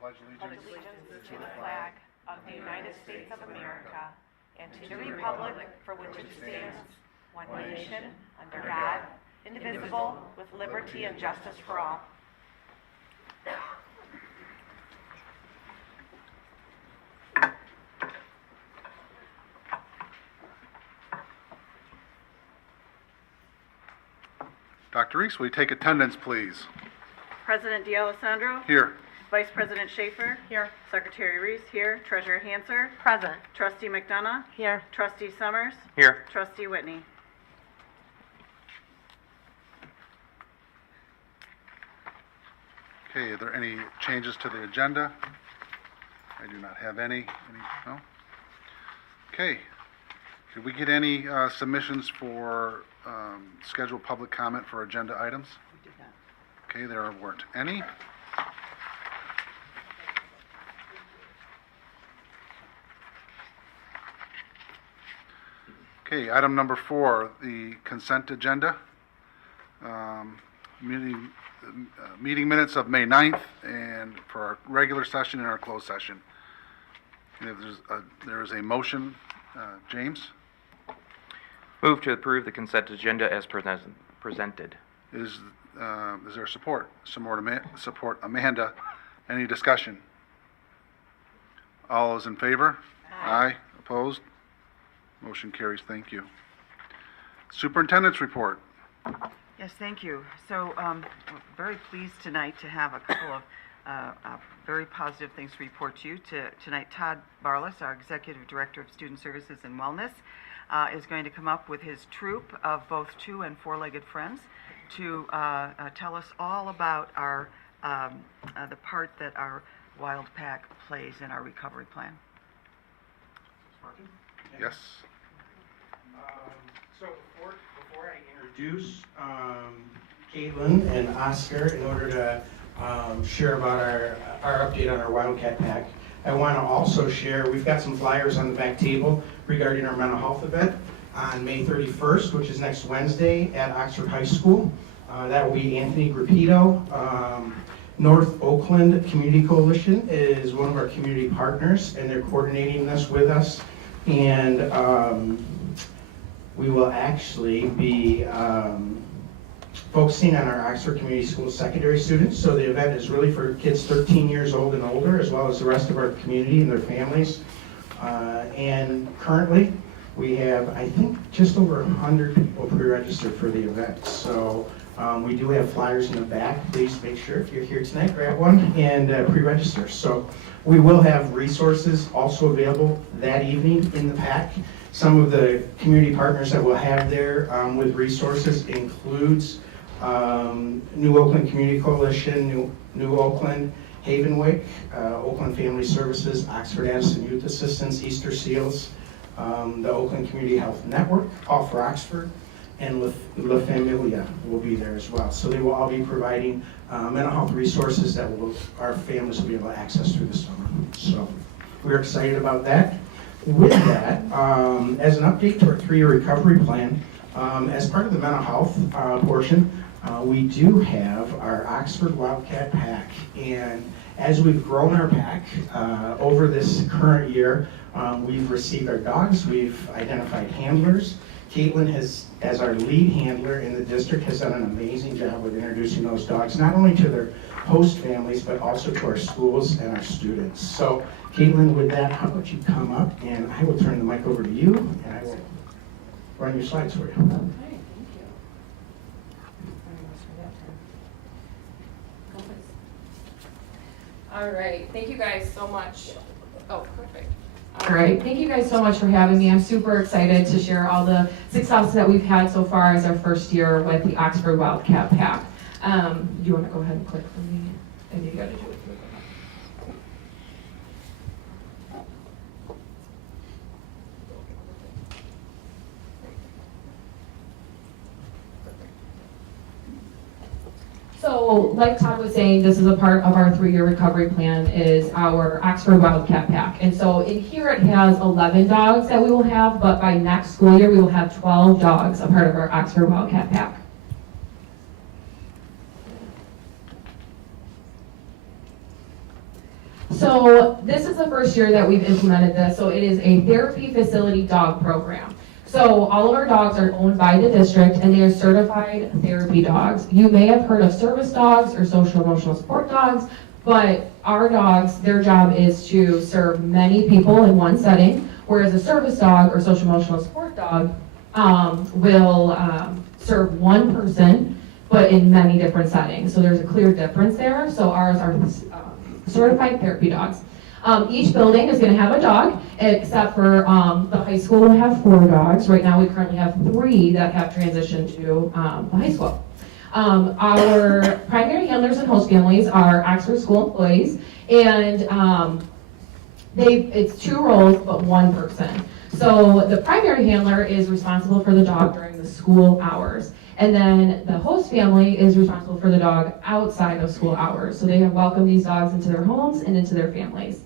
pledge allegiance to the flag of the United States of America and to the republic for which it stands, one nation, under God, indivisible, with liberty and justice for all. Dr. Reese, will you take attendance, please? President D'Alessandro. Here. Vice President Schaefer. Here. Secretary Reese here. Treasurer Hanser. Present. Trustee McDonough. Here. Trustee Summers. Here. Trustee Whitney. Okay, are there any changes to the agenda? I do not have any. No? Okay. Did we get any submissions for scheduled public comment for agenda items? We did not. Okay, there weren't any. Okay, item number 4, the consent agenda. Meeting minutes of May 9th and for our regular session and our closed session. And if there is a motion, James, Move to approve the consent agenda as presented. is there support? Support Amanda. Any discussion? All those in favor? Aye. Opposed? Motion carries. Thank you. Superintendent's report. Yes, thank you. So, we're very pleased tonight to have a couple of very positive things to report to you. Tonight, Todd Barlas, our Executive Director of Student Services and Wellness, is going to come up with his troupe of both 2- and 4-legged friends to tell us all about our the part that our Wild Pack plays in our recovery plan. Yes. So before I introduce Caitlin and Oscar, in order to share about our update on our Wildcat Pack, I want to also share, we've got some flyers on the back table regarding our mental health event on May 31st, which is next Wednesday at Oxford High School. That will be Anthony Grappito. North Oakland Community Coalition is one of our community partners, and they're coordinating this with us. And we will actually be focusing on our Oxford Community School secondary students. So the event is really for kids 13 years old and older, as well as the rest of our community and their families. And currently, we have, I think, just over 100 people pre-registered for the event. So we do have flyers in the back. Please make sure if you're here tonight, grab one and pre-register. So we will have resources also available that evening in the pack. Some of the community partners that we'll have there with resources includes New Oakland Community Coalition, New Oakland, Havenwick, Oakland Family Services, Oxford Addison Youth Assistance, Easter Seals, the Oakland Community Health Network, All for Oxford, and La Familia will be there as well. So they will all be providing mental health resources that our families will be able to access through the summer. So we're excited about that. With that, as an update to our 3-year recovery plan, as part of the mental health portion, we do have our Oxford Wildcat Pack. And as we've grown our pack over this current year, we've received our dogs, we've identified handlers. Caitlin has, as our lead handler in the district, has done an amazing job with introducing those dogs, not only to their host families, but also to our schools and our students. So, Caitlin, with that, how about you come up, and I will turn the mic over to you, and I will run your slides for you. Okay, thank you. All right, thank you guys so much. Oh, perfect. All right, thank you guys so much for having me. I'm super excited to share all the success that we've had so far as our first year with the Oxford Wildcat Pack. Do you want to go ahead and click for me? And you got to do it through So, like Todd was saying, this is a part of our 3-year recovery plan is our Oxford Wildcat Pack. And so in here it has 11 dogs that we will have, but by next school year we will have 12 dogs a part of our Oxford Wildcat Pack. So this is the first year that we've implemented this. So it is a therapy facility dog program. So all of our dogs are owned by the district and they are certified therapy dogs. You may have heard of service dogs or social emotional support dogs, but our dogs, their job is to serve many people in one setting, whereas a service dog or social emotional support dog will serve one person, but in many different settings. So there's a clear difference there. So ours are certified therapy dogs. Each building is going to have a dog, except for the high school will have 4 dogs. Right now, we currently have 3 that have transitioned to the high school. Our primary handlers and host families are Oxford School employees, and it's 2 roles, but 1 person. So the primary handler is responsible for the dog during the school hours. And then the host family is responsible for the dog outside of school hours. So they have welcomed these dogs into their homes and into their families.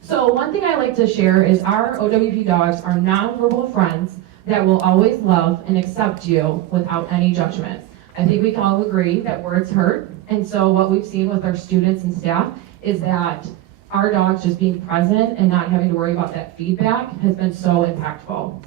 So one thing I like to share is our OWP dogs are nonverbal friends that will always love and accept you without any judgment. I think we can all agree that words hurt. And so what we've seen with our students and staff is that our dogs just being present and not having to worry about that feedback has been so impactful.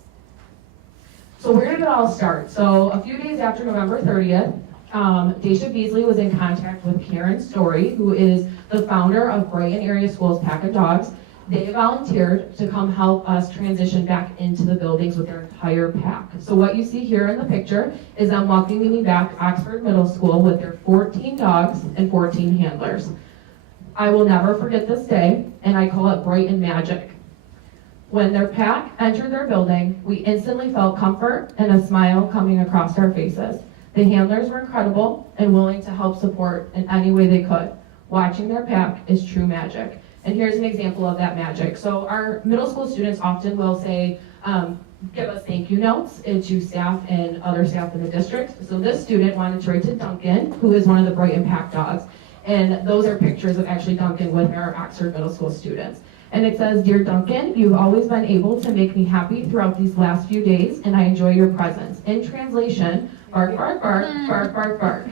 So where did it all start? So a few days after November 30th, Daisha Beasley was in contact with Karen Story, who is the founder of Brighton Area Schools Pack of Dogs. They volunteered to come help us transition back into the buildings with their entire pack. So what you see here in the picture is them welcoming me back to Oxford Middle School with their 14 dogs and 14 handlers. I will never forget this day, and I call it Brighton magic. When their pack entered their building, we instantly felt comfort and a smile coming across our faces. The handlers were incredible and willing to help support in any way they could. Watching their pack is true magic. And here's an example of that magic. So our middle school students often will say, give us thank you notes to staff and other staff in the district. So this student wanted to write to Duncan, who is one of the Brighton Pack dogs. And those are pictures of actually Duncan with our Oxford Middle School students. And it says, "Dear Duncan, you've always been able to make me happy throughout these last few days, and I enjoy your presence." In translation, bark, bark, bark, bark, bark, bark.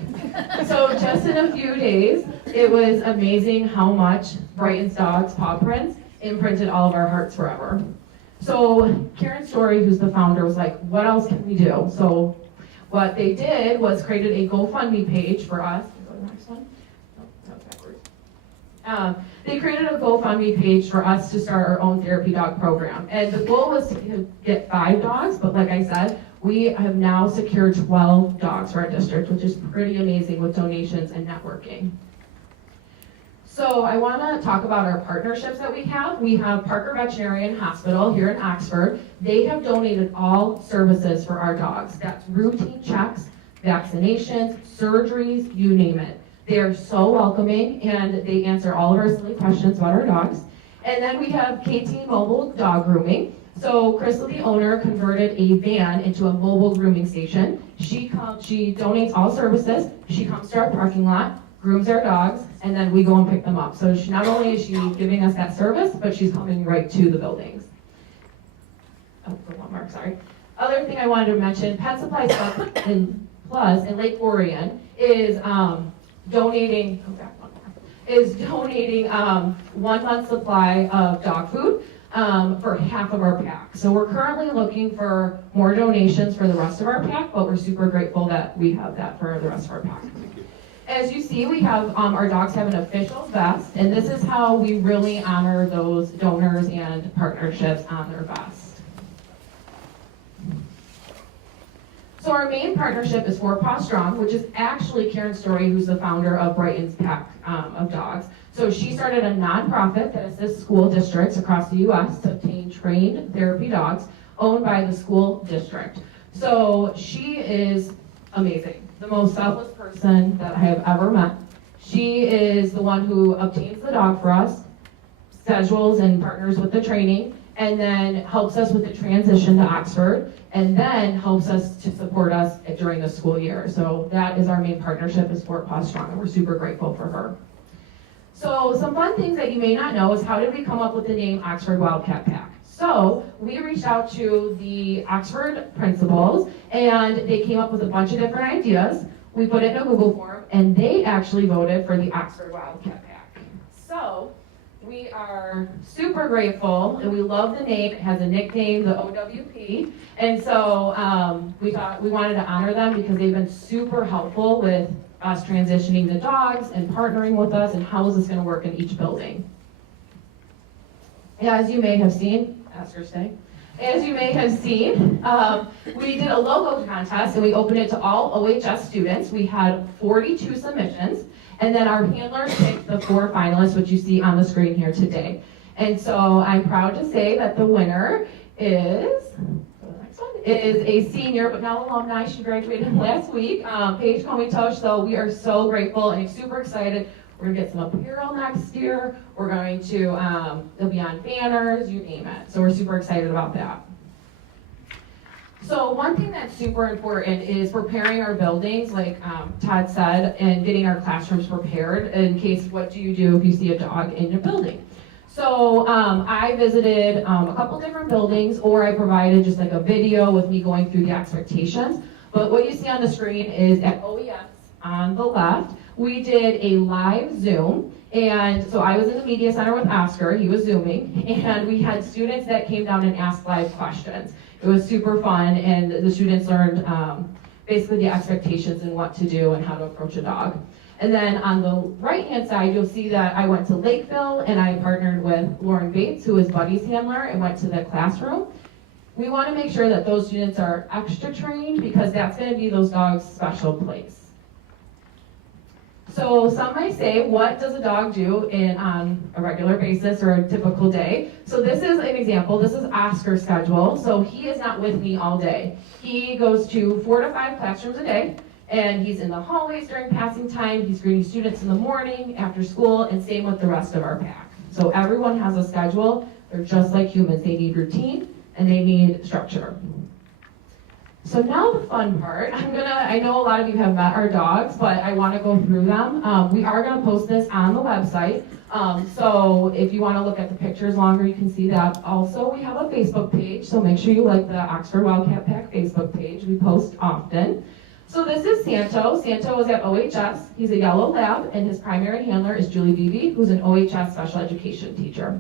So just in a few days, it was amazing how much Brighton's dogs' paw prints imprinted all of our hearts forever. So Karen Story, who's the founder, was like, what else can we do? So what they did was created a GoFundMe page for us. Go to the next one. No, that's backwards. They created a GoFundMe page for us to start our own therapy dog program. And the goal was to get 5 dogs, but like I said, we have now secured 12 dogs for our district, which is pretty amazing with donations and networking. So I want to talk about our partnerships that we have. We have Parker Veterinarian Hospital here in Oxford. They have donated all services for our dogs. That's routine checks, vaccinations, surgeries, you name it. They are so welcoming, and they answer all of our silly questions about our dogs. And then we have KT Mobile Dog Grooming. So Crystal, the owner, converted a van into a mobile grooming station. She donates all services. She comes to our parking lot, grooms our dogs, and then we go and pick them up. So not only is she giving us that service, but she's coming right to the buildings. Oh, go one more, sorry. Other thing I wanted to mention, Pet Supply Plus in Lake Orion is donating 1 month supply of dog food for half of our pack. So we're currently looking for more donations for the rest of our pack, but we're super grateful that we have that for the rest of our pack. As you see, we have our dogs have an official vest, and this is how we really honor those donors and partnerships on their vest. So our main partnership is 4 Paw Strong, which is actually Karen Story, who's the founder of Brighton's Pack of Dogs. So she started a nonprofit that assists school districts across the U.S. to obtain trained therapy dogs owned by the school district. So she is amazing, the most selfless person that I have ever met. She is the one who obtains the dog for us, schedules and partners with the training, and then helps us with the transition to Oxford, and then helps us to support us during the school year. So that is our main partnership, is 4 Paw Strong, and we're super grateful for her. So some fun things that you may not know is how did we come up with the name Oxford Wildcat Pack? So we reached out to the Oxford principals, and they came up with a bunch of different ideas. we put it in a Google form, and they actually voted for the Oxford Wildcat Pack. So, we are super grateful, and we love the name. It has a nickname, the OWP. And so we thought we wanted to honor them because they've been super helpful with us transitioning the dogs and partnering with us and how is this going to work in each building. As you may have seen, Oscar stay. As you may have seen, we did a logo contest and we opened it to all OHS students. We had 42 submissions, and then our handlers picked the 4 finalists, which you see on the screen here today. And so I'm proud to say that the winner is a senior, but now alumni. She graduated last week, Paige Comitosh. So we are so grateful and super excited. We're gonna get some apparel next year. We're going to, it'll be on banners, you name it. So we're super excited about that. So one thing that's super important is preparing our buildings, like Todd said, and getting our classrooms prepared in case, what do you do if you see a dog in your building? So I visited a couple different buildings, or I provided just like a video with me going through the expectations. But what you see on the screen is at OES on the left, we did a live Zoom. And so I was in the media center with Oscar, he was Zooming, and we had students that came down and asked live questions. It was super fun, and the students learned basically the expectations and what to do and how to approach a dog. And then on the right-hand side, you'll see that I went to Lakeville and I partnered with Lauren Bates, who is Buddy's handler, and went to the classroom. We want to make sure that those students are extra trained because that's going to be those dogs' special place. So some might say, what does a dog do on a regular basis or a typical day? So this is an example. This is Oscar's schedule. So he is not with me all day. He goes to 4 to 5 classrooms a day, and he's in the hallways during passing time. He's greeting students in the morning, after school, and same with the rest of our pack. So everyone has a schedule. They're just like humans. They need routine, and they need structure. So now the fun part, I know a lot of you have met our dogs, but I want to go through them. We are going to post this on the website. So if you want to look at the pictures longer, you can see that. Also, we have a Facebook page, so make sure you like the Oxford Wildcat Pack Facebook page. We post often. So this is Santo. Santo is at OHS. He's a yellow lab, and his primary handler is Julie Beebe, who's an OHS special education teacher.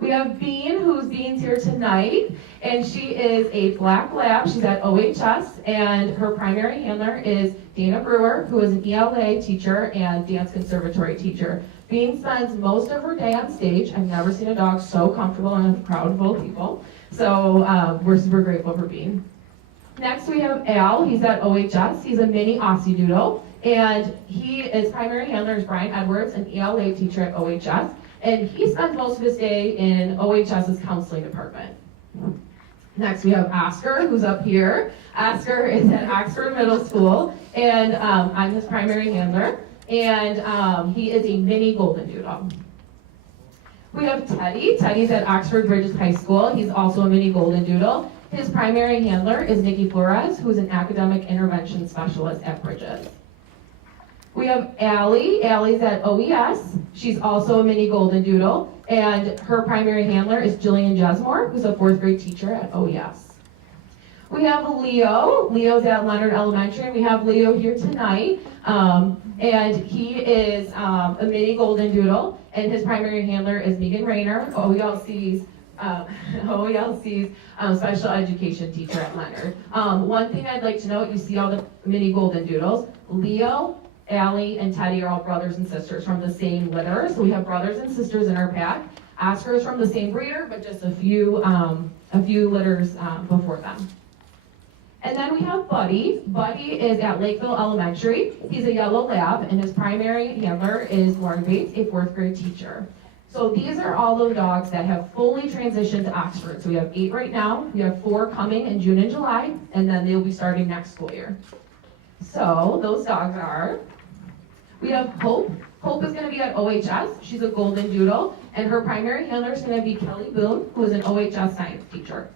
We have Bean's here tonight, and she is a black lab. She's at OHS, and her primary handler is Dana Brewer, who is an ELA teacher and dance conservatory teacher. Bean spends most of her day on stage. I've never seen a dog so comfortable and proud full of people. So we're super grateful for Bean. Next we have Al. He's at OHS. He's a mini Aussie Doodle, and his primary handler is Brian Edwards, an ELA teacher at OHS. And he spends most of his day in OHS's counseling department. Next, we have Oscar, who's up here. Oscar is at Oxford Middle School, and I'm his primary handler. And he is a mini Golden Doodle. We have Teddy. Teddy's at Oxford Bridges High School. He's also a mini Golden Doodle. His primary handler is Nikki Flores, who is an academic intervention specialist at Bridges. We have Allie. Allie's at OES. She's also a mini Golden Doodle. And her primary handler is Jillian Jesmore, who's a 4th grade teacher at OES. We have Leo. Leo's at Leonard Elementary, and we have Leo here tonight. And he is a mini Golden Doodle, and his primary handler is Megan Rayner, OELC's special education teacher at Leonard. One thing I'd like to note, you see all the mini Golden Doodles. Leo, Allie, and Teddy are all brothers and sisters from the same litter, so we have brothers and sisters in our pack. Oscar is from the same breeder, but just a few litters before them. And then we have Buddy. Buddy is at Lakeville Elementary. He's a yellow lab, and his primary handler is Lauren Bates, a 4th grade teacher. So these are all the dogs that have fully transitioned to Oxford. So we have 8 right now. We have 4 coming in June and July, and then they'll be starting next school year. So those dogs are, we have Hope. Hope is going to be at OHS. She's a Golden Doodle, and her primary handler is going to be Kelly Boone, who is an OHS science teacher.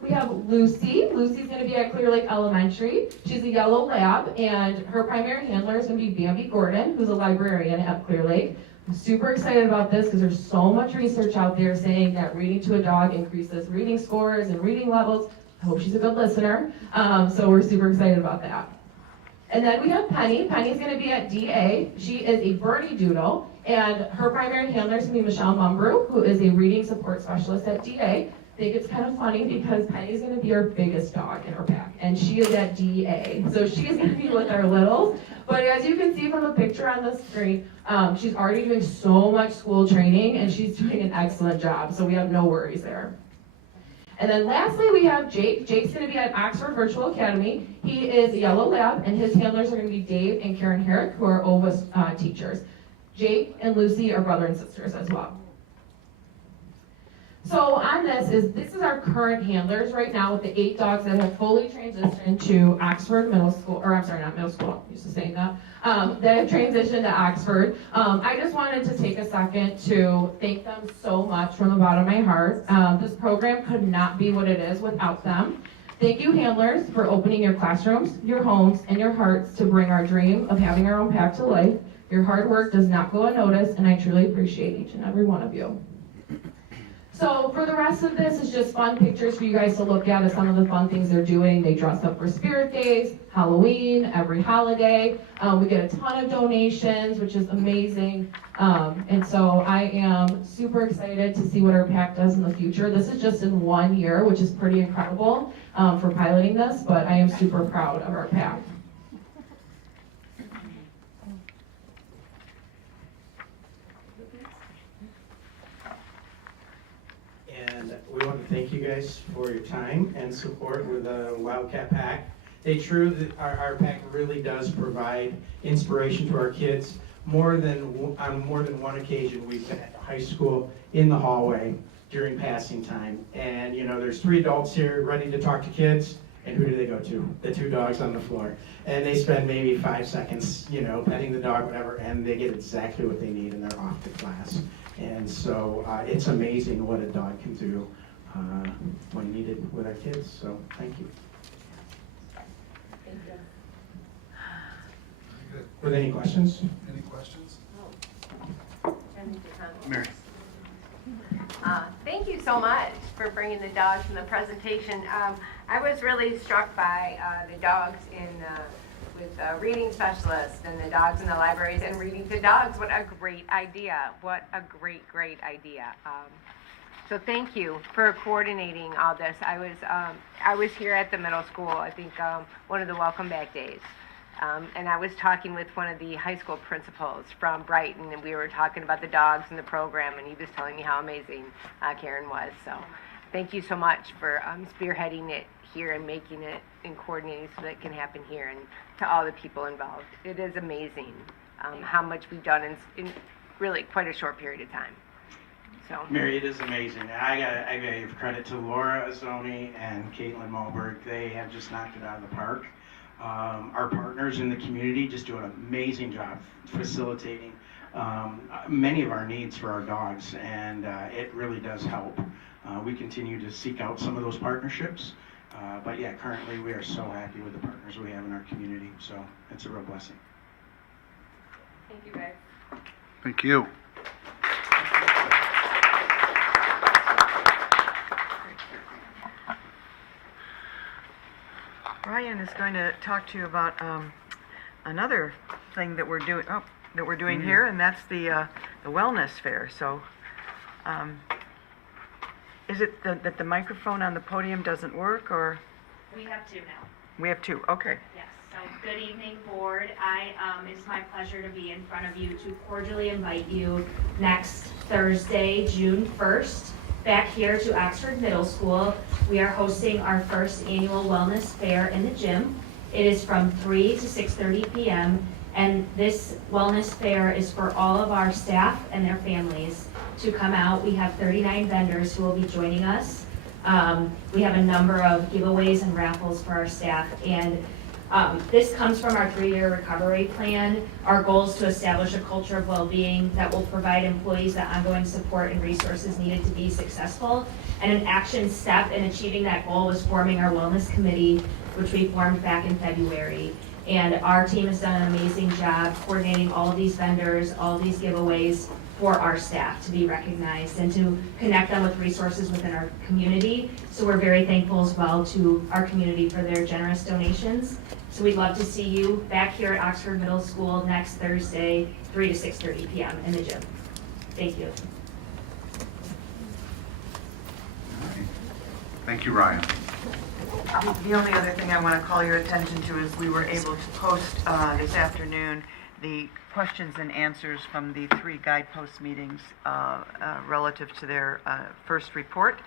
We have Lucy. Lucy's going to be at Clear Lake Elementary. She's a yellow lab, and her primary handler is going to be Bambi Gordon, who's a librarian at Clear Lake. I'm super excited about this because there's so much research out there saying that reading to a dog increases reading scores and reading levels. I hope she's a good listener, so we're super excited about that. And then we have Penny. Penny's gonna be at DA. She is a Bernie Doodle, and her primary handler is gonna be Michelle Mumbrew, who is a reading support specialist at DA. I think it's kind of funny because Penny's gonna be our biggest dog in her pack, and she is at DA. So she's gonna be with our littles. But as you can see from the picture on the screen, she's already doing so much school training, and she's doing an excellent job, so we have no worries there. And then lastly, we have Jake. Jake's gonna be at Oxford Virtual Academy. He is a yellow lab, and his handlers are gonna be Dave and Karen Herrick, who are OVA's teachers. Jake and Lucy are brother and sisters as well. So on this is our current handlers right now with the 8 dogs that have fully transitioned to Oxford Middle School, or I'm sorry, not middle school, I'm used to saying that have transitioned to Oxford. I just wanted to take a second to thank them so much from the bottom of my heart. This program could not be what it is without them. Thank you, handlers, for opening your classrooms, your homes, and your hearts to bring our dream of having our own pack to life. Your hard work does not go unnoticed, and I truly appreciate each and every one of you. So for the rest of this, it's just fun pictures for you guys to look at of some of the fun things they're doing. They dress up for Spirit Days, Halloween, every holiday. We get a ton of donations, which is amazing. And so I am super excited to see what our pack does in the future. This is just in 1 year, which is pretty incredible for piloting this, but I am super proud of our pack. And we want to thank you guys for your time and support with the Wildcat Pack. Our pack really does provide inspiration to our kids. On more than one occasion, we've been at the high school in the hallway during passing time. And you know, there's 3 adults here ready to talk to kids, and who do they go to? The 2 dogs on the floor. And they spend maybe 5 seconds, you know, petting the dog, whatever, and they get exactly what they need, and they're off to class. And so it's amazing what a dog can do when needed with our kids. So thank you. Thank you. Good. Were there any questions? Any questions? Mary. Mary. Thank you so much for bringing the dogs and the presentation. I was really struck by the dogs with reading specialists and the dogs in the libraries and reading to dogs. What a great idea. What a great idea. So thank you for coordinating all this. I was here at the middle school, I think one of the welcome back days. And I was talking with one of the high school principals from Brighton, and we were talking about the dogs and the program, and he was telling me how amazing Karen was. So thank you so much for spearheading it here and making it and coordinating so that it can happen here, and to all the people involved. It is amazing how much we've done in really quite a short period of time. So Mary, it is amazing. I gotta give credit to Laura Azzoni and Caitlin Malberg. They have just knocked it out of the park. Our partners in the community just do an amazing job facilitating many of our needs for our dogs, and it really does help. We continue to seek out some of those partnerships, but yeah, currently we are so happy with the partners we have in our community, so it's a real blessing. thank you guys. Thank you. Ryan is going to talk to you about another thing that we're doing here, and that's the wellness fair. So, is it that the microphone on the podium doesn't work, or We have 2 now. we have 2? Okay. Yes. So good evening, board. It's my pleasure to be in front of you to cordially invite you next Thursday, June 1st, back here to Oxford Middle School. We are hosting our first annual wellness fair in the gym. It is from 3 to 6:30 p.m. And this wellness fair is for all of our staff and their families to come out. We have 39 vendors who will be joining us. We have a number of giveaways and raffles for our staff, and this comes from our 3-year recovery plan. Our goal is to establish a culture of well-being that will provide employees the ongoing support and resources needed to be successful. And an action step in achieving that goal was forming our wellness committee, which we formed back in February. And our team has done an amazing job coordinating all of these vendors, all of these giveaways, for our staff to be recognized and to connect them with resources within our community. So we're very thankful as well to our community for their generous donations. So we'd love to see you back here at Oxford Middle School next Thursday, 3 to 6:30 p.m. in the gym. Thank you. Thank you, Ryan. The only other thing I want to call your attention to is we were able to post this afternoon the questions and answers from the 3 guidepost meetings relative to their first report.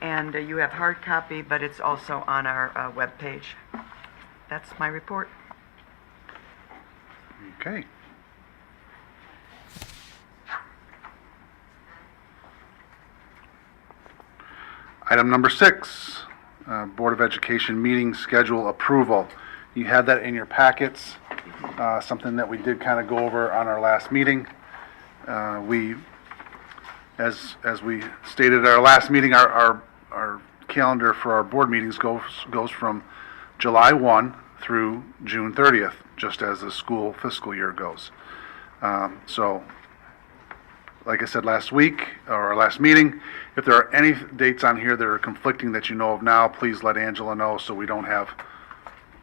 And you have hard copy, but it's also on our webpage. That's my report. Okay. Item number 6, Board of Education meeting schedule approval. You had that in your packets, something that we did kind of go over on our last meeting. As we stated at our last meeting, our calendar for our board meetings goes from July 1 through June 30th, just as the school fiscal year goes. So, like I said last week, or our last meeting, if there are any dates on here that are conflicting that you know of now, please let Angela know so we don't have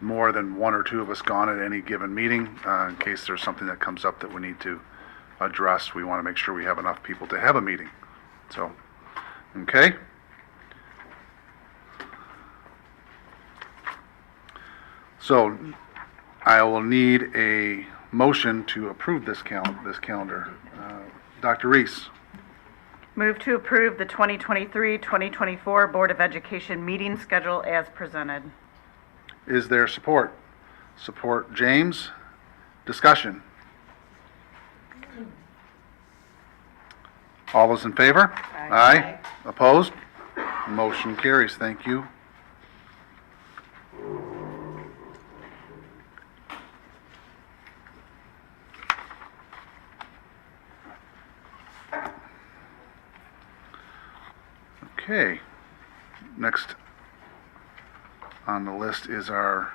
more than 1 or 2 of us gone at any given meeting. In case there's something that comes up that we need to address, we want to make sure we have enough people to have a meeting. So, okay? So, I will need a motion to approve this calendar. Dr. Reese, Move to approve the 2023-2024 Board of Education meeting schedule as presented. is there support? Support, James. Discussion. All those in favor? Aye. Opposed? Motion carries. Thank you. Okay. Next on the list is our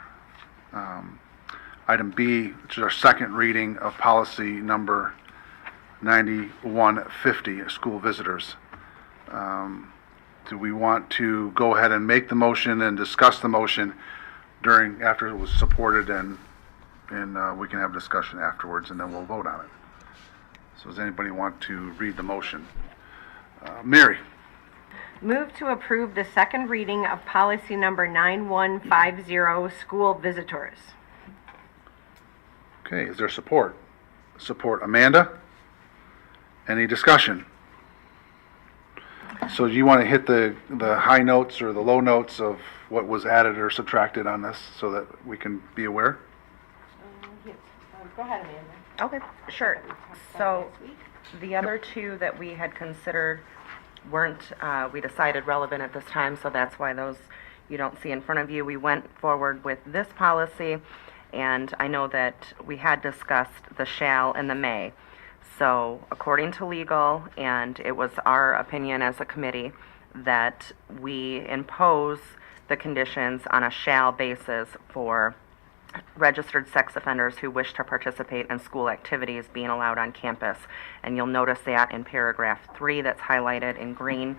item B, which is our second reading of policy number 9150, school visitors. Do we want to go ahead and make the motion and discuss the motion after it was supported, and we can have a discussion afterwards, and then we'll vote on it. So does anybody want to read the motion? Mary? Move to approve the second reading of policy number 9150, school visitors. Okay, is there support? Support, Amanda? Any discussion? So do you want to hit the high notes or the low notes of what was added or subtracted on this so that we can be aware? Go ahead, Amanda. Okay, sure. So the other 2 that we had considered weren't, we decided relevant at this time, so that's why those you don't see in front of you. We went forward with this policy, and I know that we had discussed the shall and the may. So according to legal, and it was our opinion as a committee, that we impose the conditions on a shall basis for registered sex offenders who wish to participate in school activities being allowed on campus. And you'll notice that in paragraph 3 that's highlighted in green,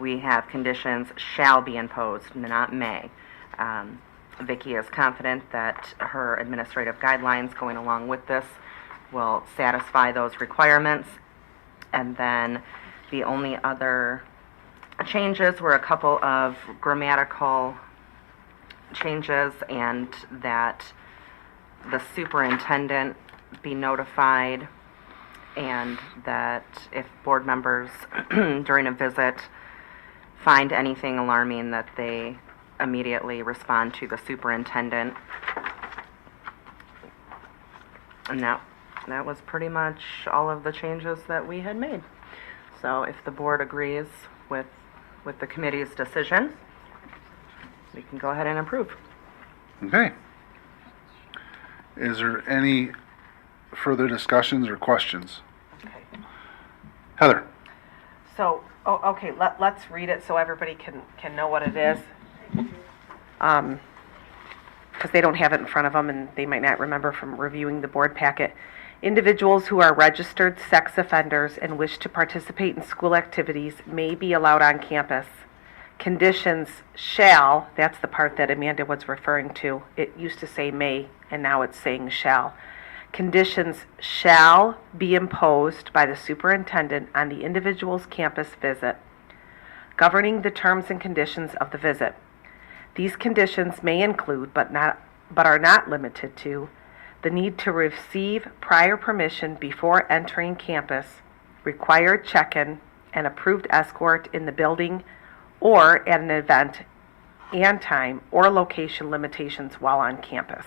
we have conditions shall be imposed, not may. Vicki is confident that her administrative guidelines going along with this will satisfy those requirements. And then the only other changes were a couple of grammatical changes, and that the superintendent be notified, and that if board members during a visit find anything alarming, that they immediately respond to the superintendent. And that was pretty much all of the changes that we had made. So if the board agrees with the committee's decision, we can go ahead and approve. Okay. Is there any further discussions or questions? Heather? So, okay, let's read it so everybody can know what it is. Because they don't have it in front of them and they might not remember from reviewing the board packet. Individuals who are registered sex offenders and wish to participate in school activities may be allowed on campus. Conditions shall, that's the part that Amanda was referring to. It used to say may, and now it's saying shall. Conditions shall be imposed by the superintendent on the individual's campus visit, governing the terms and conditions of the visit. These conditions may include, but are not limited to, the need to receive prior permission before entering campus, required check-in, and approved escort in the building or at an event, and time or location limitations while on campus.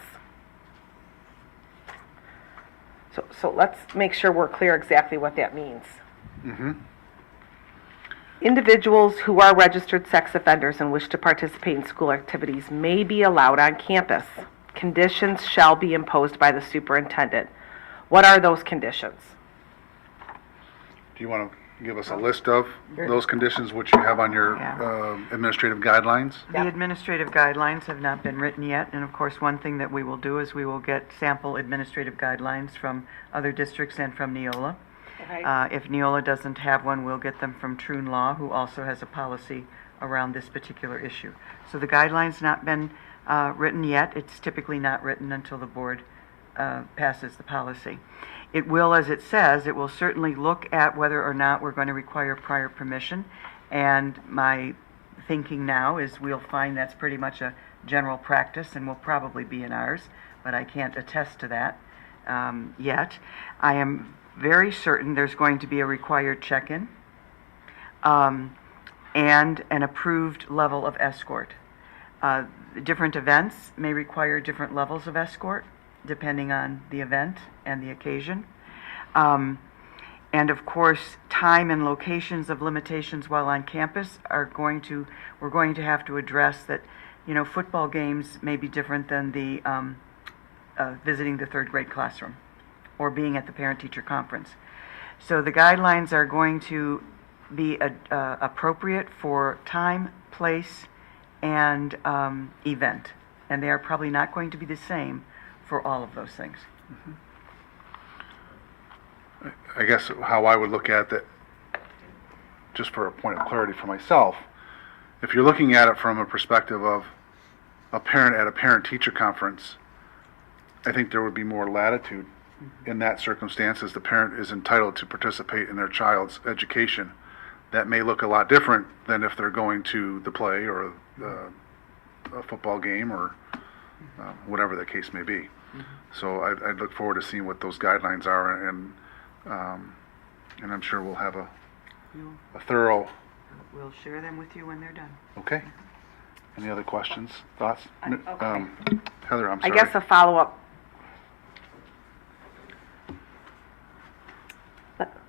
So let's make sure we're clear exactly what that means. Individuals who are registered sex offenders and wish to participate in school activities may be allowed on campus. Conditions shall be imposed by the superintendent. What are those conditions? Do you want to give us a list of those conditions which you have on your administrative guidelines? The administrative guidelines have not been written yet, and of course, one thing that we will do is we will get sample administrative guidelines from other districts and from Neola. If Neola doesn't have one, we'll get them from Troon Law, who also has a policy around this particular issue. So the guidelines not been written yet. It's typically not written until the board passes the policy. It will, as it says, it will certainly look at whether or not we're going to require prior permission. And my thinking now is we'll find that's pretty much a general practice and will probably be in ours, but I can't attest to that yet. I am very certain there's going to be a required check-in and an approved level of escort. Different events may require different levels of escort depending on the event and the occasion. And of course, time and locations of limitations while on campus we're going to have to address that, football games may be different than the visiting the third grade classroom or being at the parent-teacher conference. So the guidelines are going to be appropriate for time, place, and event. And they are probably not going to be the same for all of those things. I guess how I would look at that, just for a point of clarity for myself, if you're looking at it from a perspective of a parent at a parent-teacher conference, I think there would be more latitude in that circumstance, as the parent is entitled to participate in their child's education. That may look a lot different than if they're going to the play or a football game or whatever the case may be. So I'd look forward to seeing what those guidelines are, and I'm sure we'll have a thorough. We'll share them with you when they're done. Okay. Any other questions, thoughts? Okay. Heather, I'm I sorry. guess a follow-up.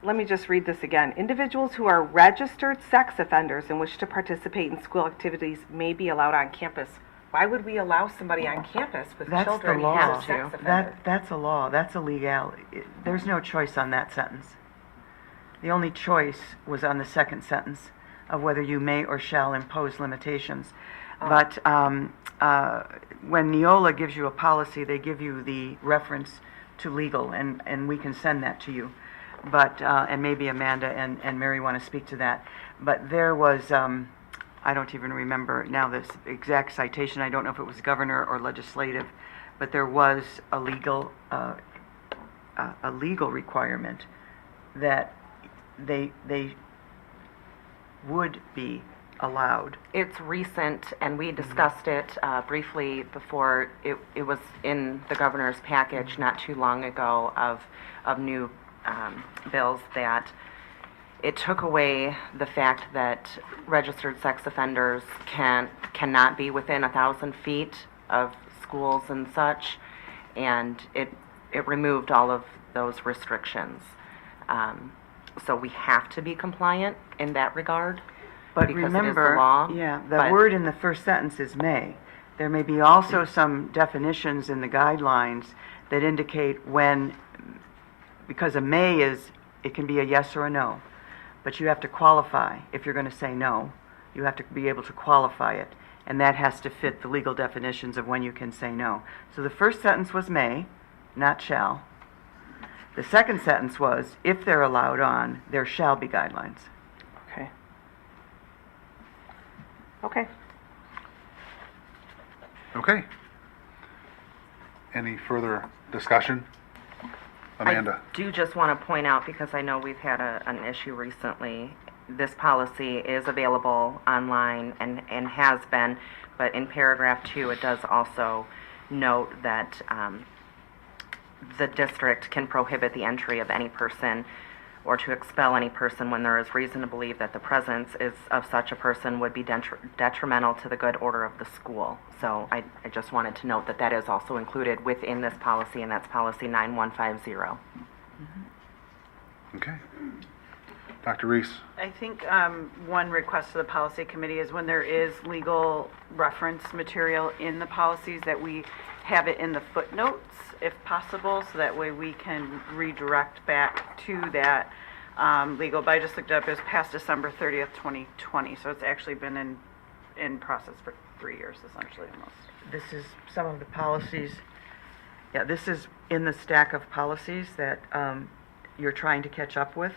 Let me just read this again. Individuals who are registered sex offenders and wish to participate in school activities may be allowed on campus. Why would we allow somebody on campus with That's children the who law. are sex offenders? That's a law. That's a legality. There's no choice on that sentence. The only choice was on the second sentence of whether you may or shall impose limitations. But when Neola gives you a policy, they give you the reference to legal, and we can send that to you. But, and maybe Amanda and Mary want to speak to that. But there was, I don't even remember now this exact citation. I don't know if it was governor or legislative, but there was a legal requirement that they would be allowed. It's recent, and we discussed it briefly before. It was in the governor's package not too long ago of new bills, that it took away the fact that registered sex offenders cannot be within 1,000 feet of schools and such, and it removed all of those restrictions. So we have to be compliant in that regard. But because it is the remember, law, the but- word in the first sentence is may. There may be also some definitions in the guidelines that indicate when, because a may it can be a yes or a no, but you have to qualify. If you're going to say no, you have to be able to qualify it, and that has to fit the legal definitions of when you can say no. So the first sentence was may, not shall. The second sentence was, if they're allowed on, there shall be guidelines. Okay. Okay. Okay. Any further discussion? Amanda? I do just want to point out, because I know we've had an issue recently, this policy is available online and has been, but in paragraph 2, it does also note that the district can prohibit the entry of any person or to expel any person when there is reason to believe that the presence of such a person would be detrimental to the good order of the school. So I just wanted to note that that is also included within this policy, and that's policy 9150. Okay. Dr. Reese? I think one request to the policy committee is when there is legal reference material in the policies, that we have it in the footnotes if possible, so that way we can redirect back to that legal. But I just looked it up, it was past December 30th, 2020, so it's actually been in process for 3 years essentially almost. This is some of the policies, yeah, this is in the stack of policies that you're trying to catch up with,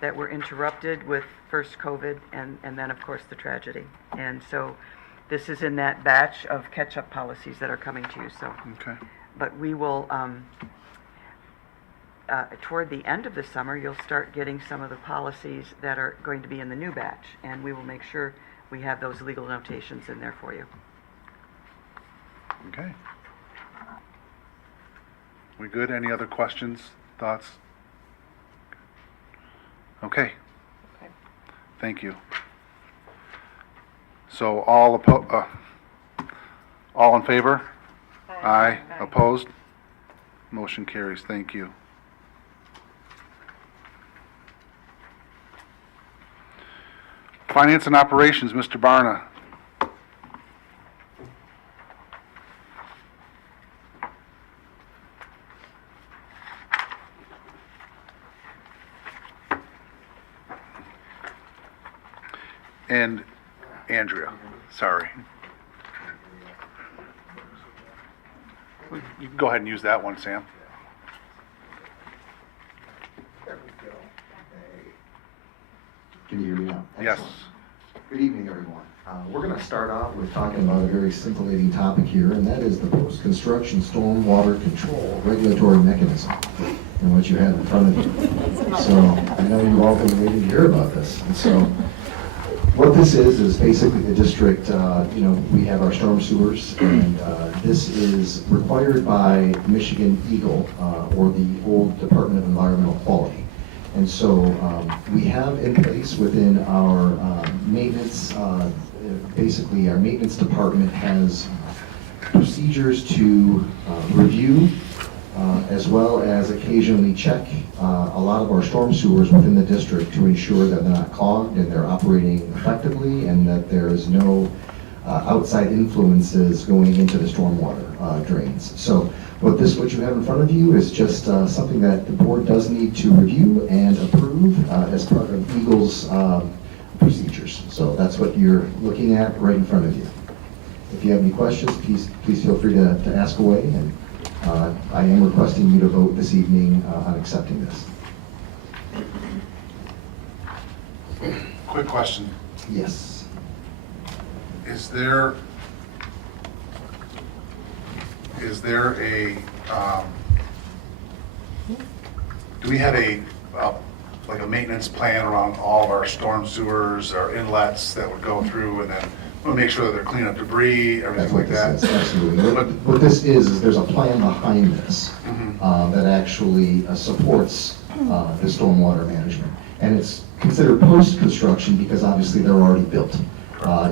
that were interrupted with first COVID and then, of course, the tragedy. And so this is in that batch of catch-up policies that are coming to you, so. Okay. But we will, toward the end of the summer, you'll start getting some of the policies that are going to be in the new batch, and we will make sure we have those legal notations in there for you. Okay. We good? Any other questions, thoughts? Okay. Thank you. So all in favor? Aye. Opposed? Motion carries. Thank you. Finance and Operations, Mr. Barna. And Andrea, sorry. You can go ahead and use that one, Sam. There we go. Can you hear me now? Yes. Excellent. Good evening, everyone. We're going to start off with talking about a very scintillating topic here, and that is the post-construction stormwater control regulatory mechanism, and what you have in front of you. So I know you've all been waiting to hear about this. And so what this is basically the district, we have our storm sewers, and this is required by Michigan Eagle, or the old Department of Environmental Quality. And so we have in place within our maintenance, basically our maintenance department has procedures to review as well as occasionally check a lot of our storm sewers within the district to ensure that they're not clogged and they're operating effectively and that there is no outside influences going into the stormwater drains. So what you have in front of you is just something that the board does need to review and approve as part of Eagle's procedures. So that's what you're looking at right in front of you. If you have any questions, please feel free to ask away, and I am requesting you to vote this evening on accepting this. Quick question. Yes. Is there a, do we have like a maintenance plan around all of our storm sewers, our inlets that would go through, and then we'll make sure that they're cleaning up debris, That's everything what like that? this is, absolutely. What this is there's a plan behind this that actually supports the stormwater management. And it's considered post-construction because obviously they're already built.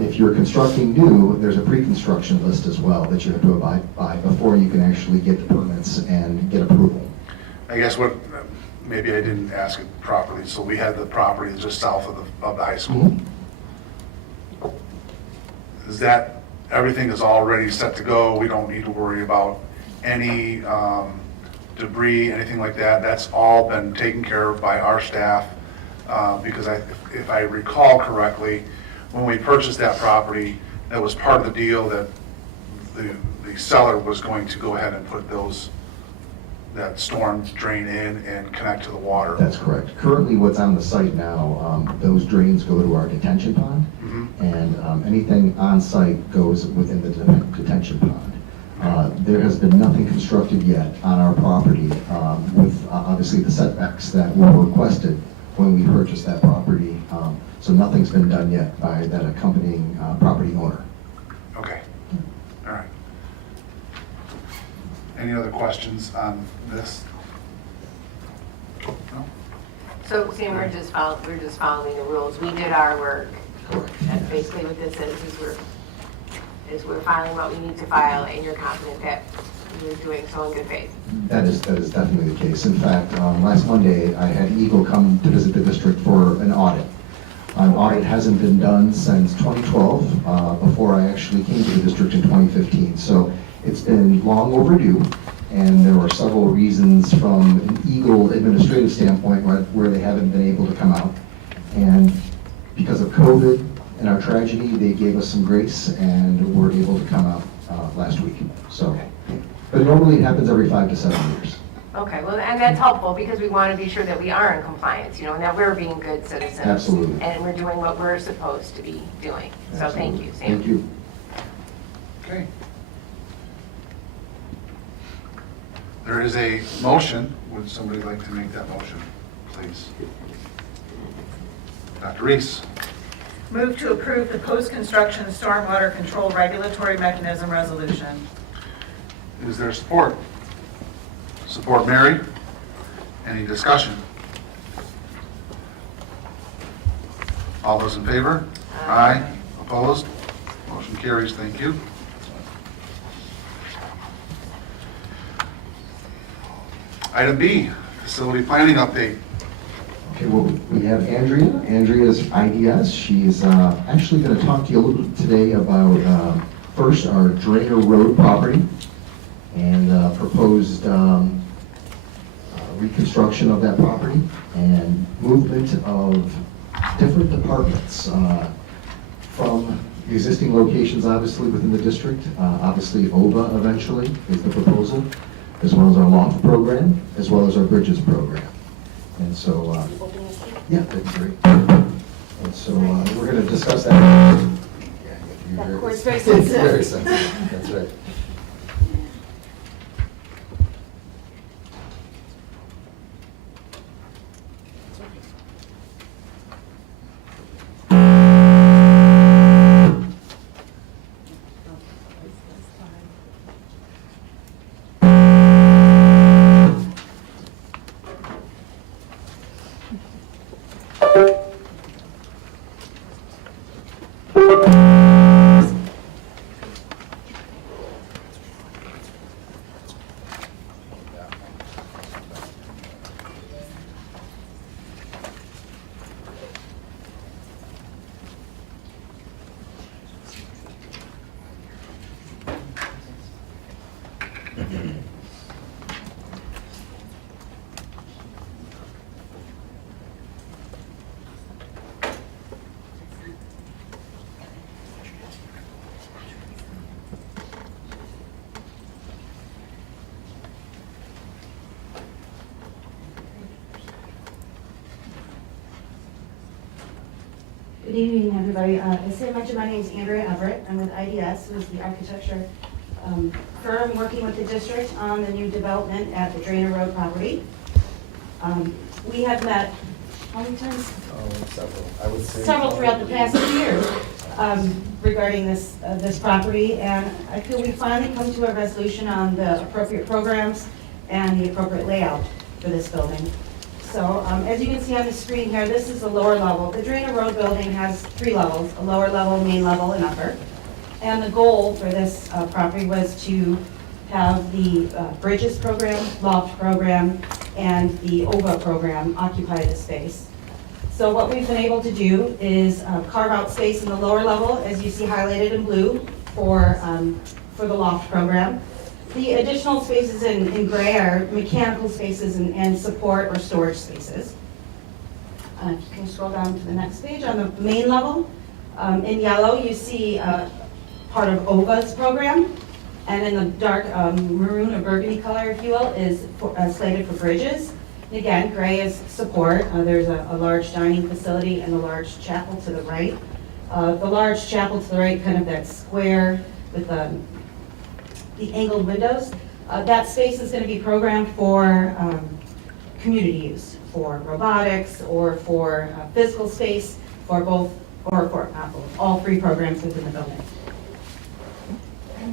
If you're constructing new, there's a pre-construction list as well that you have to abide by before you can actually get the permits and get approval. I guess maybe I didn't ask it properly. So we had the property just south of the high school. Is that, everything is already set to go? We don't need to worry about any debris, anything like that? That's all been taken care of by our staff? Because if I recall correctly, when we purchased that property, that was part of the deal that the seller was going to go ahead and put those that storms drain in and connect to the water. That's correct. Currently, what's on the site now, those drains go to our detention pond, and anything on site goes within the detention pond. There has been nothing constructed yet on our property with obviously the setbacks that were requested when we purchased that property. So nothing's been done yet by that accompanying property owner. Okay, all right. Any other questions on this? No? So Sam, we're just following the rules. We did our work. Correct. That's basically what this is we're filing what we need to file, and you're confident that we're doing so in good faith. That is definitely the case. In fact, last Monday, I had Eagle come to visit the district for an audit. An audit hasn't been done since 2012, before I actually came to the district in 2015. So it's been long overdue, and there were several reasons from an Eagle administrative standpoint where they haven't been able to come out. And because of COVID and our tragedy, they gave us some grace and were able to come out last week. So, but normally it happens every 5 to 7 years. Okay, well, and that's helpful because we want to be sure that we are in compliance, you know, and that we're being good citizens. Absolutely. And we're doing what we're supposed to be doing. So thank you, Sam. Thank you. Okay. There is a motion. Would somebody like to make that motion, please? Dr. Reese? Move to approve the post-construction stormwater control regulatory mechanism resolution. Is there support? Support, Mary? Any discussion? All those in favor? Aye. Opposed? Motion carries. Thank you. Item B, facility planning update. Okay, well, we have Andrea. Andrea's IDS. She's actually going to talk to you a little bit today about first our Drainer Road property and proposed reconstruction of that property and movement of different departments from existing locations, obviously within the district. Obviously, OVA eventually is the proposal, as well as our loft program, as well as our bridges program. And so, yeah, that's great. And so we're going to discuss that. Yeah, Of course, very it's sensitive. very sensitive. That's right. Good evening, everybody. As Sam mentioned, my name is Andrea Everett. I'm with IDS, who's the architecture firm working with the district on the new development at the Drainer Road property. We have met, how many times? Several, I would say. Several throughout the past 2 years regarding this property, and I feel we finally come to a resolution on the appropriate programs and the appropriate layout for this building. So as you can see on the screen here, this is the lower level. The Drainer Road building has 3 levels, a lower level, main level, and upper. And the goal for this property was to have the bridges program, loft program, and the OVA program occupy the space. So what we've been able to do is carve out space in the lower level, as you see highlighted in blue, for the loft program. The additional spaces in gray are mechanical spaces and support or storage spaces. If you can scroll down to the next page, on the main level, in yellow you see part of OVA's program. And in the dark maroon or burgundy color, if you will, is slated for bridges. And again, gray is support. There's a large dining facility and a large chapel to the right. The large chapel to the right, kind of that square with the angled windows, that space is going to be programmed for community use, for robotics or for physical space, for both, or for not both, all three programs within the building.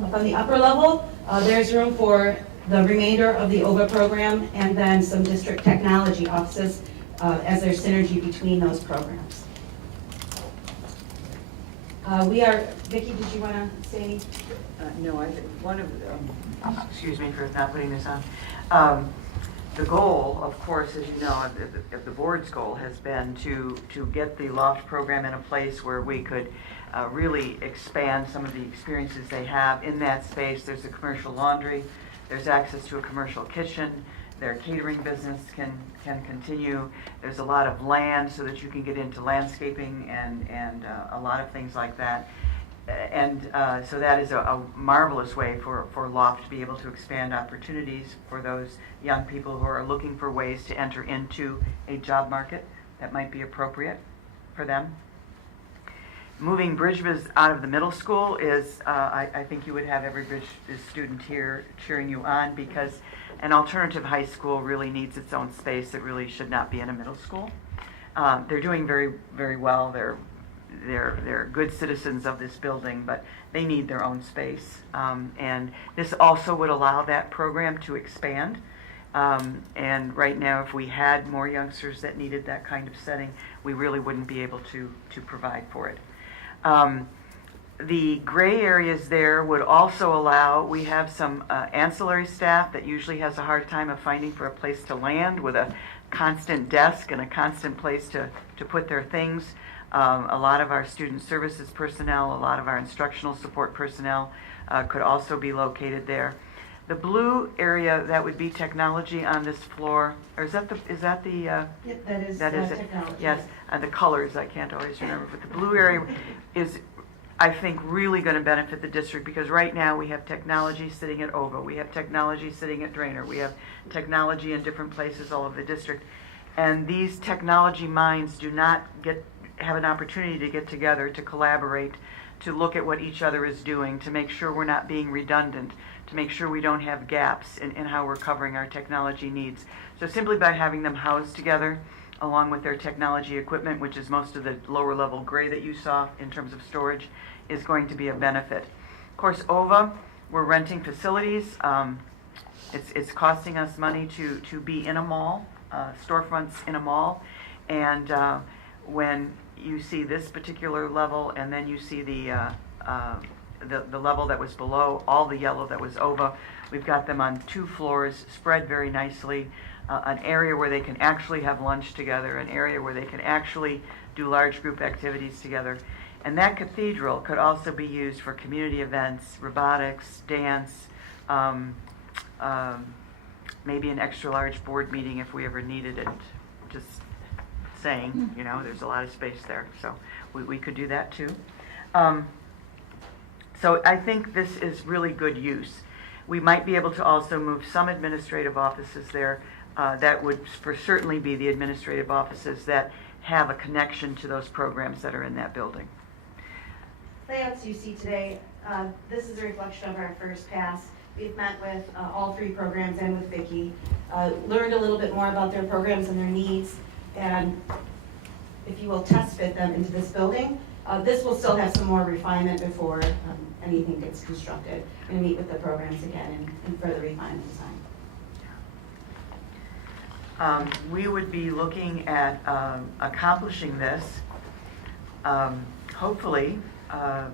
Up on the upper level, there's room for the remainder of the OVA program and then some district technology offices as there's synergy between those programs. Vicki, did you want to say anything? No, I think one of, excuse me for not putting this on. The goal, of course, as you know, the board's goal has been to get the loft program in a place where we could really expand some of the experiences they have in that space. There's a commercial laundry, there's access to a commercial kitchen, their catering business can continue. There's a lot of land so that you can get into landscaping and a lot of things like that. And so that is a marvelous way for Loft to be able to expand opportunities for those young people who are looking for ways to enter into a job market that might be appropriate for them. Moving Bridgebiz out of the middle school is, I think you would have every Bridgebiz student here cheering you on, because an alternative high school really needs its own space. It really should not be in a middle school. They're doing very, very well. They're good citizens of this building, but they need their own space. And this also would allow that program to expand. And right now, if we had more youngsters that needed that kind of setting, we really wouldn't be able to provide for it. The gray areas there would also allow, we have some ancillary staff that usually has a hard time of finding for a place to land with a constant desk and a constant place to put their things. A lot of our student services personnel, a lot of our instructional support personnel could also be located there. The blue area, that would be technology on this floor, or is that the Yep, that is it? technology. Yes, and the colors, I can't always remember, but the blue area is, I think, really going to benefit the district, because right now we have technology sitting at OVA, we have technology sitting at Drainer, we have technology in different places all over the district, and these technology minds do not have an opportunity to get together, to collaborate, to look at what each other is doing, to make sure we're not being redundant, to make sure we don't have gaps in how we're covering our technology needs. So simply by having them housed together, along with their technology equipment, which is most of the lower level gray that you saw in terms of storage, is going to be a benefit. Of course, OVA, we're renting facilities. It's costing us money to be in a mall, storefronts in a mall. And when you see this particular level, and then you see the level that was below, all the yellow that was OVA, we've got them on 2 floors, spread very nicely. An area where they can actually have lunch together, an area where they can actually do large group activities together. And that cathedral could also be used for community events, robotics, dance, maybe an extra large board meeting if we ever needed it. Just saying, you know, there's a lot of space there. So we could do that too. So I think this is really good use. We might be able to also move some administrative offices there. That would certainly be the administrative offices that have a connection to those programs that are in that building. Layouts you see today, this is a reflection of our first pass. We've met with all 3 programs and with Vicki, learned a little bit more about their programs and their needs, and if you will test fit them into this building. This will still have some more refinement before anything gets constructed. We're going to meet with the programs again and further refine the design. We would be looking at accomplishing this, hopefully,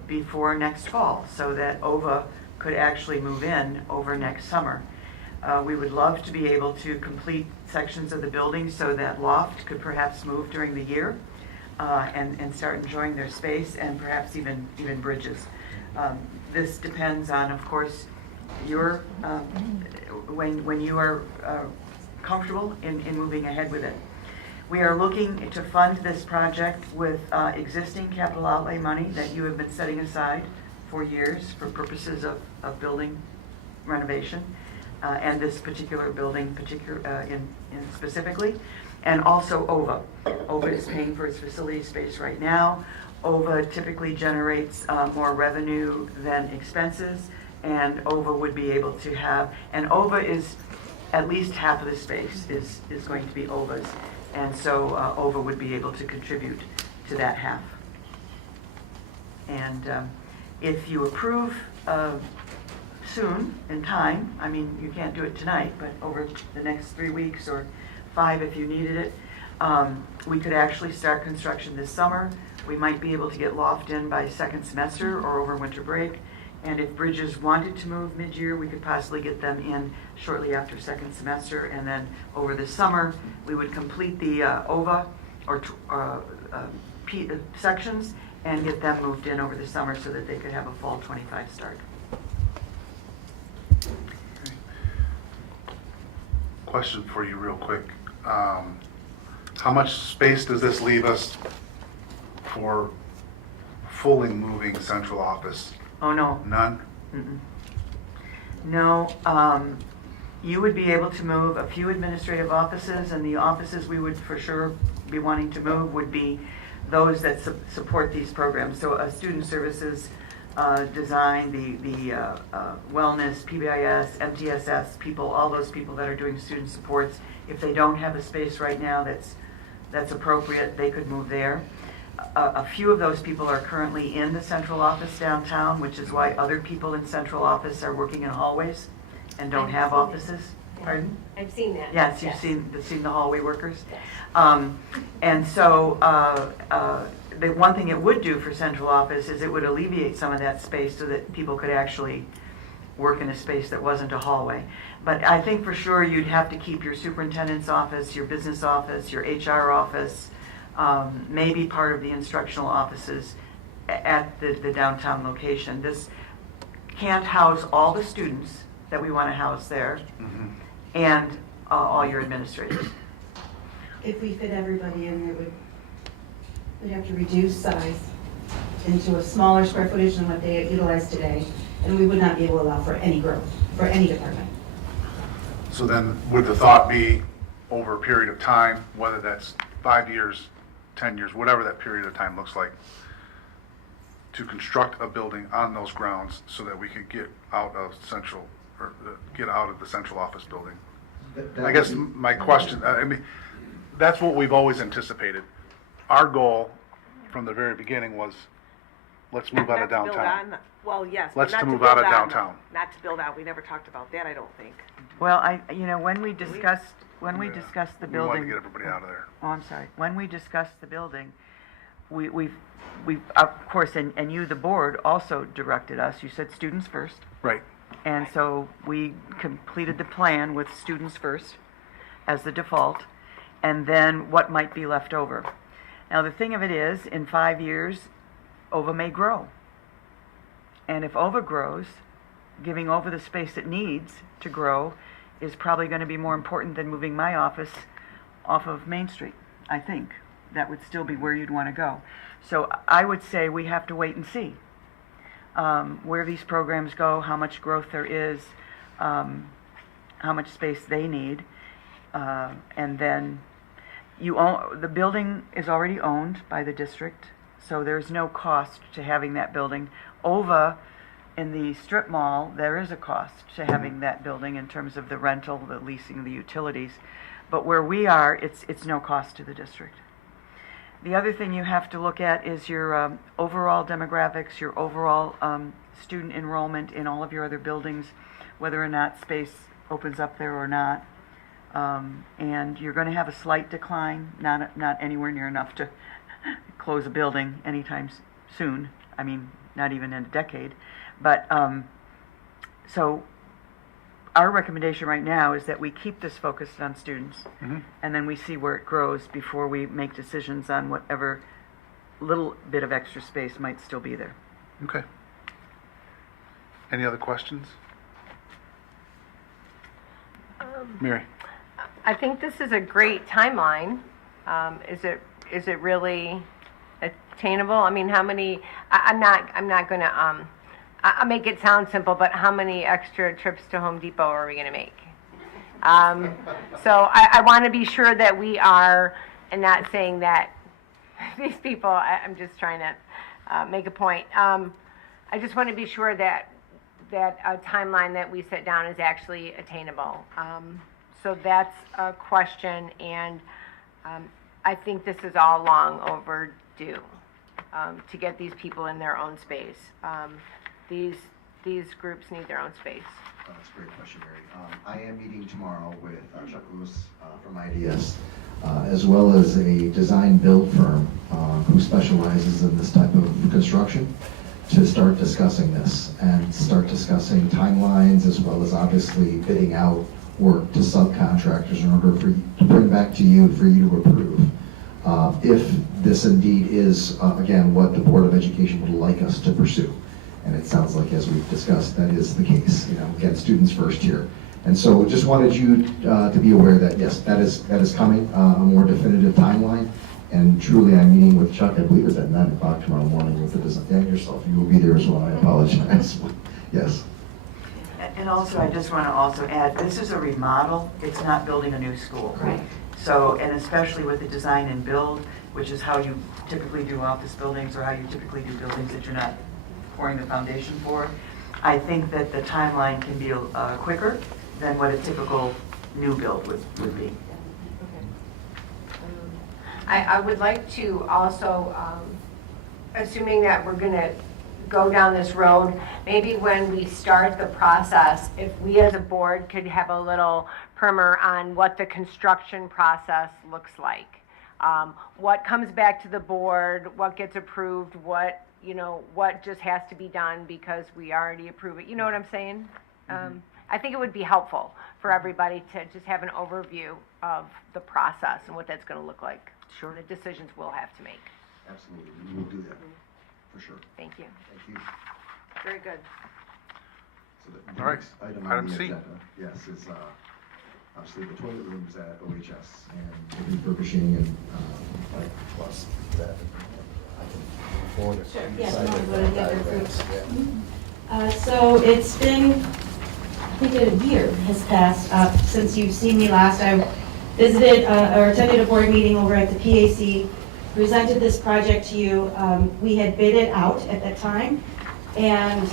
before next fall, so that OVA could actually move in over next summer. We would love to be able to complete sections of the building so that Loft could perhaps move during the year and start enjoying their space, and perhaps even Bridges. This depends on, of course, your when you are comfortable in moving ahead with it. We are looking to fund this project with existing capital outlay money that you have been setting aside for years for purposes of building renovation, and this particular building in specifically, and also OVA. OVA is paying for its facility space right now. OVA typically generates more revenue than expenses, and OVA would be able to have, and OVA is, at least half of the space is going to be OVA's, and so OVA would be able to contribute to that half. And if you approve soon, in time, I mean, you can't do it tonight, but over the next 3 weeks or 5 if you needed it, we could actually start construction this summer. We might be able to get loft in by second semester or over winter break. And if Bridges wanted to move mid-year, we could possibly get them in shortly after second semester. And then over the summer, we would complete the OVA or sections and get them moved in over the summer so that they could have a fall 25 start. Question for you real quick. How much space does this leave us for fully moving central office? Oh, no. None? Mm-mm. No, you would be able to move a few administrative offices, and the offices we would for sure be wanting to move would be those that support these programs. So student services, design, the wellness, PBIS, MTSS people, all those people that are doing student supports, if they don't have a space right now that's appropriate, they could move there. A few of those people are currently in the central office downtown, which is why other people in central office are working in hallways and don't have offices. Pardon? I've seen that. Yes, you've seen the hallway workers. And so the one thing it would do for central office is it would alleviate some of that space so that people could actually work in a space that wasn't a hallway. But I think for sure you'd have to keep your superintendent's office, your business office, your HR office, maybe part of the instructional offices at the downtown location. This can't house all the students that we want to house there, and all your administrators. If we fit everybody in, we'd have to reduce size into a smaller square footage than what they utilize today, and we would not be able to allow for any growth for any department. So then would the thought be over a period of time, whether that's 5 years, 10 years, whatever that period of time looks like, to construct a building on those grounds so that we could get out of central, or get out of the central office building? I guess my question, I mean, that's what we've always anticipated. Our goal from the very beginning was, let's move out of Not to build downtown. on- Well, yes. but Let's not to move build out of on, downtown. Not to build out, we never talked about that, I don't think. Well, when we discussed the We wanted to building. get everybody out of there. Oh, I'm sorry. When we discussed the building, we've of course, and you, the board, also directed us. You said students first. Right. And so we completed the plan with students first as the default, and then what might be left over. Now, the thing of it is, in 5 years, OVA may grow. And if OVA grows, giving OVA the space it needs to grow is probably going to be more important than moving my office off of Main Street, I think. That would still be where you'd want to go. So I would say we have to wait and see where these programs go, how much growth there is, how much space they need, and then the building is already owned by the district, so there's no cost to having that building. OVA, in the strip mall, there is a cost to having that building in terms of the rental, the leasing, the utilities. But where we are, it's no cost to the district. The other thing you have to look at is your overall demographics, your overall student enrollment in all of your other buildings, whether or not space opens up there or not. And you're going to have a slight decline, not anywhere near enough to close a building anytime soon. I mean, not even in a decade. But so our recommendation right now is that we keep this focused on students, and then we see where it grows before we make decisions on whatever little bit of extra space might still be there. Okay. Any other questions? Mary? I think this is a great timeline. Is it really attainable? I mean, how many? I'm not going to I'll make it sound simple, but how many extra trips to Home Depot are we gonna make? So I want to be sure that we are, and not saying that these people, I'm just trying to make a point. I just want to be sure that a timeline that we set down is actually attainable. So that's a question, and I think this is all long overdue to get these people in their own space. These groups need their own space. That's a great question, Mary. I am meeting tomorrow with Chuck Lewis from IDS, as well as a design build firm who specializes in this type of construction, to start discussing this and start discussing timelines, as well as obviously bidding out work to subcontractors in order to bring back to you for you to approve. If this indeed is, again, what the Board of Education would like us to pursue. And it sounds like, as we've discussed, that is the case. Again, students first here. And so just wanted you to be aware that, yes, that is coming, a more definitive timeline. And truly, I'm meeting with Chuck, I believe it's at 9 o'clock tomorrow morning with the design. And yourself, you will be there as well, I apologize. Yes. And also, I just want to also add, this is a remodel, it's not building a new school. Right. So, and especially with the design and build, which is how you typically do office buildings, or how you typically do buildings that you're not pouring the foundation for, I think that the timeline can be quicker than what a typical new build would be. I would like to also, assuming that we're gonna go down this road, maybe when we start the process, if we as a board could have a little primer on what the construction process looks like. What comes back to the board, what gets approved, what just has to be done because we already approve it. You know what I'm saying? I think it would be helpful for everybody to just have an overview of the process and what that's going to look like. Sure. The decisions we'll have to make. Absolutely, we will do that, for sure. Thank you. Thank you. Very good. So the All right. next item Item on the C. agenda, yes, is obviously the toilet rooms at OHS and the refurbishing and like plus that. Sure, yes, no, go to the other groups. So it's been, I think a year has passed since you've seen me last. I visited or attended a board meeting over at the PAC, presented this project to you. We had bid it out at that time, and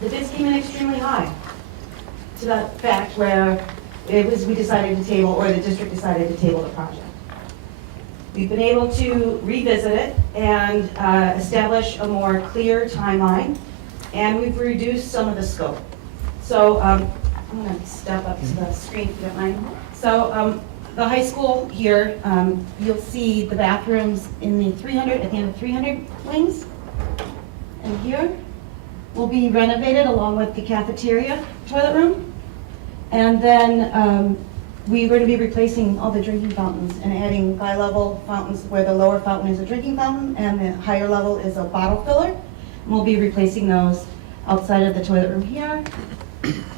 the bids came in extremely high, to the fact where we decided to table, or the district decided to table the project. We've been able to revisit it and establish a more clear timeline, and we've reduced some of the scope. So I'm going to step up to the screen if you don't mind. So the high school here, you'll see the bathrooms in the 300, at the end of 300 wings. And here will be renovated along with the cafeteria toilet room. And then we're going to be replacing all the drinking fountains and adding bi-level fountains where the lower fountain is a drinking fountain and the higher level is a bottle filler. And we'll be replacing those outside of the toilet room here,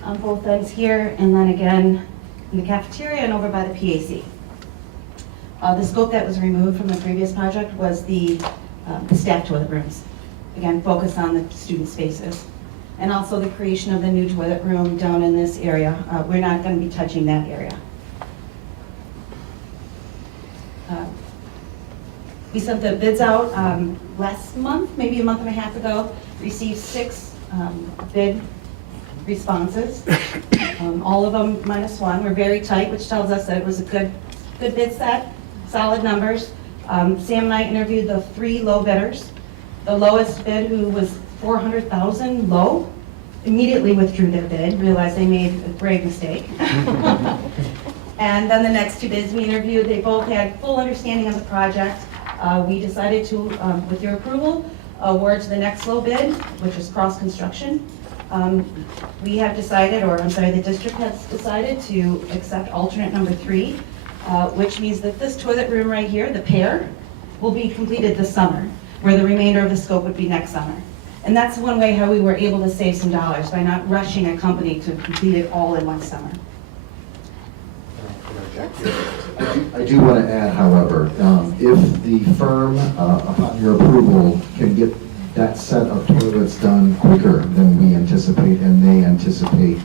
on both ends here, and then again in the cafeteria and over by the PAC. The scope that was removed from the previous project was the staff toilet rooms. Again, focus on the student spaces. And also the creation of the new toilet room down in this area. We're not going to be touching that area. We sent the bids out last month, maybe a month and a half ago, received 6 bid responses, all of them minus one. We're very tight, which tells us that it was a good bid set, solid numbers. Sam and I interviewed the 3 low bidders. The lowest bid, who was $400,000 low, immediately withdrew their bid, realized they made a grave mistake. And then the next 2 bids we interviewed, they both had full understanding of the project. We decided to, with your approval, award to the next low bid, which is Cross Construction. We have decided, or I'm sorry, the district has decided to accept alternate number 3, which means that this toilet room right here, the pair, will be completed this summer, where the remainder of the scope would be next summer. And that's one way how we were able to save some dollars, by not rushing a company to complete it all in one summer. I do want to add, however, if the firm, upon your approval, can get that set of toilets done quicker than we anticipate and they anticipate.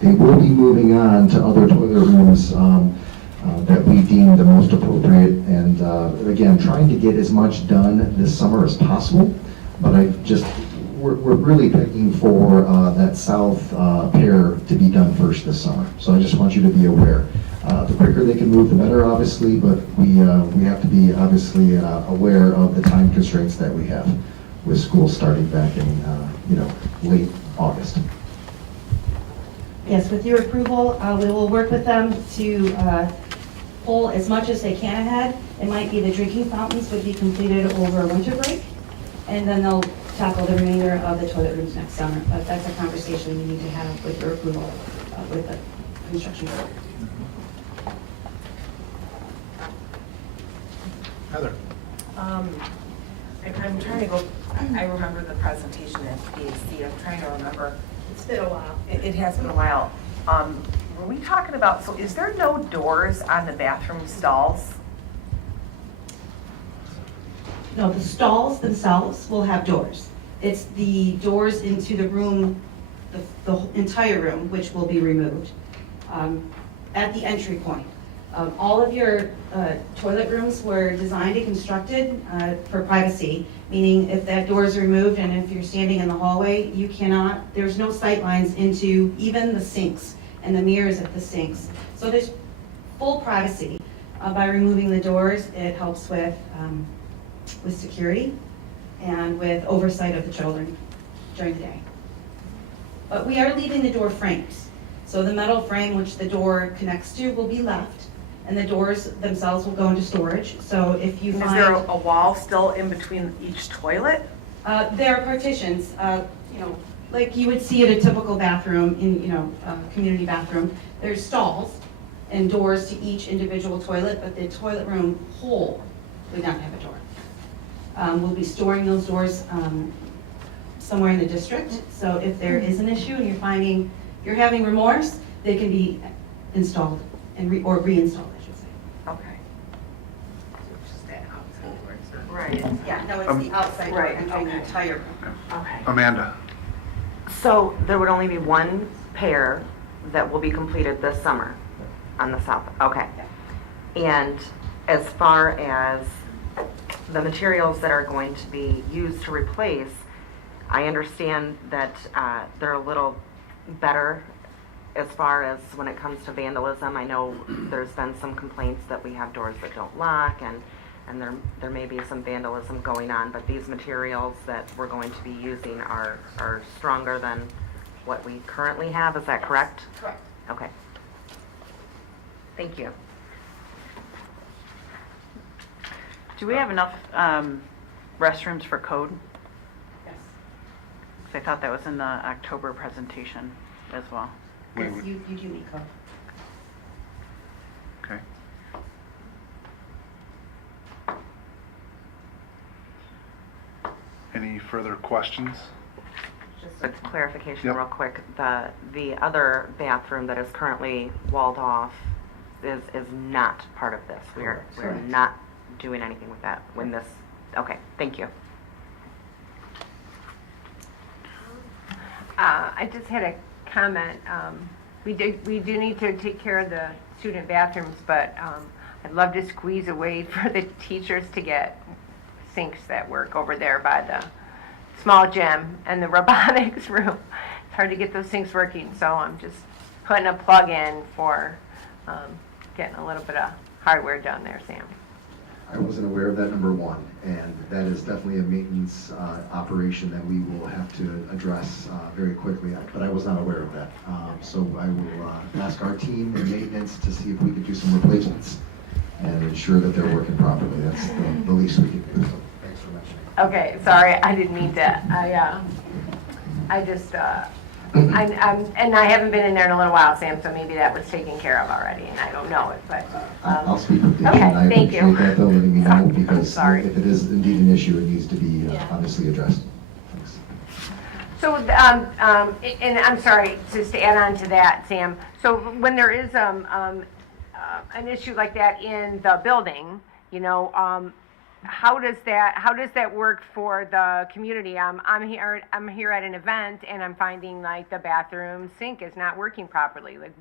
They will be moving on to other toilet rooms that we deem the most appropriate, and again, trying to get as much done this summer as possible, but we're really picking for that south pair to be done first this summer. So I just want you to be aware. The quicker they can move, the better, obviously, but we have to be obviously aware of the time constraints that we have with school starting back in late August. Yes, with your approval, we will work with them to pull as much as they can ahead. It might be the drinking fountains would be completed over winter break, and then they'll tackle the remainder of the toilet rooms next summer. But that's a conversation we need to have with your approval with the construction board. Heather? I'm trying to go, I remember the presentation at PAC, I'm trying to remember. It's been a while. It has been a while. Were we talking about, so is there no doors on the bathroom stalls? No, the stalls themselves will have doors. It's the doors into the room, the entire room, which will be removed at the entry point. All of your toilet rooms were designed and constructed for privacy, meaning if that door is removed and if you're standing in the hallway, you cannot, there's no sight lines into even the sinks and the mirrors at the sinks. So there's full privacy. By removing the doors, it helps with security and with oversight of the children during the day. But we are leaving the door frames. So the metal frame which the door connects to will be left, and the doors themselves will go into storage. So if you find... Is there a wall still in between each toilet? There are partitions, like you would see at a typical bathroom in, community bathroom. There's stalls and doors to each individual toilet, but the toilet room whole would not have a door. We'll be storing those doors somewhere in the district. So if there is an issue and you're having remorse, they can be installed or reinstalled, I should say. Okay. Just that outside doors. Right. Yeah, no, it's the outside door Right, entering the okay. entire room. Okay. Amanda? So there would only be one pair that will be completed this summer on the south, okay. And as far as the materials that are going to be used to replace, I understand that they're a little better as far as when it comes to vandalism. I know there's been some complaints that we have doors that don't lock, and there may be some vandalism going on, but these materials that we're going to be using are stronger than what we currently have, is that correct? Correct. Okay. Thank you. Do we have enough restrooms for code? Yes. 'Cause I thought that was in the October presentation as well. We Yes, would- you do need code. Okay. Any further questions? Just a clarification Yep. real quick. The other bathroom that is currently walled off is not part of this. We're Correct. not doing anything with that when this, okay, thank you. I just had a comment. We do need to take care of the student bathrooms, but I'd love to squeeze a way for the teachers to get sinks that work over there by the small gym and the robotics room. It's hard to get those sinks working, so I'm just putting a plug in for getting a little bit of hardware done there, Sam. I wasn't aware of that, number one, and that is definitely a maintenance operation that we will have to address very quickly, but I was not aware of that. So I will ask our team in maintenance to see if we could do some replacements and ensure that they're working properly. That's the least we can do, so thanks for mentioning. Okay, sorry, I didn't mean to. I just, and I haven't been in there in a little while, Sam, so maybe that was taken care of already, and I don't know it, but. I'll speak with you. Okay, and I thank you. appreciate that, though, letting me know, Sorry. because Sorry. if it is indeed an issue, it needs to be obviously addressed. Thanks. So, and I'm sorry, just to add on to that, Sam, so when there is an issue like that in the building, how does that work for the community? I'm here at an event and I'm finding like the bathroom sink is not working properly. Like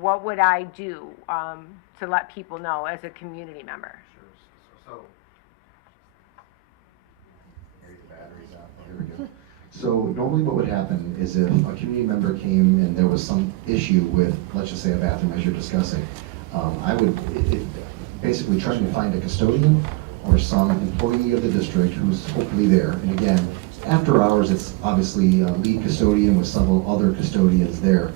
what would I do to let people know as a community member? Sure. Maybe the battery's out. Here we go. So normally what would happen is if a community member came and there was some issue with, let's just say a bathroom as you're discussing, I would basically try to find a custodian or some employee of the district who's hopefully there. And again, after hours, it's obviously a lead custodian with several other custodians there,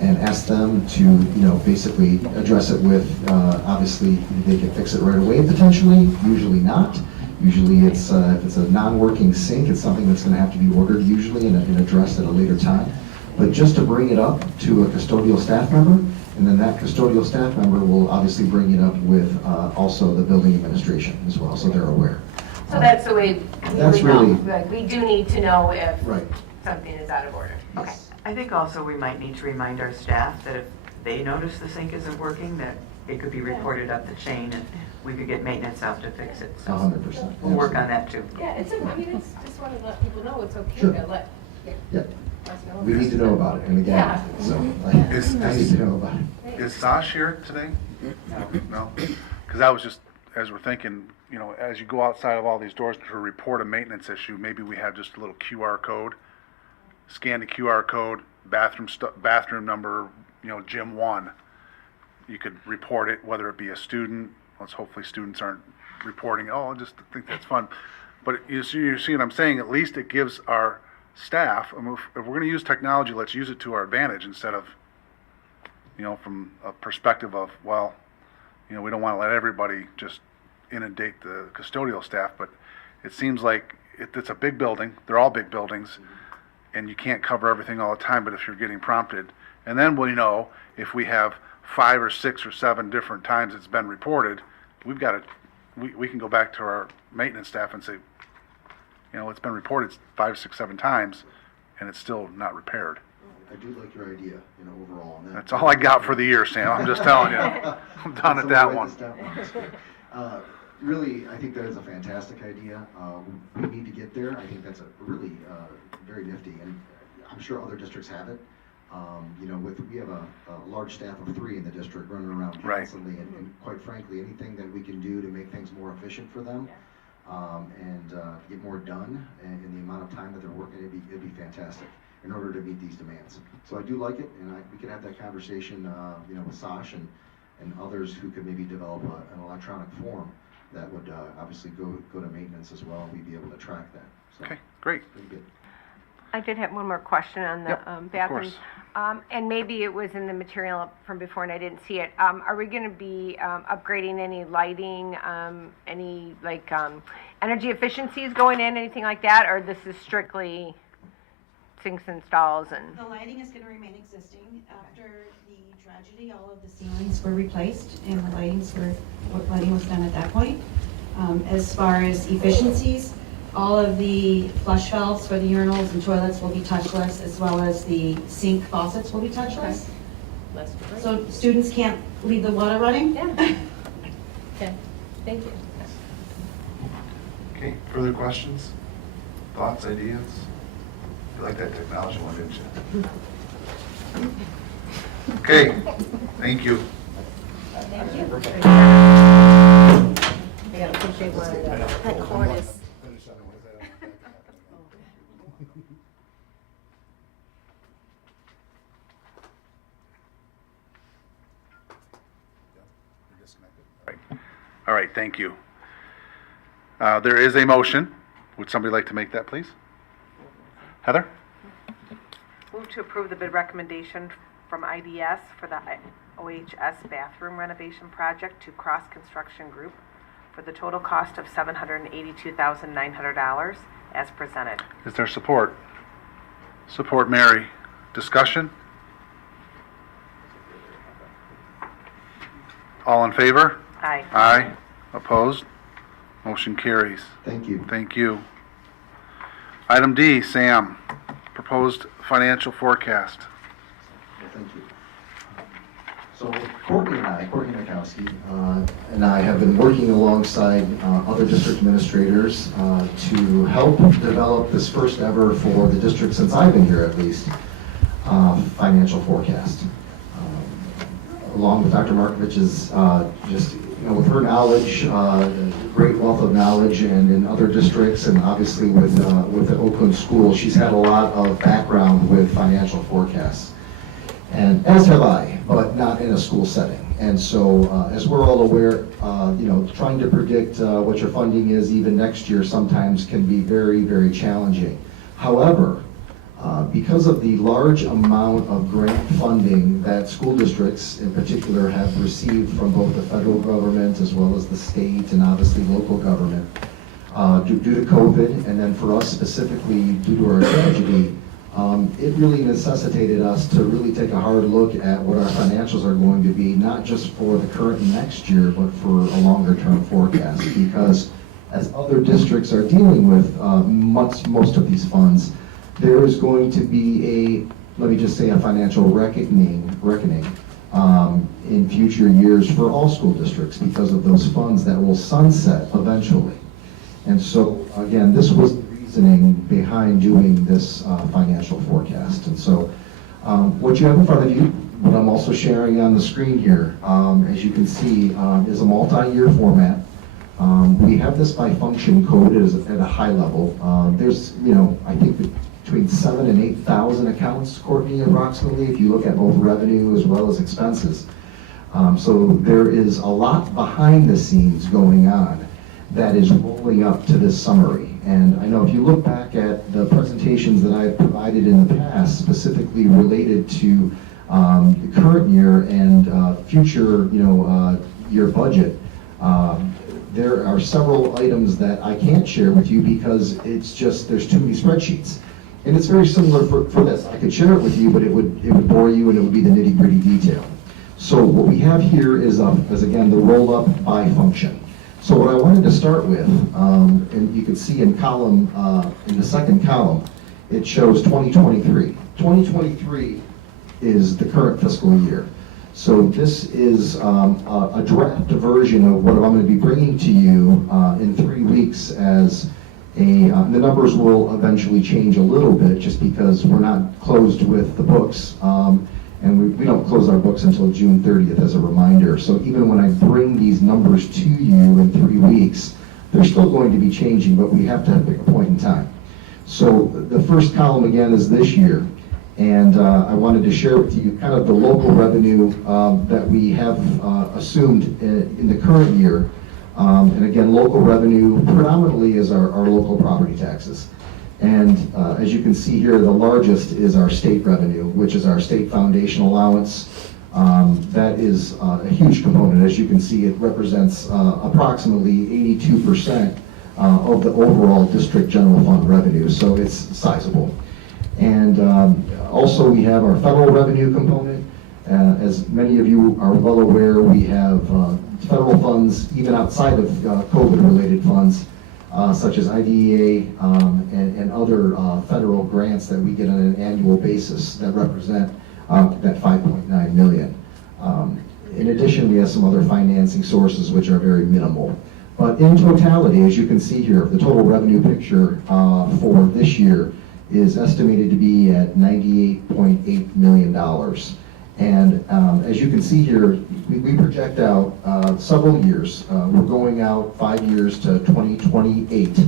and ask them to, basically address it with, obviously, they can fix it right away potentially, usually not. Usually it's, if it's a non-working sink, it's something that's gonna have to be ordered usually and addressed at a later time. But just to bring it up to a custodial staff member, and then that custodial staff member will obviously bring it up with also the building administration as well, so they're aware. So that's the way That's we know. really- Like, we do need to know if Right. something is out of order. Okay. Yes. I think also we might need to remind our staff that if they notice the sink isn't working, that it could be reported up the chain and we could get maintenance out to fix it. So 100%. we'll work on that too. Yeah, it's just want to let people know it's okay Sure. to let Yeah, us know. we need to know about it, and again, Yeah. so I Is- need to know about it. Is Sash here today? No? Because I was just, as we're thinking, as you go outside of all these doors to report a maintenance issue, maybe we have just a little QR code. Scan the QR code, bathroom number, gym 1. You could report it, whether it be a student. Let's hopefully students aren't reporting, I just think that's fun. But you see what I'm saying? At least it gives our staff, if we're going to use technology, let's use it to our advantage instead of, from a perspective of, we don't want to let everybody just inundate the custodial staff, but it seems like it's a big building. They're all big buildings, and you can't cover everything all the time, but if you're getting prompted, and then we know if we have 5 or 6 or 7 different times it's been reported, we've got to, we can go back to our maintenance staff and say, it's been reported 5, 6, 7 times, and it's still not repaired. I do like your idea, overall. And That's all I got for the year, Sam. I'm just telling you. I'm done at that one. Really, I think that is a fantastic idea. We need to get there. I think that's a really very nifty, and I'm sure other districts have it. We have a large staff of 3 in the district running around Right. constantly, and quite frankly, anything that we can do to make things more efficient for them and get more done in the amount of time that they're working, it'd be fantastic in order to meet these demands. So I do like it, and we could have that conversation, with Sash and others who could maybe develop an electronic form that would obviously go to maintenance as well. We'd be able to track that. So, Okay, great. pretty good. I did have one more question on the Yep, of bathrooms. course. And maybe it was in the material from before and I didn't see it. Are we going to be upgrading any lighting, any energy efficiencies going in, anything like that? Or this is strictly sinks and stalls and? The lighting is going to remain existing. After the tragedy, all of the ceilings were replaced and the lighting was done at that point. As far as efficiencies, all of the flush valves for the urinals and toilets will be touchless, as well as the sink faucets will be touchless. So students can't leave the water running? Yeah. Okay, thank you. Okay, further questions? Thoughts, ideas? You like that technology one, didn't you? Okay, thank you. I got a big one. That cord is. All right, thank you. There is a motion. Would somebody like to make that, please? Heather? Move to approve the bid recommendation from IDS for the OHS bathroom renovation project to Cross Construction Group for the total cost of $782,900 as presented. Is there support? Support, Mary. Discussion? All in favor? Aye. Aye. Opposed? Motion carries. Thank you. Thank you. Item D, Sam, proposed financial forecast. Well, thank you. So Courtney Mikowski, and I have been working alongside other district administrators to help develop this first ever for the district, since I've been here at least, financial forecast. Along with Dr. Markovich's, just, with her knowledge, great wealth of knowledge, and in other districts, and obviously with the Oakland School, she's had a lot of background with financial forecasts. And as have I, but not in a school setting. And so, as we're all aware, trying to predict what your funding is even next year sometimes can be very, very challenging. However, because of the large amount of grant funding that school districts in particular have received from both the federal government as well as the state and obviously local government, due to COVID, and then for us specifically due to our tragedy, it really necessitated us to really take a hard look at what our financials are going to be, not just for the current and next year, but for a longer term forecast. Because as other districts are dealing with most of these funds, there is going to be let me just say, a financial reckoning in future years for all school districts because of those funds that will sunset eventually. And so, again, this was the reasoning behind doing this financial forecast. And so, what you have in front of you, what I'm also sharing on the screen here, as you can see, is a multi-year format. We have this by function coded at a high level. There's, I think between 7,000 and 8,000 accounts, Courtney, approximately, if you look at both revenue as well as expenses. So there is a lot behind the scenes going on that is rolling up to this summary. And I know if you look back at the presentations that I've provided in the past, specifically related to the current year and future, year budget, there are several items that I can't share with you because it's just, there's too many spreadsheets. And it's very similar for this. I could share it with you, but it would bore you and it would be the nitty-gritty detail. So what we have here is again, the roll-up by function. So what I wanted to start with, and you can see in the second column, it shows 2023. 2023 is the current fiscal year. So this is a draft version of what I'm going to be bringing to you in 3 weeks as the numbers will eventually change a little bit just because we're not closed with the books. And we don't close our books until June 30th as a reminder. So even when I bring these numbers to you in 3 weeks, they're still going to be changing, but we have to pick a point in time. So the first column again is this year. And I wanted to share with you kind of the local revenue that we have assumed in the current year. And again, local revenue predominantly is our local property taxes. And as you can see here, the largest is our state revenue, which is our state foundation allowance. That is a huge component. As you can see, it represents approximately 82% of the overall district general fund revenue, so it's sizable. And also we have our federal revenue component. As many of you are well aware, we have federal funds, even outside of COVID-related funds, such as IDEA and other federal grants that we get on an annual basis that represent that $5.9 million. In addition, we have some other financing sources which are very minimal. But in totality, as you can see here, the total revenue picture for this year is estimated to be at $98.8 million. And as you can see here, we project out several years. We're going out 5 years to 2028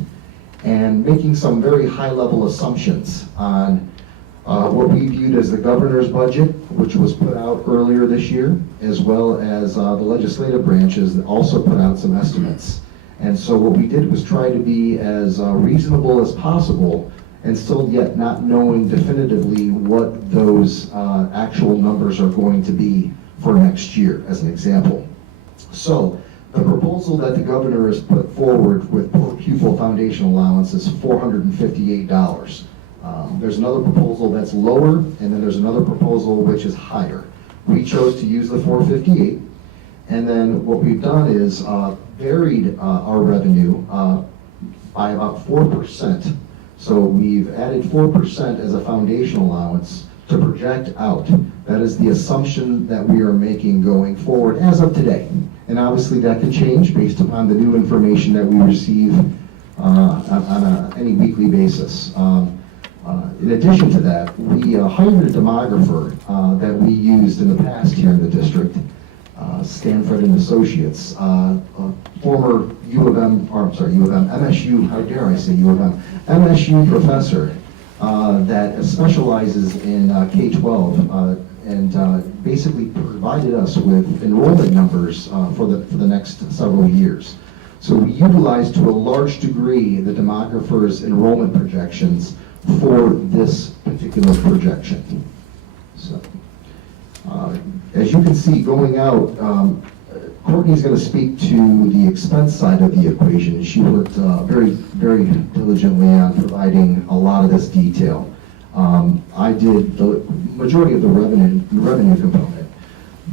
and making some very high-level assumptions on what we viewed as the governor's budget, which was put out earlier this year, as well as the legislative branches that also put out some estimates. And so what we did was try to be as reasonable as possible and still yet not knowing definitively what those actual numbers are going to be for next year, as an example. So the proposal that the governor has put forward with pupil foundation allowance is $458. There's another proposal that's lower, and then there's another proposal which is higher. We chose to use the $458, and then what we've done is varied our revenue by about 4%. So we've added 4% as a foundation allowance to project out. That is the assumption that we are making going forward as of today. And obviously that can change based upon the new information that we receive on any weekly basis. In addition to that, we hired a demographer that we used in the past here in the district, Stanford and Associates, a former MSU, how dare I say U of M, MSU professor that specializes in K-12 and basically provided us with enrollment numbers for the next several years. So we utilized to a large degree the demographer's enrollment projections for this particular projection. So, as you can see, going out, Courtney's going to speak to the expense side of the equation. She worked very, very diligently on providing a lot of this detail. I did the majority of the revenue component.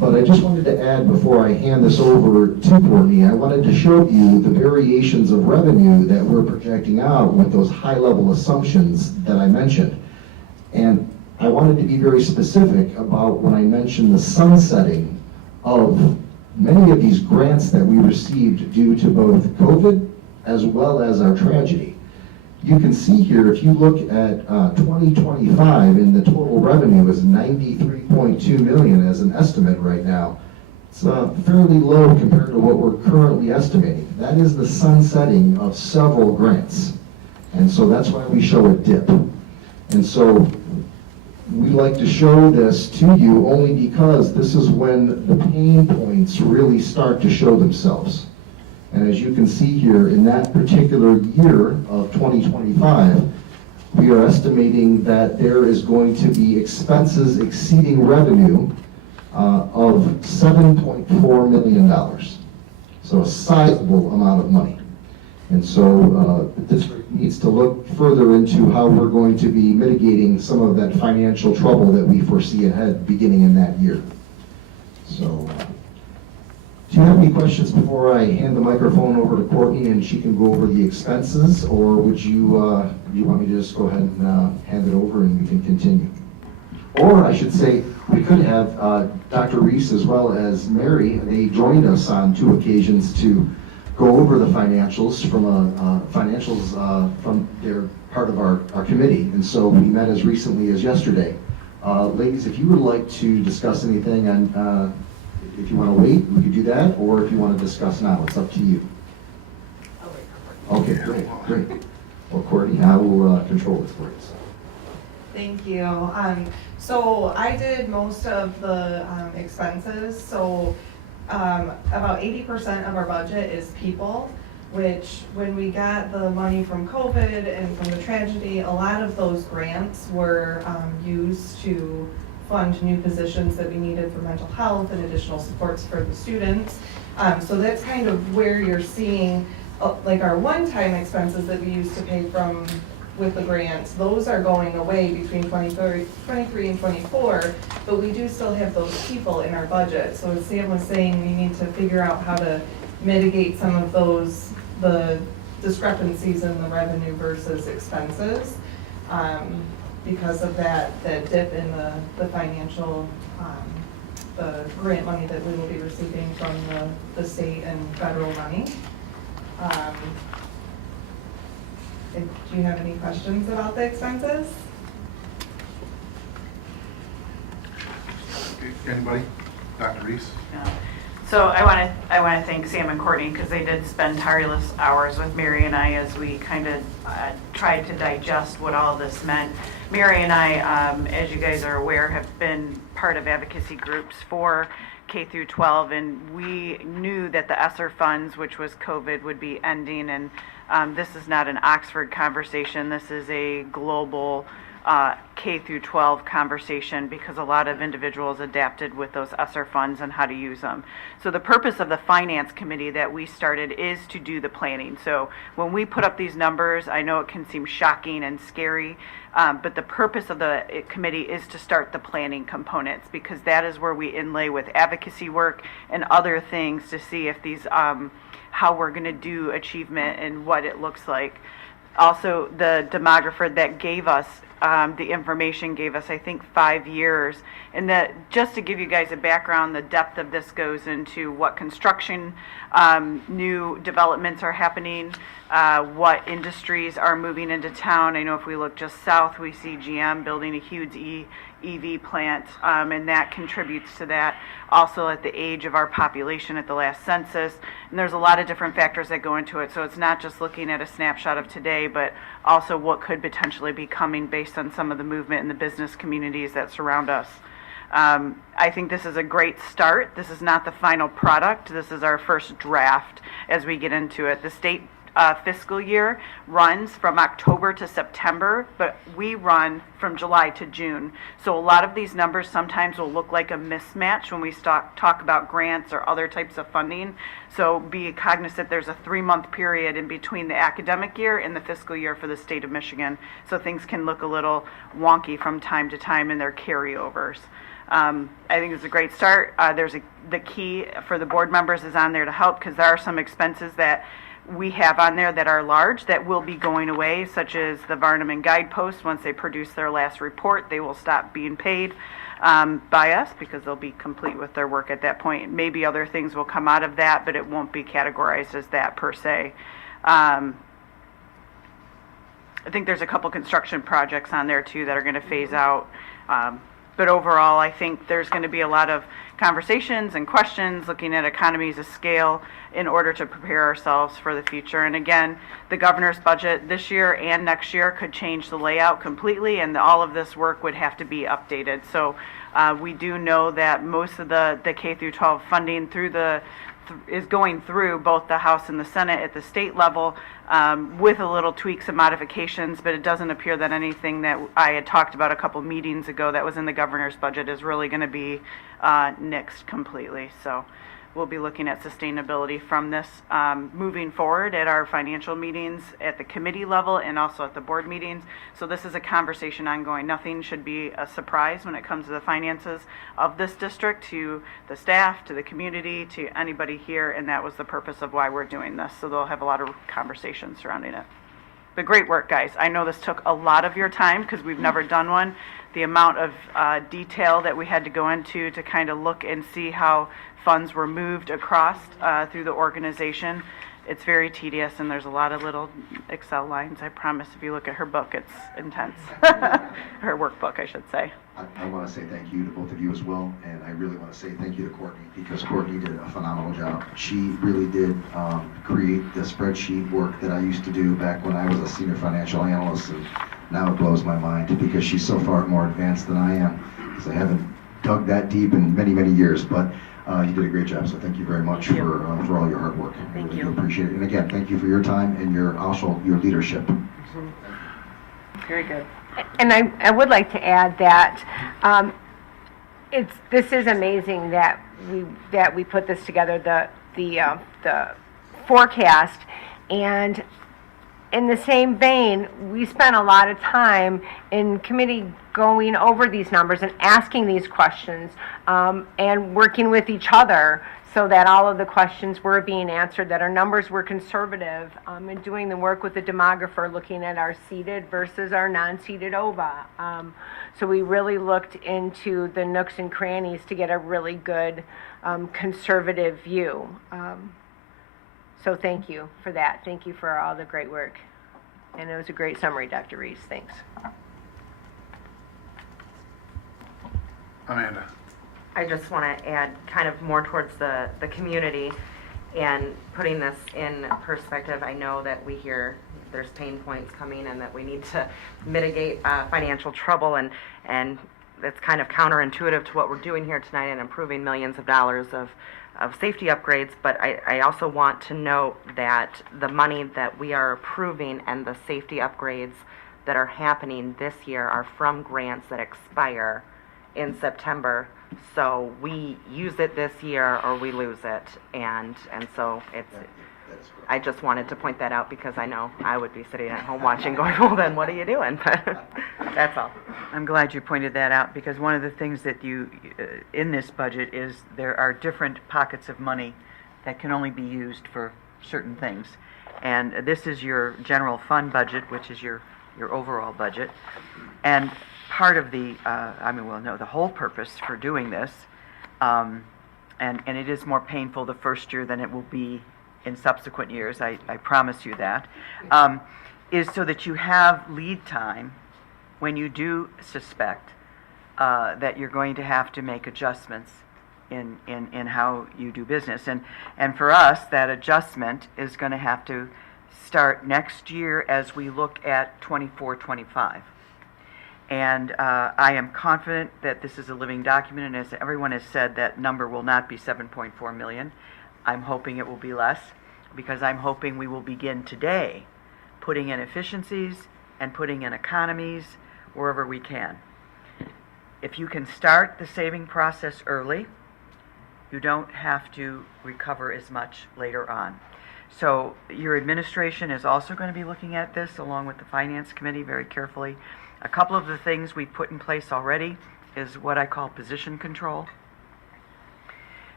But I just wanted to add, before I hand this over to Courtney, I wanted to show you the variations of revenue that we're projecting out with those high-level assumptions that I mentioned. And I wanted to be very specific about when I mentioned the sunsetting of many of these grants that we received due to both COVID as well as our tragedy. You can see here, if you look at 2025, and the total revenue is $93.2 million as an estimate right now. It's fairly low compared to what we're currently estimating. That is the sunsetting of several grants. And so that's why we show a dip. And so we like to show this to you only because this is when the pain points really start to show themselves. And as you can see here, in that particular year of 2025, we are estimating that there is going to be expenses exceeding revenue of $7.4 million. So a sizable amount of money. And so the district needs to look further into how we're going to be mitigating some of that financial trouble that we foresee ahead beginning in that year. So, do you have any questions before I hand the microphone over to Courtney and she can go over the expenses, or would you want me to just go ahead and hand it over and we can continue? Or I should say, we could have Dr. Reese as well as Mary. They joined us on 2 occasions to go over the financials from their part of our committee, and so we met as recently as yesterday. Ladies, if you would like to discuss anything on if you want to wait, we could do that, or if you want to discuss now, it's up to you. Okay, great. Well, Courtney, I will control this for you. Thank you. So I did most of the expenses. So about 80% of our budget is people, which when we got the money from COVID and from the tragedy, a lot of those grants were used to fund new positions that we needed for mental health and additional supports for the students. So that's kind of where you're seeing like our one-time expenses that we used to pay with the grants. Those are going away between 23 and 24, but we do still have those people in our budget. So as Sam was saying, we need to figure out how to mitigate some of the discrepancies in the revenue versus expenses. Because of that dip in the financial, the grant money that we will be receiving from the state and federal money. Do you have any questions about the expenses? Anybody? Dr. Reese? Yeah. So I want to thank Sam and Courtney because they did spend tireless hours with Mary and I as we kind of tried to digest what all this meant. Mary and I, as you guys are aware, have been part of advocacy groups for K through 12, and we knew that the ESSER funds, which was COVID, would be ending, and this is not an Oxford conversation. This is a global K through 12 conversation because a lot of individuals adapted with those ESSER funds and how to use them. So the purpose of the finance committee that we started is to do the planning. So when we put up these numbers, I know it can seem shocking and scary, but the purpose of the committee is to start the planning components because that is where we inlay with advocacy work and other things to see if these, how we're going to do achievement and what it looks like. Also, the demographer that gave us the information gave us, I think, 5 years. And that, just to give you guys a background, the depth of this goes into what construction, new developments are happening, what industries are moving into town. I know if we look just south, we see GM building a huge EV plant, and that contributes to that. Also at the age of our population at the last census, and there's a lot of different factors that go into it. So it's not just looking at a snapshot of today, but also what could potentially be coming based on some of the movement in the business communities that surround us. I think this is a great start. This is not the final product. This is our first draft as we get into it. The state fiscal year runs from October to September, but we run from July to June. So a lot of these numbers sometimes will look like a mismatch when we talk about grants or other types of funding. So be cognizant there's a 3-month period in between the academic year and the fiscal year for the state of Michigan. So things can look a little wonky from time to time in their carryovers. I think it's a great start. The key for the board members is on there to help, because there are some expenses that we have on there that are large that will be going away, such as the Varnum and Guidepost. Once they produce their last report, they will stop being paid by us, because they'll be complete with their work at that point. Maybe other things will come out of that, but it won't be categorized as that per se. I think there's a couple construction projects on there too that are going to phase out. But overall, I think there's going to be a lot of conversations and questions looking at economies of scale in order to prepare ourselves for the future. And again, the governor's budget this year and next year could change the layout completely, and all of this work would have to be updated. So we do know that most of the K through 12 funding is going through both the House and the Senate at the state level, with a little tweaks and modifications, but it doesn't appear that anything that I had talked about a couple meetings ago that was in the governor's budget is really going to be nixed completely. So we'll be looking at sustainability from this moving forward at our financial meetings at the committee level and also at the board meetings. So this is a conversation ongoing. Nothing should be a surprise when it comes to the finances of this district, to the staff, to the community, to anybody here, and that was the purpose of why we're doing this. So they'll have a lot of conversations surrounding it. But great work, guys. I know this took a lot of your time because we've never done one. The amount of detail that we had to go into to kind of look and see how funds were moved across through the organization. It's very tedious, and there's a lot of little Excel lines. I promise if you look at her book, it's intense. Her workbook, I should say. I want to say thank you to both of you as well, and I really want to say thank you to Courtney, because Courtney did a phenomenal job. She really did create the spreadsheet work that I used to do back when I was a senior financial analyst, and now it blows my mind because she's so far more advanced than I am, because I haven't dug that deep in many, many years. But you did a great job, so thank you very much for all your hard work. Thank I really you. appreciate it. And again, thank you for your time and also your leadership. Very good. And I would like to add that this is amazing that we put this together, the forecast, and in the same vein, we spent a lot of time in committee going over these numbers and asking these questions, and working with each other so that all of the questions were being answered, that our numbers were conservative, and doing the work with the demographer, looking at our seated versus our non-seated OVA. So we really looked into the nooks and crannies to get a really good conservative view. So thank you for that. Thank you for all the great work. And it was a great summary, Dr. Reese. Thanks. Amanda. I just want to add kind of more towards the community and putting this in perspective. I know that we hear there's pain points coming and that we need to mitigate financial trouble, and it's kind of counterintuitive to what we're doing here tonight and improving millions of dollars of safety upgrades. But I also want to note that the money that we are approving and the safety upgrades that are happening this year are from grants that expire in September. So we use it this year or we lose it, and so it's. I just wanted to point that out because I know I would be sitting at home watching, going, "Well, then what are you doing?" That's all. I'm glad you pointed that out, because one of the things that you, in this budget, is there are different pockets of money that can only be used for certain things. And this is your general fund budget, which is your your overall budget. And part of the, the whole purpose for doing this, and it is more painful the first year than it will be in subsequent years, I promise you that, is so that you have lead time when you do suspect that you're going to have to make adjustments in how you do business. And for us, that adjustment is going to have to start next year as we look at 24-25. And I am confident that this is a living document, and as everyone has said, that number will not be 7.4 million. I'm hoping it will be less, because I'm hoping we will begin today putting in efficiencies and putting in economies wherever we can. If you can start the saving process early, you don't have to recover as much later on. So your administration is also going to be looking at this along with the Finance Committee very carefully. A couple of the things we've put in place already is what I call position control.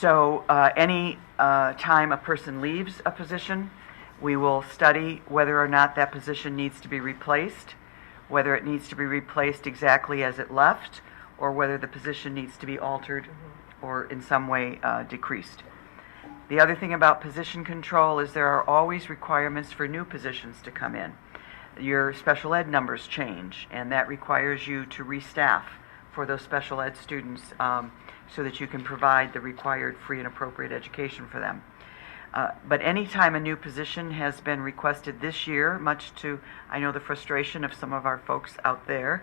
So any time a person leaves a position, we will study whether or not that position needs to be replaced, whether it needs to be replaced exactly as it left, or whether the position needs to be altered or in some way decreased. The other thing about position control is there are always requirements for new positions to come in. Your special ed numbers change, and that requires you to restaff for those special ed students so that you can provide the required free and appropriate education for them. But anytime a new position has been requested this year, much to, I know, the frustration of some of our folks out there,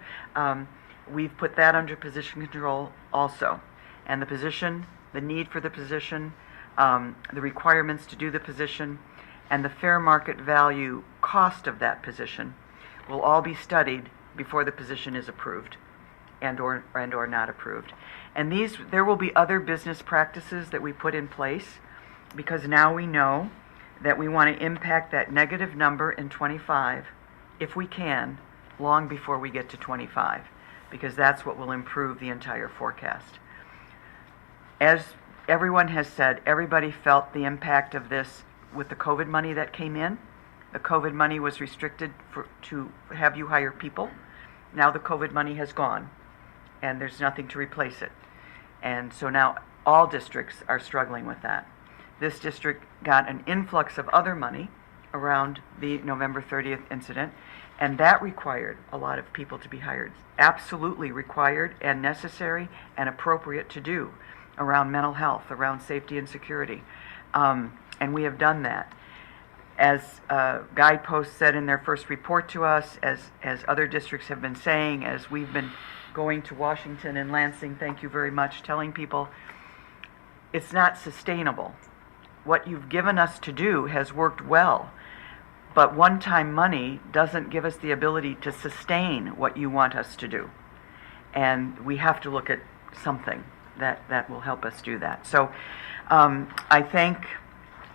we've put that under position control also. And the position, the need for the position, the requirements to do the position, and the fair market value cost of that position will all be studied before the position is approved and or not approved. And there will be other business practices that we put in place, because now we know that we want to impact that negative number in 25, if we can, long before we get to 25, because that's what will improve the entire forecast. As everyone has said, everybody felt the impact of this with the COVID money that came in. The COVID money was restricted to have you hire people. Now the COVID money has gone, and there's nothing to replace it. And so now all districts are struggling with that. This district got an influx of other money around the November 30th incident, and that required a lot of people to be hired. Absolutely required and necessary and appropriate to do around mental health, around safety and security. And we have done that. As Guidepost said in their first report to us, as other districts have been saying, as we've been going to Washington and Lansing, thank you very much, telling people it's not sustainable. What you've given us to do has worked well, but one-time money doesn't give us the ability to sustain what you want us to do. And we have to look at something that will help us do that. So I thank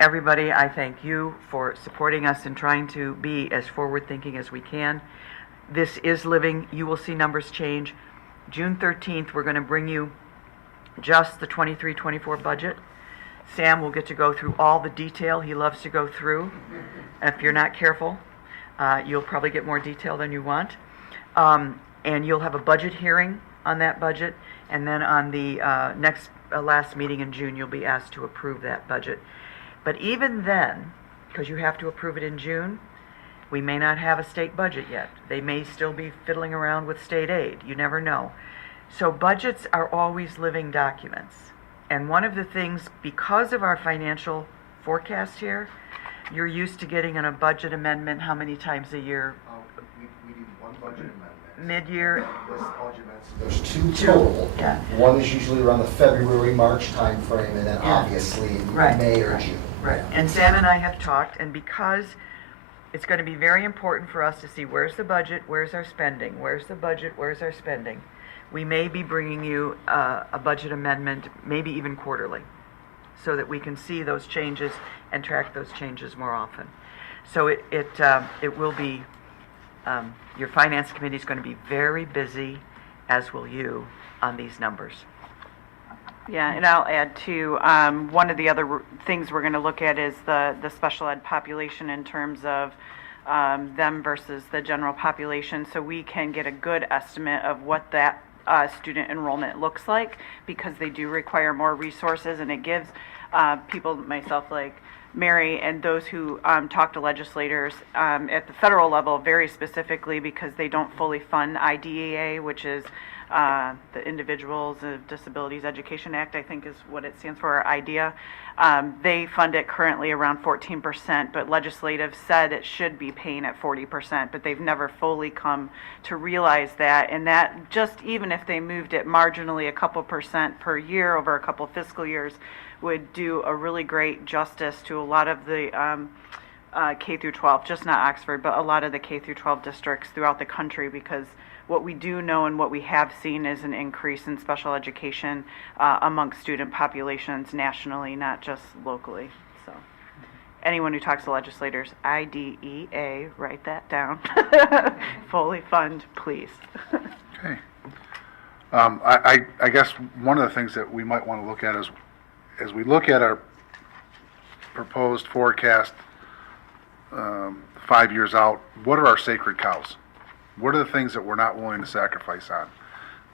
everybody. I thank you for supporting us and trying to be as forward-thinking as we can. This is living. You will see numbers change. June 13th, we're going to bring you just the 23-24 budget. Sam will get to go through all the detail he loves to go through. If you're not careful, you'll probably get more detail than you want. And you'll have a budget hearing on that budget, and then on the last meeting in June, you'll be asked to approve that budget. But even then, because you have to approve it in June, we may not have a state budget yet. They may still be fiddling around with state aid. You never know. So budgets are always living documents. And one of the things, because of our financial forecast here, you're used to getting in a budget amendment how many times a year? We do one budget amendment. Mid-year? This budget amendment, there's two total. Yeah. One is usually around the February, March timeframe, and then obviously May or June. Right. And Sam and I have talked, and because it's going to be very important for us to see where's the budget, where's our spending, where's the budget, where's our spending, we may be bringing you a budget amendment, maybe even quarterly, so that we can see those changes and track those changes more often. So it will be, your finance committee is going to be very busy, as will you, on these numbers. Yeah, and I'll add too, one of the other things we're going to look at is the special ed population in terms of them versus the general population, so we can get a good estimate of what that student enrollment looks like, because they do require more resources, and it gives people, myself like Mary, and those who talk to legislators at the federal level very specifically, because they don't fully fund IDEA, which is the Individuals with Disabilities Education Act, I think is what it stands for, or IDEA. They fund it currently around 14%, but legislative said it should be paying at 40%, but they've never fully come to realize that, and that just even if they moved it marginally a couple percent per year over a couple fiscal years would do a really great justice to a lot of the K through 12, just not Oxford, but a lot of the K through 12 districts throughout the country, because what we do know and what we have seen is an increase in special education amongst student populations nationally, not just locally. So anyone who talks to legislators, IDEA, write that down. Fully fund, please. Okay. I guess one of the things that we might want to look at is, as we look at our proposed forecast 5 years out, what are our sacred cows? What are the things that we're not willing to sacrifice on?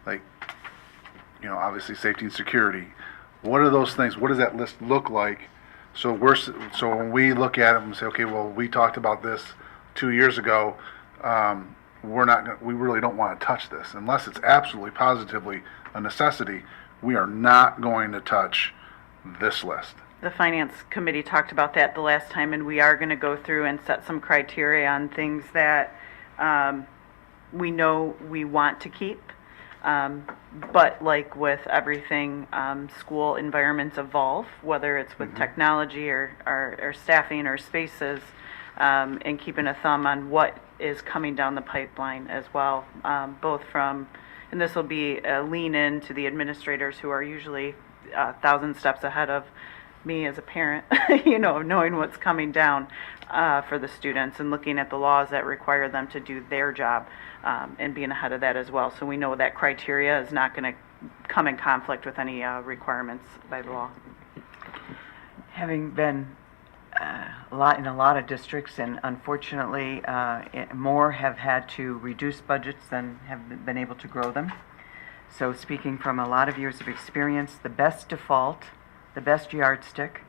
Like, you know, obviously safety and security. What are those things? What does that list look like? So when we look at it and say, okay, well, we talked about this 2 years ago, we really don't want to touch this unless it's absolutely positively a necessity. We are not going to touch this list. The Finance Committee talked about that the last time, and we are going to go through and set some criteria on things that we know we want to keep. But like with everything, school environments evolve, whether it's with technology or staffing or spaces, and keeping a thumb on what is coming down the pipeline as well, both from, and this will be a lean in to the administrators who are usually 1,000 steps ahead of me as a parent, you know, knowing what's coming down for the students and looking at the laws that require them to do their job, and being ahead of that as well. So we know that criteria is not going to come in conflict with any requirements by the law. Having been in a lot of districts, and unfortunately, more have had to reduce budgets than have been able to grow them. So speaking from a lot of years of experience, the best default, the best yardstick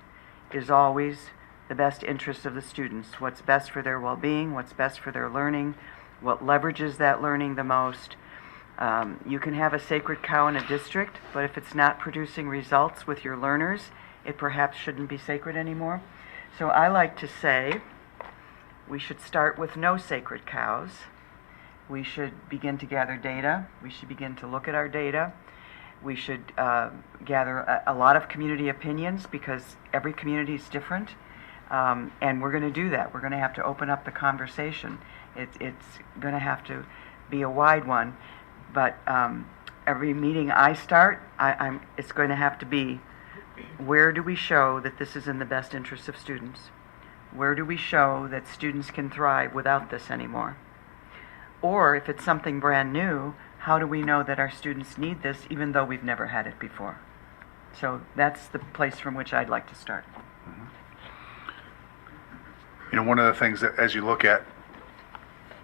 is always the best interest of the students. What's best for their well-being, what's best for their learning, what leverages that learning the most. You can have a sacred cow in a district, but if it's not producing results with your learners, it perhaps shouldn't be sacred anymore. So I like to say we should start with no sacred cows. We should begin to gather data. We should begin to look at our data. We should gather a lot of community opinions, because every community is different. And we're going to do that. We're going to have to open up the conversation. It's going to have to be a wide one. But every meeting I start, it's going to have to be, where do we show that this is in the best interest of students? Where do we show that students can thrive without this anymore? Or if it's something brand new, how do we know that our students need this even though we've never had it before? So that's the place from which I'd like to start. You know, one of the things that, as you look at,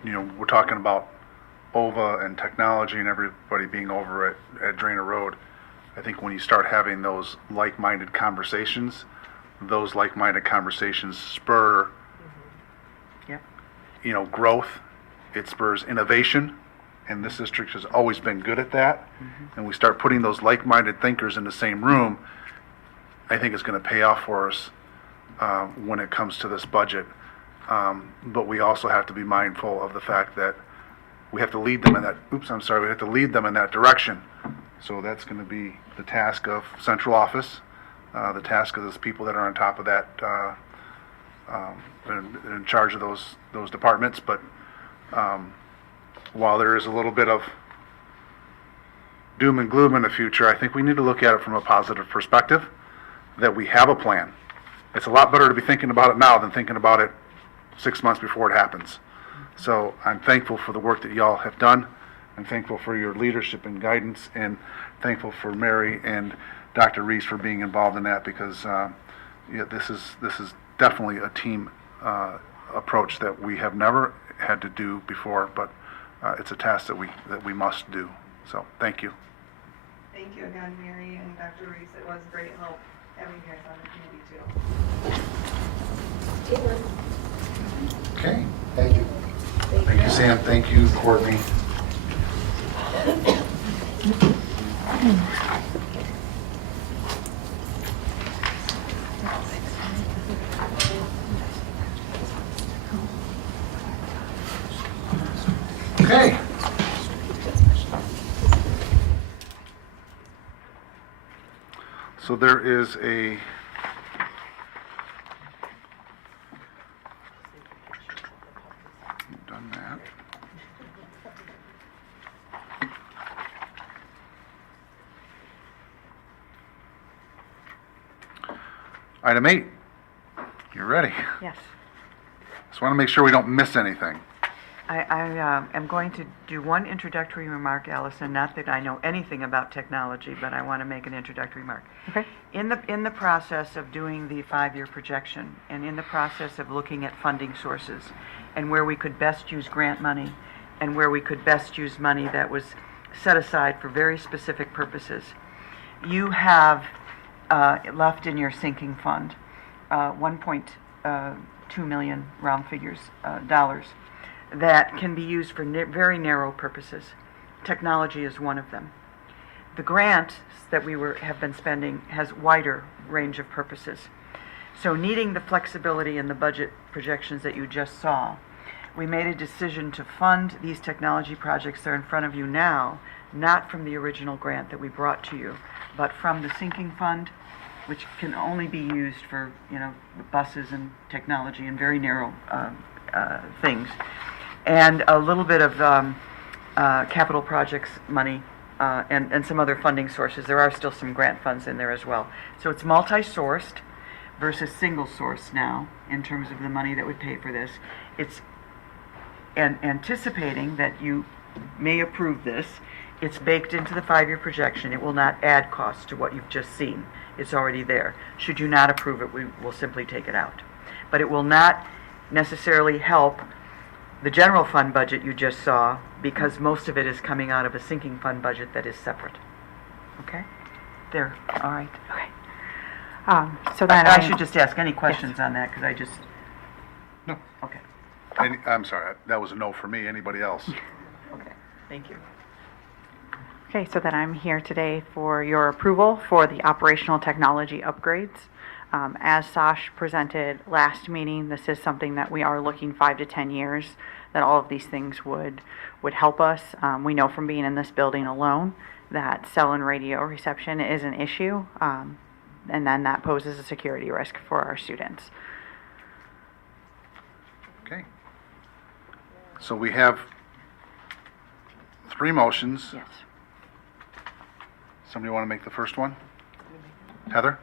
you know, we're talking about OVA and technology and everybody being over at Drainer Road. I think when you start having those like-minded conversations, those like-minded conversations spur, you know, growth. It spurs innovation, and this district has always been good at that. And we start putting those like-minded thinkers in the same room, I think it's going to pay off for us when it comes to this budget. But we also have to be mindful of the fact that we have to lead them in that, we have to lead them in that direction. So that's going to be the task of central office, the task of those people that are on top of that, in charge of those departments. But while there is a little bit of doom and gloom in the future, I think we need to look at it from a positive perspective, that we have a plan. It's a lot better to be thinking about it now than thinking about it 6 months before it happens. So I'm thankful for the work that y'all have done. I'm thankful for your leadership and guidance, and thankful for Mary and Dr. Reese for being involved in that, because this is definitely a team approach that we have never had to do before, but it's a task that we must do. So, thank you. Thank you again, Mary and Dr. Reese. It was great help having you guys on the committee too. Okay, thank you. Thank you, Sam. Thank you, Courtney. Okay. So there is a done that. Item 8. You're ready. Yes. Just want to make sure we don't miss anything. I am going to do one introductory remark, Allison, not that I know anything about technology, but I want to make an introductory remark. Okay. In the process of doing the 5-year projection, and in the process of looking at funding sources, and where we could best use grant money, and where we could best use money that was set aside for very specific purposes, you have left in your sinking fund 1.2 million, round figures, dollars, that can be used for very narrow purposes. Technology is one of them. The grant that we have been spending has wider range of purposes. So needing the flexibility in the budget projections that you just saw, we made a decision to fund these technology projects that are in front of you now, not from the original grant that we brought to you, but from the sinking fund, which can only be used for, buses and technology and very narrow things. And a little bit of capital projects money and some other funding sources. There are still some grant funds in there as well. So it's multi-sourced versus single-sourced now in terms of the money that would pay for this. It's anticipating that you may approve this. It's baked into the 5-year projection. It will not add costs to what you've just seen. It's already there. Should you not approve it, we will simply take it out. But it will not necessarily help the general fund budget you just saw, because most of it is coming out of a sinking fund budget that is separate. Okay? There, all right. Okay. So then I should just ask any questions on that, because I just... No. Okay, I'm sorry, that was a no for me. Anybody else? okay, thank you. Okay, so then I'm here today for your approval for the operational technology upgrades. As Sash presented last meeting, this is something that we are looking 5 to 10 years, that all of these things would help us. We know from being in this building alone that cell and radio reception is an issue, and then that poses a security risk for our students. Okay. So we have 3 motions. Yes. Somebody want to make the first one? Heather?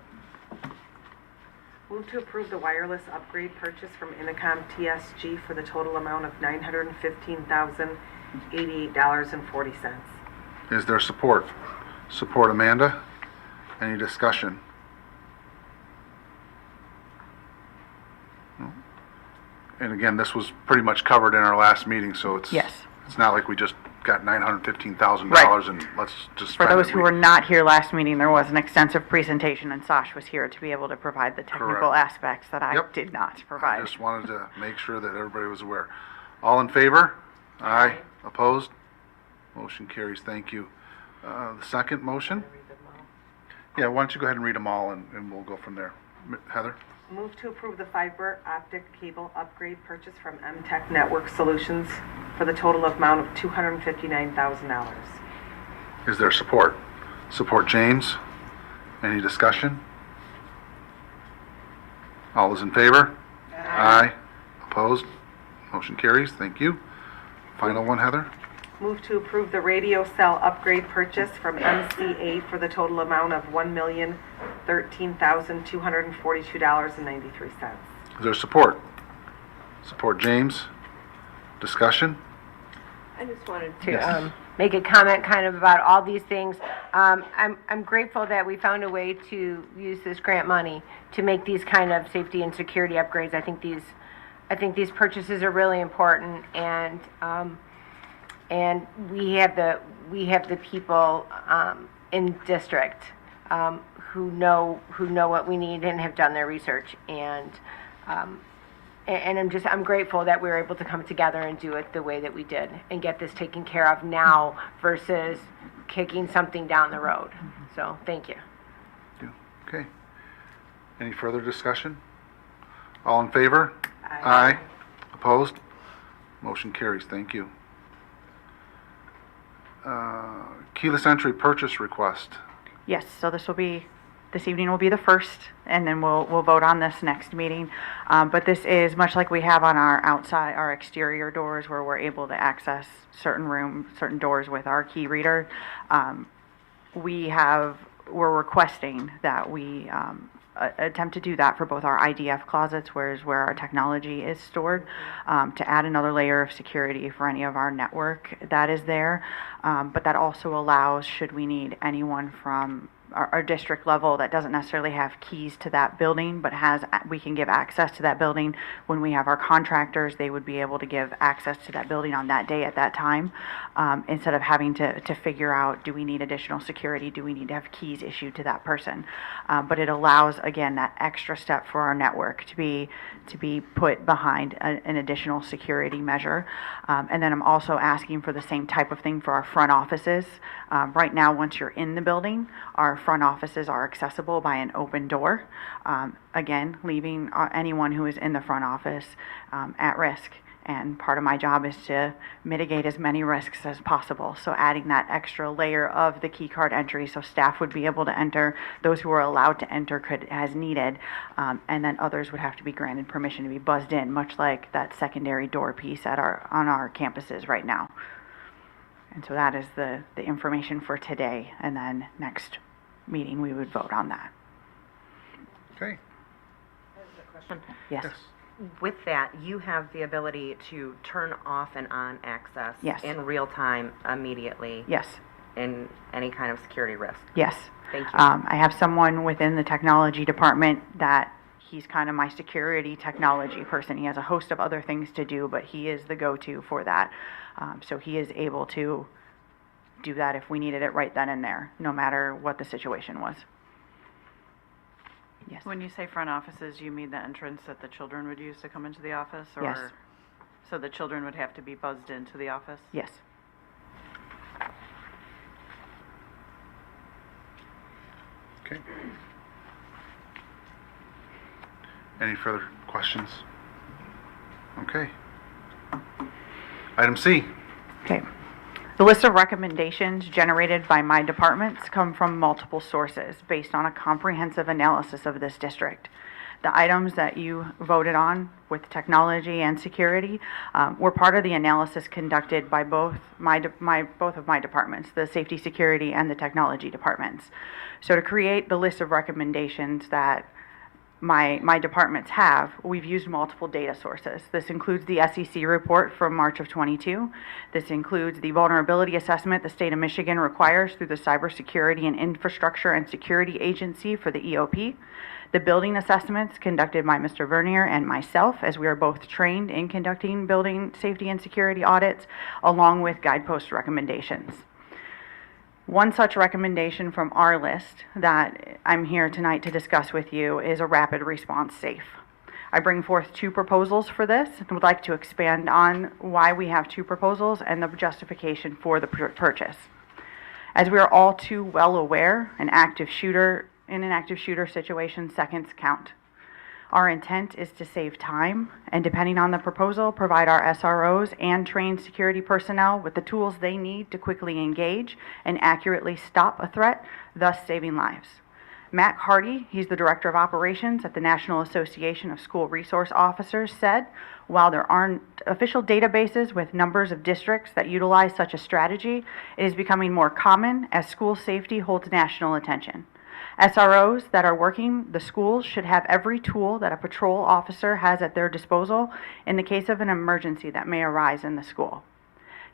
Move to approve the wireless upgrade purchase from Intercom TSG for the total amount of $915,088.40. Is there support? Support, Amanda? Any discussion? No? And again, this was pretty much covered in our last meeting, so it's Yes. it's not like we just got $915,000 Right. and let's just For spend those it. who were not here last meeting, there was an extensive presentation, and Sash was here to be able to provide the technical Correct. aspects that I Yep. did not I provide. just wanted to make sure that everybody was aware. All in favor? Aye. Opposed? Motion carries. Thank you. The second motion? Yeah, why don't you go ahead and read them all, and we'll go from there. Heather? Move to approve the fiber optic cable upgrade purchase from MTech Network Solutions for the total amount of $259,000. Is there support? Support, James. Any discussion? All those in favor? Aye. Opposed? Motion carries. Thank you. Final one, Heather? Move to approve the radio cell upgrade purchase from MCA for the total amount of $1,013,242.93. Is there support? Support, James. Discussion? I just wanted to Yes. make a comment kind of about all these things. I'm grateful that we found a way to use this grant money to make these kind of safety and security upgrades. I think these I think these purchases are really important, and we have the people in district who know what we need and have done their research, and I'm grateful that we were able to come together and do it the way that we did and get this taken care of now versus kicking something down the road. So thank you. Okay. Any further discussion? All in favor? Aye. Opposed? Motion carries. Thank you. Keyless entry purchase request. Yes, so this evening will be the first, and then we'll vote on this next meeting. But this is much like we have on our exterior doors, where we're able to access certain doors with our key reader. We're requesting that we attempt to do that for both our IDF closets, where our technology is stored, to add another layer of security for any of our network that is there. But that also allows, should we need anyone from our district level that doesn't necessarily have keys to that building, but we can give access to that building. When we have our contractors, they would be able to give access to that building on that day at that time, instead of having to figure out, do we need additional security? Do we need to have keys issued to that person? But it allows, again, that extra step for our network to be put behind an additional security measure. And then I'm also asking for the same type of thing for our front offices. Right now, once you're in the building, our front offices are accessible by an open door, again, leaving anyone who is in the front office at risk. And part of my job is to mitigate as many risks as possible. So adding that extra layer of the key card entry, so staff would be able to enter, those who are allowed to enter could as needed, and then others would have to be granted permission to be buzzed in, much like that secondary door piece on our campuses right now. And so that is the information for today, and then next meeting we would vote on that. Okay. Yes. With that, you have the ability to turn off and on access Yes. in real time immediately Yes. in any kind of security risk. Yes. Thank you. I have someone within the technology department that he's kind of my security technology person. He has a host of other things to do, but he is the go-to for that. So he is able to do that if we needed it right then and there, no matter what the situation was. Yes. When you say front offices, you mean the entrance that the children would use to come into the office? Yes. Or so the children would have to be buzzed into the office? Yes. Okay. Any further questions? Okay. Item C. Okay. The list of recommendations generated by my departments come from multiple sources based on a comprehensive analysis of this district. The items that you voted on with technology and security were part of the analysis conducted by both of my departments, the safety, security, and the technology departments. So to create the list of recommendations that my departments have, we've used multiple data sources. This includes the SEC report from March of 22. This includes the vulnerability assessment the state of Michigan requires through the Cybersecurity and Infrastructure and Security Agency for the EOP. The building assessments conducted by Mr. Vernier and myself, as we are both trained in conducting building safety and security audits, along with guidepost recommendations. One such recommendation from our list that I'm here tonight to discuss with you is a rapid response safe. I bring forth two proposals for this and would like to expand on why we have two proposals and the justification for the purchase. As we are all too well aware, in an active shooter situation, seconds count. Our intent is to save time and, depending on the proposal, provide our SROs and trained security personnel with the tools they need to quickly engage and accurately stop a threat, thus saving lives. Matt Hardy, he's the Director of Operations at the National Association of School Resource Officers, said, while there aren't official databases with numbers of districts that utilize such a strategy, it is becoming more common as school safety holds national attention. SROs that are working the schools should have every tool that a patrol officer has at their disposal in the case of an emergency that may arise in the school.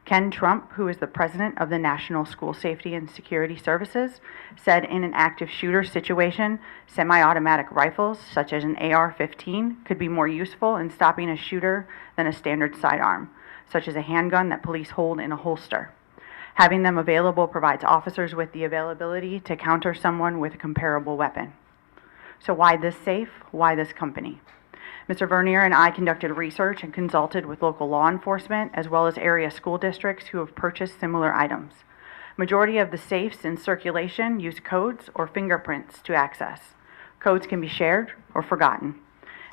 Ken Trump, who is the president of the National School Safety and Security Services, said in an active shooter situation, semi-automatic rifles, such as an AR-15, could be more useful in stopping a shooter than a standard sidearm, such as a handgun that police hold in a holster. Having them available provides officers with the availability to counter someone with a comparable weapon. So why this safe? Why this company? Mr. Vernier and I conducted research and consulted with local law enforcement as well as area school districts who have purchased similar items. Majority of the safes in circulation use codes or fingerprints to access. Codes can be shared or forgotten,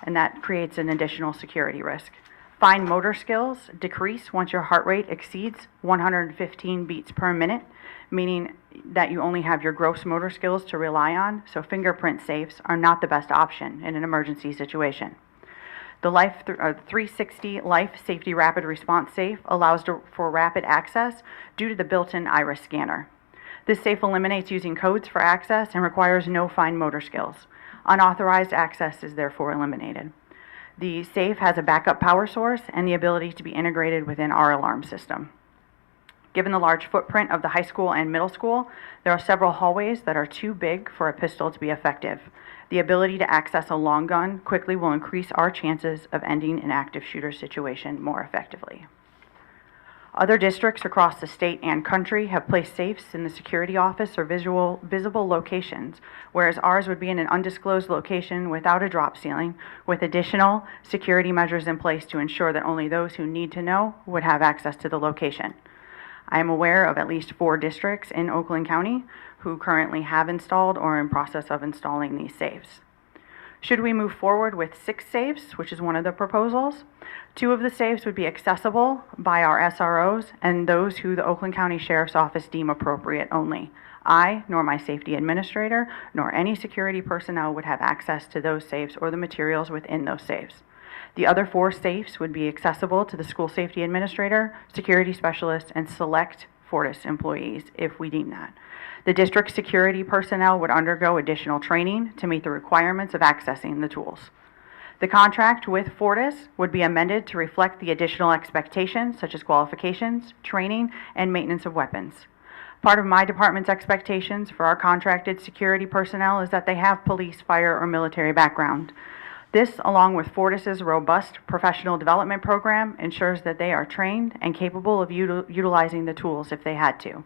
and that creates an additional security risk. Fine motor skills decrease once your heart rate exceeds 115 beats per minute, meaning that you only have your gross motor skills to rely on, so fingerprint safes are not the best option in an emergency situation. The 360 Life Safety Rapid Response Safe allows for rapid access due to the built-in iris scanner. This safe eliminates using codes for access and requires no fine motor skills. Unauthorized access is therefore eliminated. The safe has a backup power source and the ability to be integrated within our alarm system. Given the large footprint of the high school and middle school, there are several hallways that are too big for a pistol to be effective. The ability to access a long gun quickly will increase our chances of ending an active shooter situation more effectively. Other districts across the state and country have placed safes in the security office or visible locations, whereas ours would be in an undisclosed location without a drop ceiling, with additional security measures in place to ensure that only those who need to know would have access to the location. I am aware of at least 4 districts in Oakland County who currently have installed or are in process of installing these safes. Should we move forward with 6 safes, which is one of the proposals, 2 of the safes would be accessible by our SROs and those who the Oakland County Sheriff's Office deem appropriate only. I, nor my safety administrator, nor any security personnel would have access to those safes or the materials within those safes. The other 4 safes would be accessible to the school safety administrator, security specialist, and select Fortis employees if we deem that. The district security personnel would undergo additional training to meet the requirements of accessing the tools. The contract with Fortis would be amended to reflect the additional expectations such as qualifications, training, and maintenance of weapons. Part of my department's expectations for our contracted security personnel is that they have police, fire, or military background. This, along with Fortis's robust professional development program, ensures that they are trained and capable of utilizing the tools if they had to.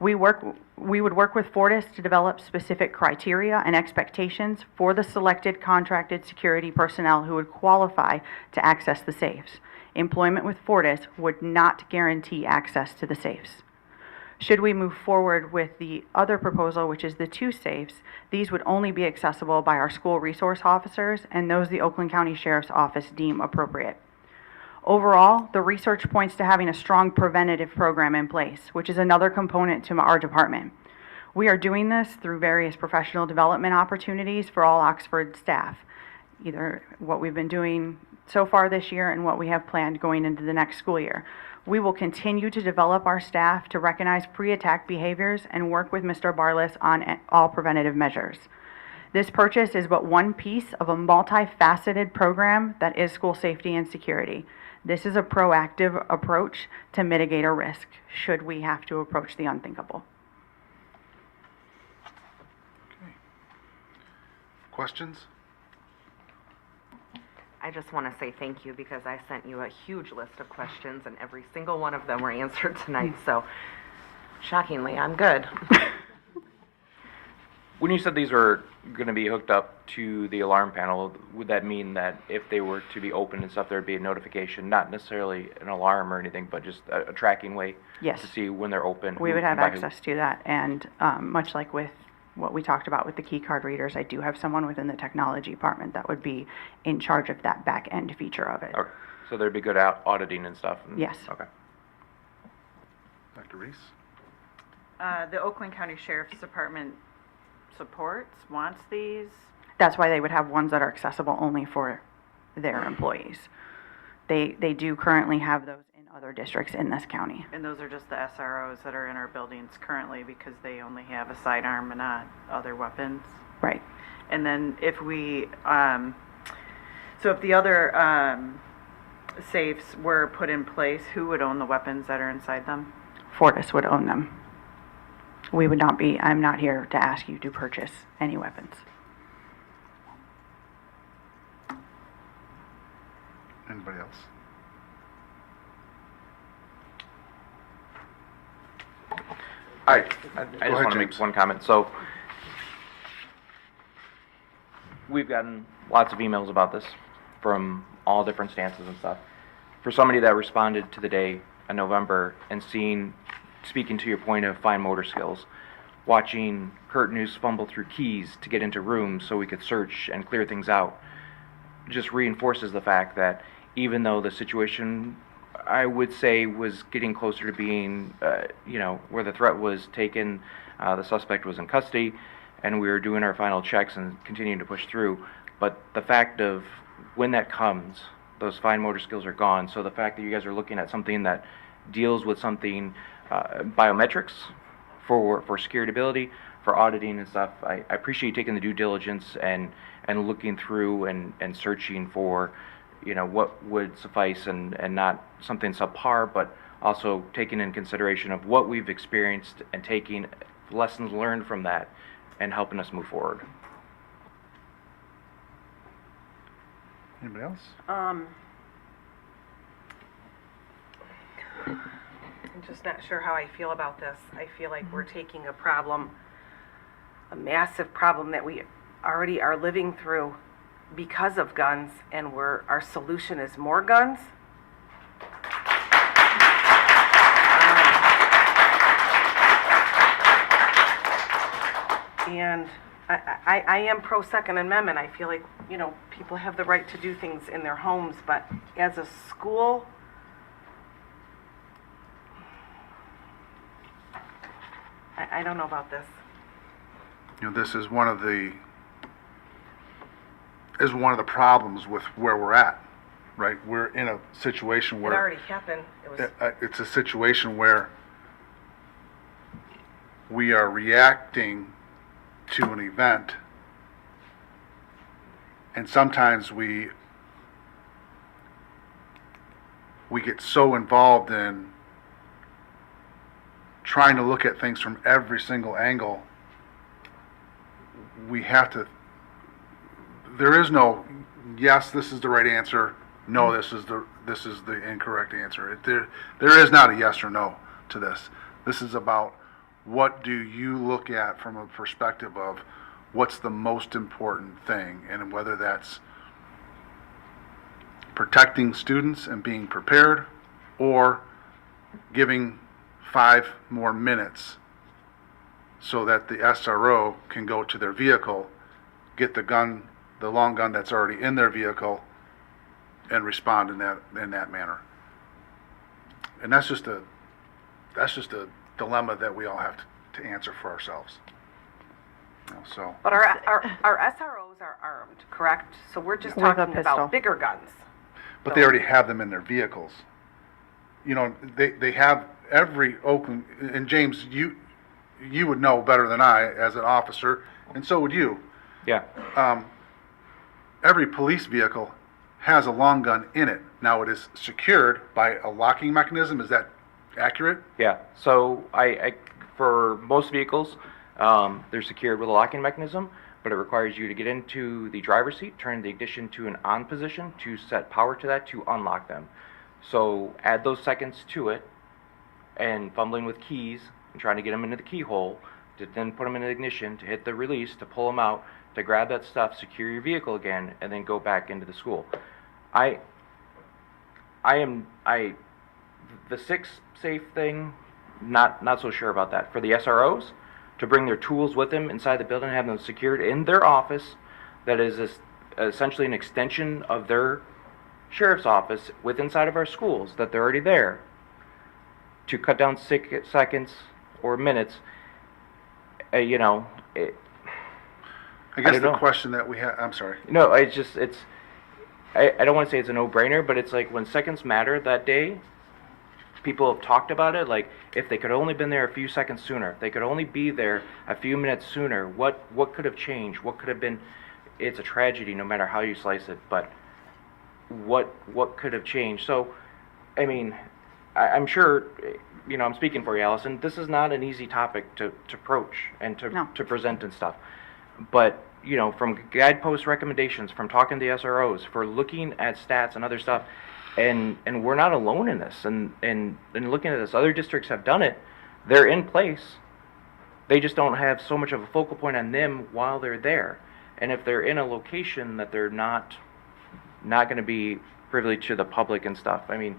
We would work with Fortis to develop specific criteria and expectations for the selected contracted security personnel who would qualify to access the safes. Employment with Fortis would not guarantee access to the safes. Should we move forward with the other proposal, which is the 2 safes, these would only be accessible by our school resource officers and those the Oakland County Sheriff's Office deem appropriate. Overall, the research points to having a strong preventative program in place, which is another component to our department. We are doing this through various professional development opportunities for all Oxford staff, either what we've been doing so far this year and what we have planned going into the next school year. We will continue to develop our staff to recognize pre-attack behaviors and work with Mr. Barlis on all preventative measures. This purchase is but one piece of a multifaceted program that is school safety and security. This is a proactive approach to mitigate a risk should we have to approach the unthinkable. Okay. Questions? I just want to say thank you because I sent you a huge list of questions and every single one of them were answered tonight, so shockingly, I'm good. When you said these are going to be hooked up to the alarm panel, would that mean that if they were to be opened and stuff, there'd be a notification, not necessarily an alarm or anything, but just a tracking way Yes. to see when they're open? We would have by who? access to that, and much like with what we talked about with the key card readers, I do have someone within the technology department that would be in charge of that back end feature of it. Okay. So there'd be good auditing and stuff? Yes. Okay. Dr. Reese? The Oakland County Sheriff's Department supports, wants these. That's why they would have ones that are accessible only for their employees. They do currently have those in other districts in this county. And those are just the SROs that are in our buildings currently because they only have a sidearm and not other weapons. Right. And then if we, so if the other safes were put in place, who would own the weapons that are inside them? Fortis would own them. We would not be, I'm not here to ask you to purchase any weapons. Anybody else? I Go just ahead, want to make James. one comment. So, we've gotten lots of emails about this from all different stances and stuff. For somebody that responded to the day in November and speaking to your point of fine motor skills, watching Kurt News fumble through keys to get into rooms so we could search and clear things out, just reinforces the fact that even though the situation, I would say, was getting closer to being, where the threat was taken, the suspect was in custody, and we were doing our final checks and continuing to push through. But the fact of when that comes, those fine motor skills are gone. So the fact that you guys are looking at something that deals with something, biometrics for security, for auditing and stuff, I appreciate you taking the due diligence and looking through and searching for, what would suffice and not something subpar, but also taking in consideration of what we've experienced and taking lessons learned from that and helping us move forward. Anybody else? I'm just not sure how I feel about this. I feel like we're taking a problem, a massive problem that we already are living through because of guns, and our solution is more guns. And I am pro Second Amendment. I feel like, people have the right to do things in their homes, but as a school, I don't know about this. This is one of the problems with where we're at, right? We're in a situation It where already happened. It was, it's a situation where we are reacting to an event, and sometimes we get so involved in trying to look at things from every single angle. We have to, there is no, yes, this is the right answer, no, this is the incorrect answer. There is not a yes or no to this. This is about what do you look at from a perspective of what's the most important thing, and whether that's protecting students and being prepared, or giving 5 more minutes so that the SRO can go to their vehicle, get the long gun that's already in their vehicle, and respond in that manner. And that's just a dilemma that we all have to answer for ourselves. So. but our SROs are armed, correct? So we're just With a talking pistol. about bigger guns. But they already have them in their vehicles. They have every Oakland, and James, you would know better than I as an officer, and so would you. Yeah. Every police vehicle has a long gun in it. Now, it is secured by a locking mechanism. Is that accurate? Yeah, so for most vehicles, they're secured with a locking mechanism, but it requires you to get into the driver's seat, turn the ignition to an on position to set power to that to unlock them. So add those seconds to it, and fumbling with keys and trying to get them into the keyhole, to then put them in the ignition, to hit the release, to pull them out, to grab that stuff, secure your vehicle again, and then go back into the school. The 6 safe thing, not so sure about that. For the SROs, to bring their tools with them inside the building and have them secured in their office, that is essentially an extension of their sheriff's office inside of our schools, that they're already there, to cut down seconds or minutes, I guess don't the know. question that we have, I'm sorry. No, I don't want to say it's a no-brainer, but it's like when seconds matter that day, people have talked about it, like if they could only been there a few seconds sooner, if they could only be there a few minutes sooner, what could have changed, what could have been. It's a tragedy no matter how you slice it, but what could have changed. So, I mean, I'm sure, I'm speaking for you, Allison, this is not an easy topic to approach and to present and stuff. But, from guidepost recommendations, from talking to the SROs, for looking at stats and other stuff, and we're not alone in this, and looking at this, other districts have done it, they're in place, they just don't have so much of a focal point on them while they're there. And if they're in a location that they're not gonna be privileged to the public and stuff, I mean,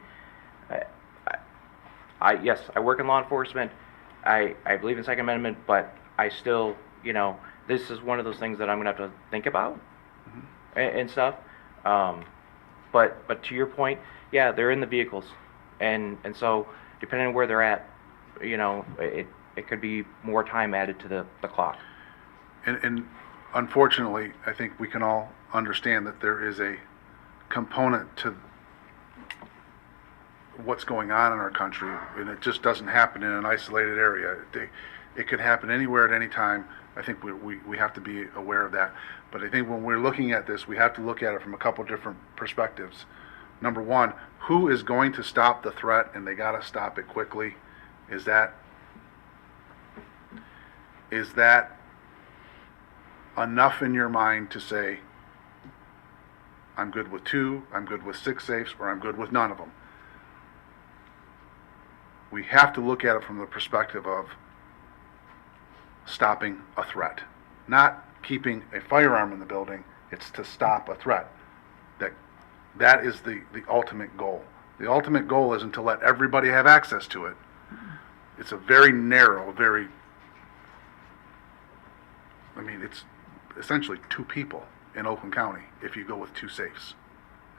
yes, I work in law enforcement, I believe in Second Amendment, but I still, this is one of those things that I'm gonna have to think about and stuff. But to your point, yeah, they're in the vehicles, and so depending on where they're at, it could be more time added to the clock. And unfortunately, I think we can all understand that there is a component to what's going on in our country, and it just doesn't happen in an isolated area. It could happen anywhere at any time. I think we have to be aware of that. But I think when we're looking at this, we have to look at it from a couple different perspectives. Number one, who is going to stop the threat, and they got to stop it quickly? Is that enough in your mind to say, I'm good with 2, I'm good with 6 safes, or I'm good with none of them? We have to look at it from the perspective of stopping a threat, not keeping a firearm in the building. It's to stop a threat. That is the ultimate goal. The ultimate goal isn't to let everybody have access to it. It's a very narrow, it's essentially 2 people in Oakland County if you go with 2 safes.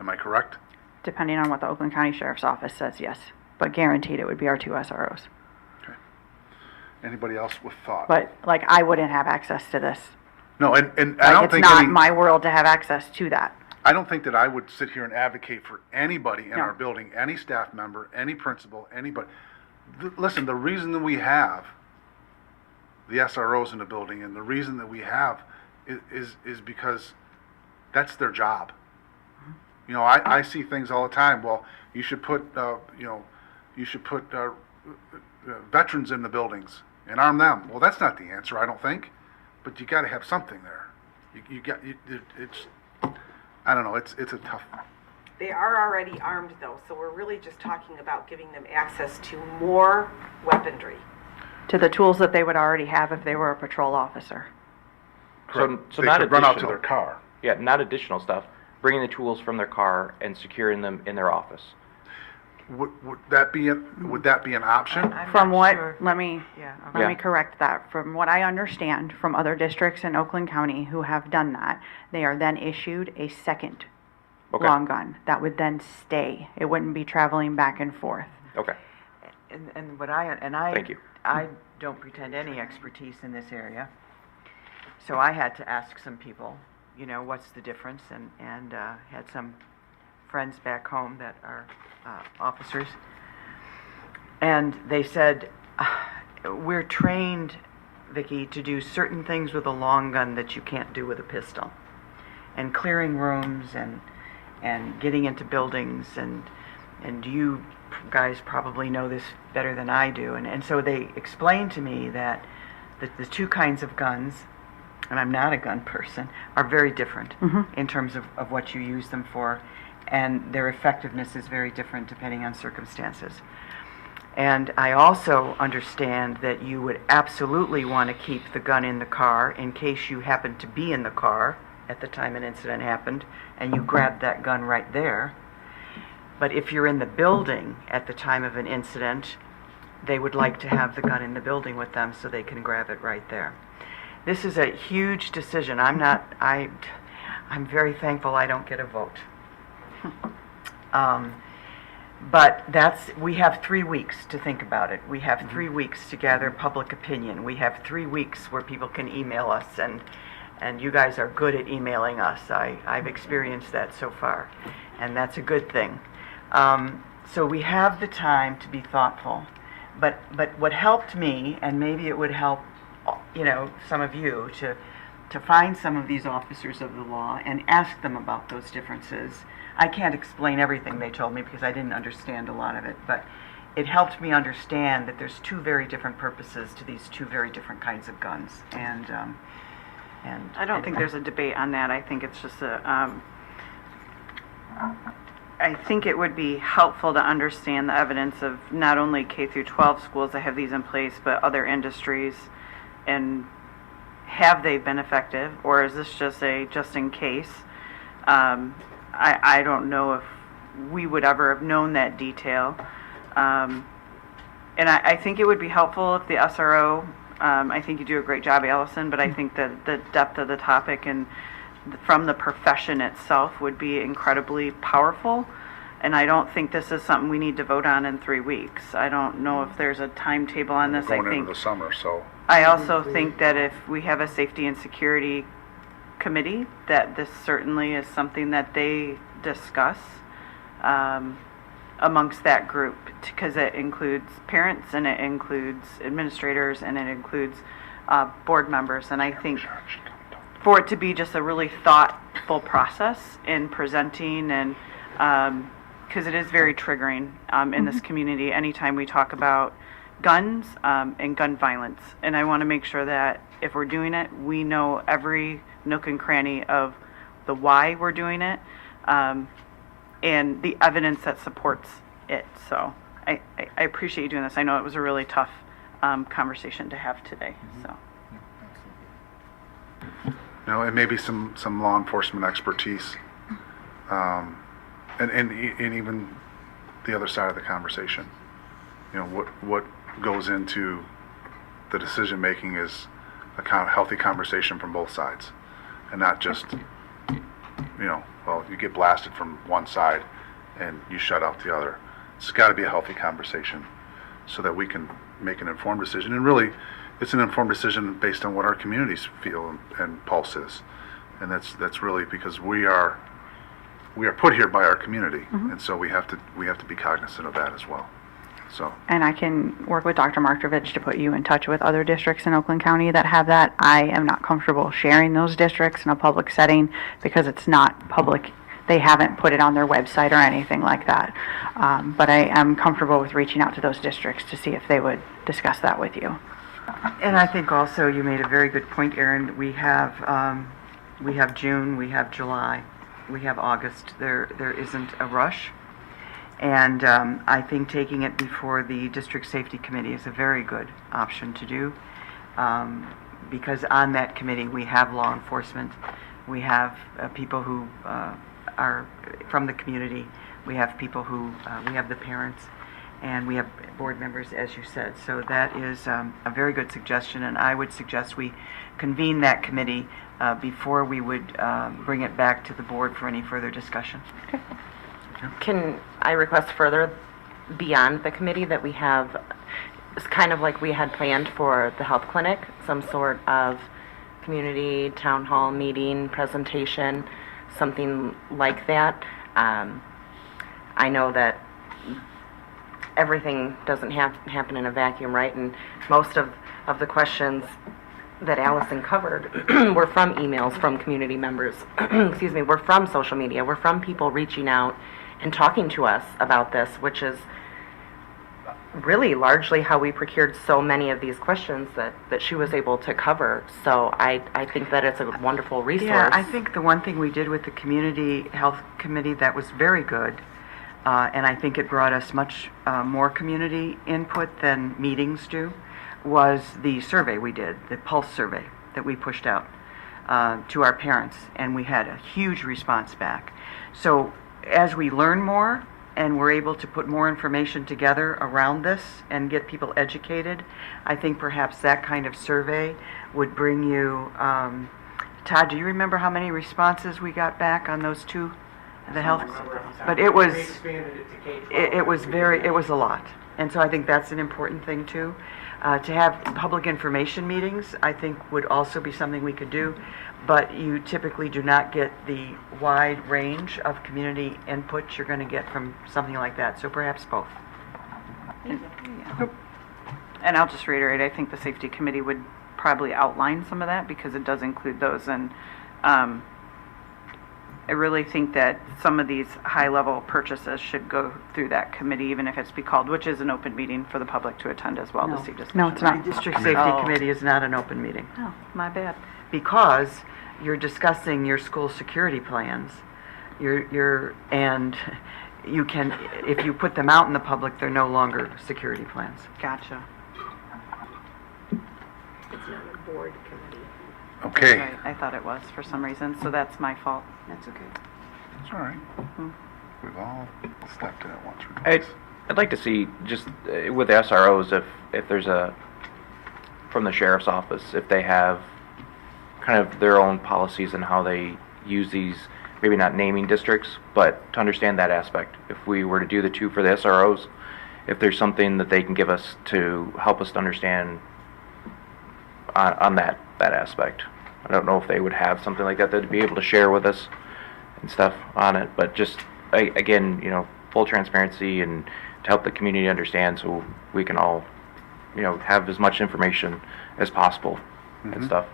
Am I correct? Depending on what the Oakland County Sheriff's Office says, yes. But guaranteed it would be our 2 SROs. Okay. Anybody else with thought? But, I wouldn't have access to this. No, and I don't think it's not my world to have access to that. I don't think that I would sit here and advocate for anybody in No. our building, any staff member, any principal, anybody. Listen, the reason that we have the SROs in the building, and the reason that we have is because that's their job. I see things all the time. Well, you should put veterans in the buildings and arm them. Well, that's not the answer, I don't think. But you got to have something there. I don't know. It's a tough. They are already armed though, so we're really just talking about giving them access to more weaponry. To the tools that they would already have if they were a patrol officer. So They not could run out to additional. their car. Yeah, not additional stuff. Bringing the tools from their car and securing them in their office. Would that be an option? From what, sure. let me Yeah. correct that. From what I understand from other districts in Oakland County who have done that, they are then issued a second Okay. long gun that would then stay. It wouldn't be traveling back and forth. Okay. And Thank you. I don't pretend any expertise in this area. So I had to ask some people, what's the difference, and had some friends back home that are officers. And they said, we're trained, Vicki, to do certain things with a long gun that you can't do with a pistol. And clearing rooms and getting into buildings, and you guys probably know this better than I do. And so they explained to me that the 2 kinds of guns, and I'm not a gun person, are very different in terms of what you use them for, and their effectiveness is very different depending on circumstances. And I also understand that you would absolutely want to keep the gun in the car in case you happen to be in the car at the time an incident happened, and you grabbed that gun right there. But if you're in the building at the time of an incident, they would like to have the gun in the building with them so they can grab it right there. This is a huge decision. I'm very thankful I don't get a vote. But we have 3 weeks to think about it. We have 3 weeks to gather public opinion. We have 3 weeks where people can email us, and you guys are good at emailing us. I've experienced that so far, and that's a good thing. So we have the time to be thoughtful. But what helped me, and maybe it would help, some of you, to find some of these officers of the law and ask them about those differences. I can't explain everything they told me because I didn't understand a lot of it, but it helped me understand that there's two very different purposes to these two very different kinds of guns. And I don't think there's a debate on that. I think it's just I think it would be helpful to understand the evidence of not only K through 12 schools that have these in place, but other industries, and have they been effective, or is this just in case? I don't know if we would ever have known that detail. And I think it would be helpful if the SRO, I think you do a great job, Allison, but I think that the depth of the topic and from the profession itself would be incredibly powerful. And I don't think this is something we need to vote on in 3 weeks. I don't know if there's a timetable on this. Going into the summer, so. I also think that if we have a safety and security committee, that this certainly is something that they discuss amongst that group, because it includes parents and it includes administrators and it includes board members. And I think for it to be just a really thoughtful process in presenting, and because it is very triggering in this community anytime we talk about guns and gun violence. And I want to make sure that if we're doing it, we know every nook and cranny of the why we're doing it and the evidence that supports it. So I appreciate you doing this. I know it was a really tough conversation to have today. So. And maybe some law enforcement expertise, and even the other side of the conversation. What goes into the decision making is a healthy conversation from both sides, and not just well, you get blasted from one side and you shut out the other. It's got to be a healthy conversation so that we can make an informed decision. And really, it's an informed decision based on what our communities feel and pulse is. And that's really because we are put here by our community, and so we have to be cognizant of that as well. So. And I can work with Dr. Markovich to put you in touch with other districts in Oakland County that have that. I am not comfortable sharing those districts in a public setting because it's not public. They haven't put it on their website or anything like that. But I am comfortable with reaching out to those districts to see if they would discuss that with you. And I think also you made a very good point, Erin. We have June, we have July, we have August. There isn't a rush. And I think taking it before the District Safety Committee is a very good option to do, because on that committee we have law enforcement, we have people who are from the community, we have people who, we have the parents, and we have board members, as you said. So that is a very good suggestion, and I would suggest we convene that committee before we would bring it back to the board for any further discussion. Okay. Can I request further beyond the committee that we have, it's kind of like we had planned for the health clinic, some sort of community town hall meeting, presentation, something like that? I know that everything doesn't happen in a vacuum, right? And most of the questions that Allison covered were from emails from community members. Excuse me, we're from social media. We're from people reaching out and talking to us about this, which is really largely how we procured so many of these questions that she was able to cover. So I think that it's a wonderful resource. Yeah, I think the one thing we did with the Community Health Committee that was very good, and I think it brought us much more community input than meetings do, was the survey we did, the Pulse survey that we pushed out to our parents, and we had a huge response back. So as we learn more and we're able to put more information together around this and get people educated, I think perhaps that kind of survey would bring you, Todd, do you remember how many responses we got back on those two, the health? But it was, it was a lot. And so I think that's an important thing too. To have public information meetings, I think would also be something we could do, but you typically do not get the wide range of community input you're going to get from something like that, so perhaps both. And I'll just reiterate, I think the safety committee would probably outline some of that because it does include those. And I really think that some of these high-level purchases should go through that committee, even if it's be called, which is an open meeting for the public to attend as well to see discussion. No, it's not. The District Safety Oh. Committee is not an open meeting Oh, my bad. because you're discussing your school security plans. And you can, if you put them out in the public, they're no longer security plans. Gotcha. It's not a board committee. Okay, Right, I thought it was for some reason, so that's my fault. That's okay. it's all right. Mhm. We've all stepped in it once or I'd, twice. I'd like to see, just with the SROs, if there's from the sheriff's office, if they have kind of their own policies and how they use these, maybe not naming districts, but to understand that aspect. If we were to do the 2 for the SROs, if there's something that they can give us to help us to understand on that aspect. I don't know if they would have something like that that'd be able to share with us and stuff on it, but just, again, full transparency and to help the community understand so we can all, have as much information as possible Mhm. and stuff.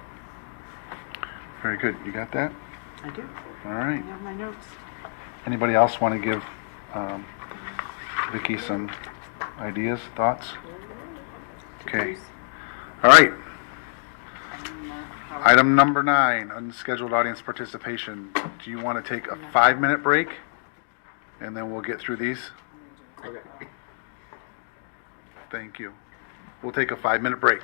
Very good. You got that? I do. All right. I have my notes. Anybody else want to give Vicki some ideas, thoughts? Okay. All right. Item number 9, unscheduled audience participation. Do you want to take a 5-minute break? And then we'll get through these? Thank you. We'll take a 5-minute break.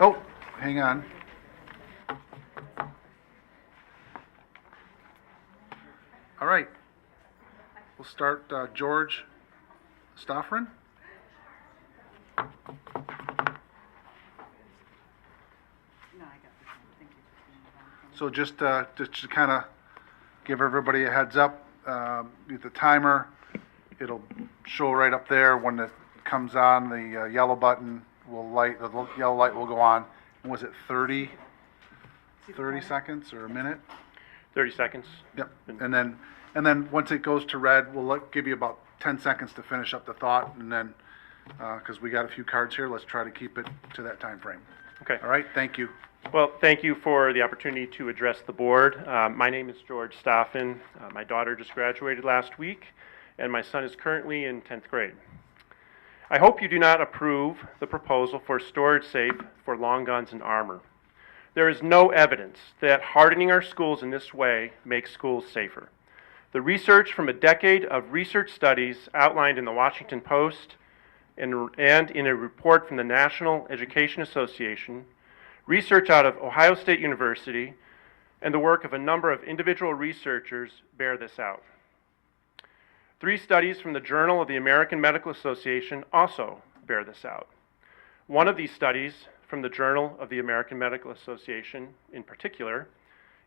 Oh, hang on. All right. We'll start, George Stoffren. So just to kind of give everybody a heads up, the timer, it'll show right up there. When it comes on, the yellow button will light, the yellow light will go on. And was it 30 seconds or a minute? 30 seconds. Yep. And then once it goes to red, we'll give you about 10 seconds to finish up the thought, and then, because we got a few cards here, let's try to keep it to that time frame. Okay. All right, thank you. Well, thank you for the opportunity to address the board. My name is George Stoffen. My daughter just graduated last week, and my son is currently in 10th grade. I hope you do not approve the proposal for storage safe for long guns and armor. There is no evidence that hardening our schools in this way makes schools safer. The research from a decade of research studies outlined in the Washington Post and in a report from the National Education Association, research out of Ohio State University, and the work of a number of individual researchers bear this out. 3 studies from the Journal of the American Medical Association also bear this out. One of these studies from the Journal of the American Medical Association in particular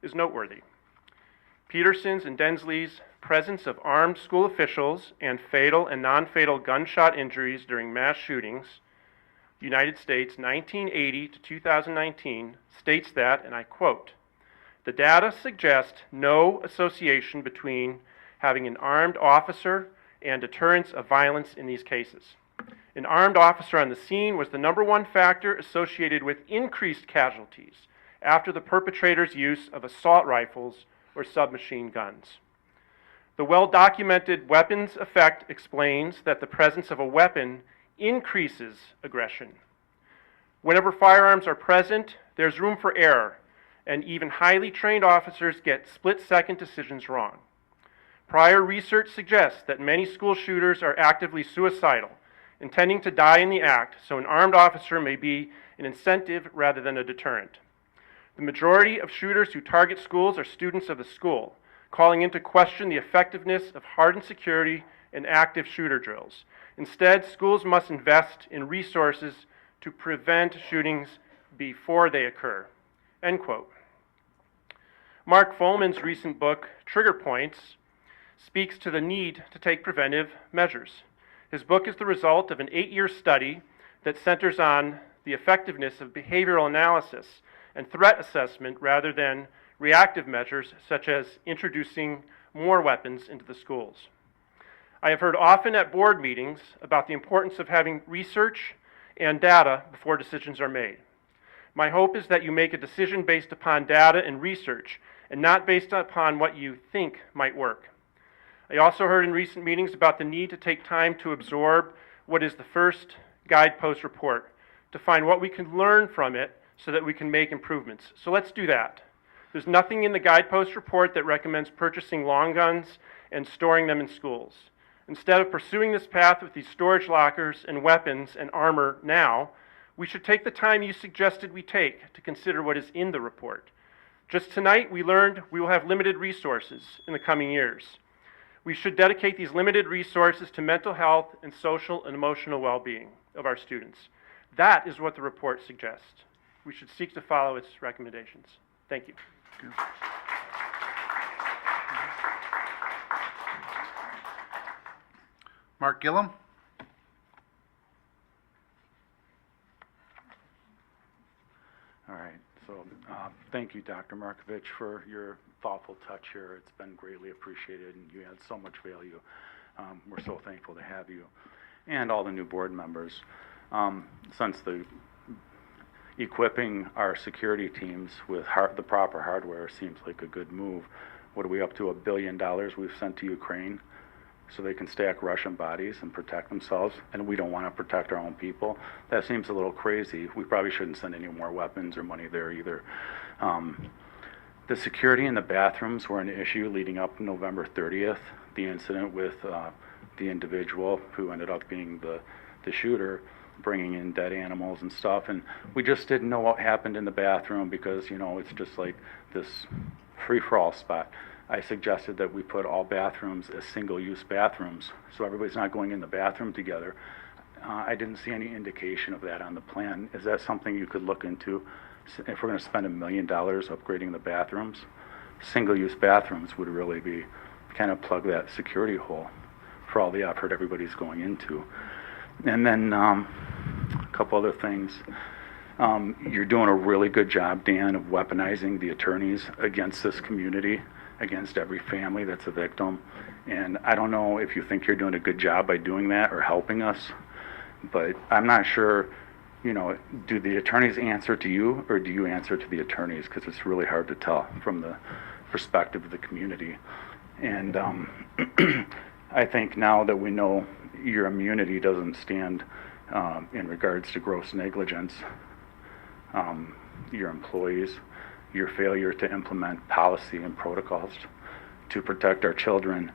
is noteworthy. Peterson's and Densley's presence of armed school officials and fatal and non-fatal gunshot injuries during mass shootings, United States 1980 to 2019, states that, and I quote, "The data suggest no association between having an armed officer and deterrence of violence in these cases. An armed officer on the scene was the #1 factor associated with increased casualties after the perpetrator's use of assault rifles or submachine guns. The well-documented weapons effect explains that the presence of a weapon increases aggression. Whenever firearms are present, there's room for error, and even highly trained officers get split-second decisions wrong. Prior research suggests that many school shooters are actively suicidal, intending to die in the act, so an armed officer may be an incentive rather than a deterrent. The majority of shooters who target schools are students of the school, calling into question the effectiveness of hardened security and active shooter drills. Instead, schools must invest in resources to prevent shootings before they occur." End quote. Mark Folman's recent book, Trigger Points, speaks to the need to take preventive measures. His book is the result of an 8-year study that centers on the effectiveness of behavioral analysis and threat assessment rather than reactive measures such as introducing more weapons into the schools. I have heard often at board meetings about the importance of having research and data before decisions are made. My hope is that you make a decision based upon data and research and not based upon what you think might work. I also heard in recent meetings about the need to take time to absorb what is the first guidepost report, to find what we can learn from it so that we can make improvements. So let's do that. There's nothing in the guidepost report that recommends purchasing long guns and storing them in schools. Instead of pursuing this path with these storage lockers and weapons and armor now, we should take the time you suggested we take to consider what is in the report. Just tonight, we learned we will have limited resources in the coming years. We should dedicate these limited resources to mental health and social and emotional well-being of our students. That is what the report suggests. We should seek to follow its recommendations. Thank you. Mark Gillum? All right, so thank you, Dr. Markovich, for your thoughtful touch here. It's been greatly appreciated, and you add so much value. We're so thankful to have you and all the new board members. Since the equipping our security teams with the proper hardware seems like a good move, what are we up to, $1 billion we've sent to Ukraine so they can stack Russian bodies and protect themselves, and we don't want to protect our own people? That seems a little crazy. We probably shouldn't send any more weapons or money there either. The security in the bathrooms were an issue leading up to November 30th, the incident with the individual who ended up being the shooter. bringing in dead animals and stuff, and we just didn't know what happened in the bathroom because, you know, it's just like this free-for-all spot. I suggested that we put all bathrooms as single-use bathrooms, so everybody's not going in the bathroom together. I didn't see any indication of that on the plan. Is that something you could look into? If we're gonna spend $1 million upgrading the bathrooms, single-use bathrooms would really be, kind of plug that security hole for all the effort everybody's going into. And then a couple other things. You're doing a really good job, Dan, of weaponizing the attorneys against this community, against every family that's a victim. And I don't know if you think you're doing a good job by doing that or helping us, but I'm not sure, you know, do the attorneys answer to you or do you answer to the attorneys? Because it's really hard to tell from the perspective of the community. And I think now that we know your immunity doesn't stand in regards to gross negligence, your employees, your failure to implement policy and protocols to protect our children,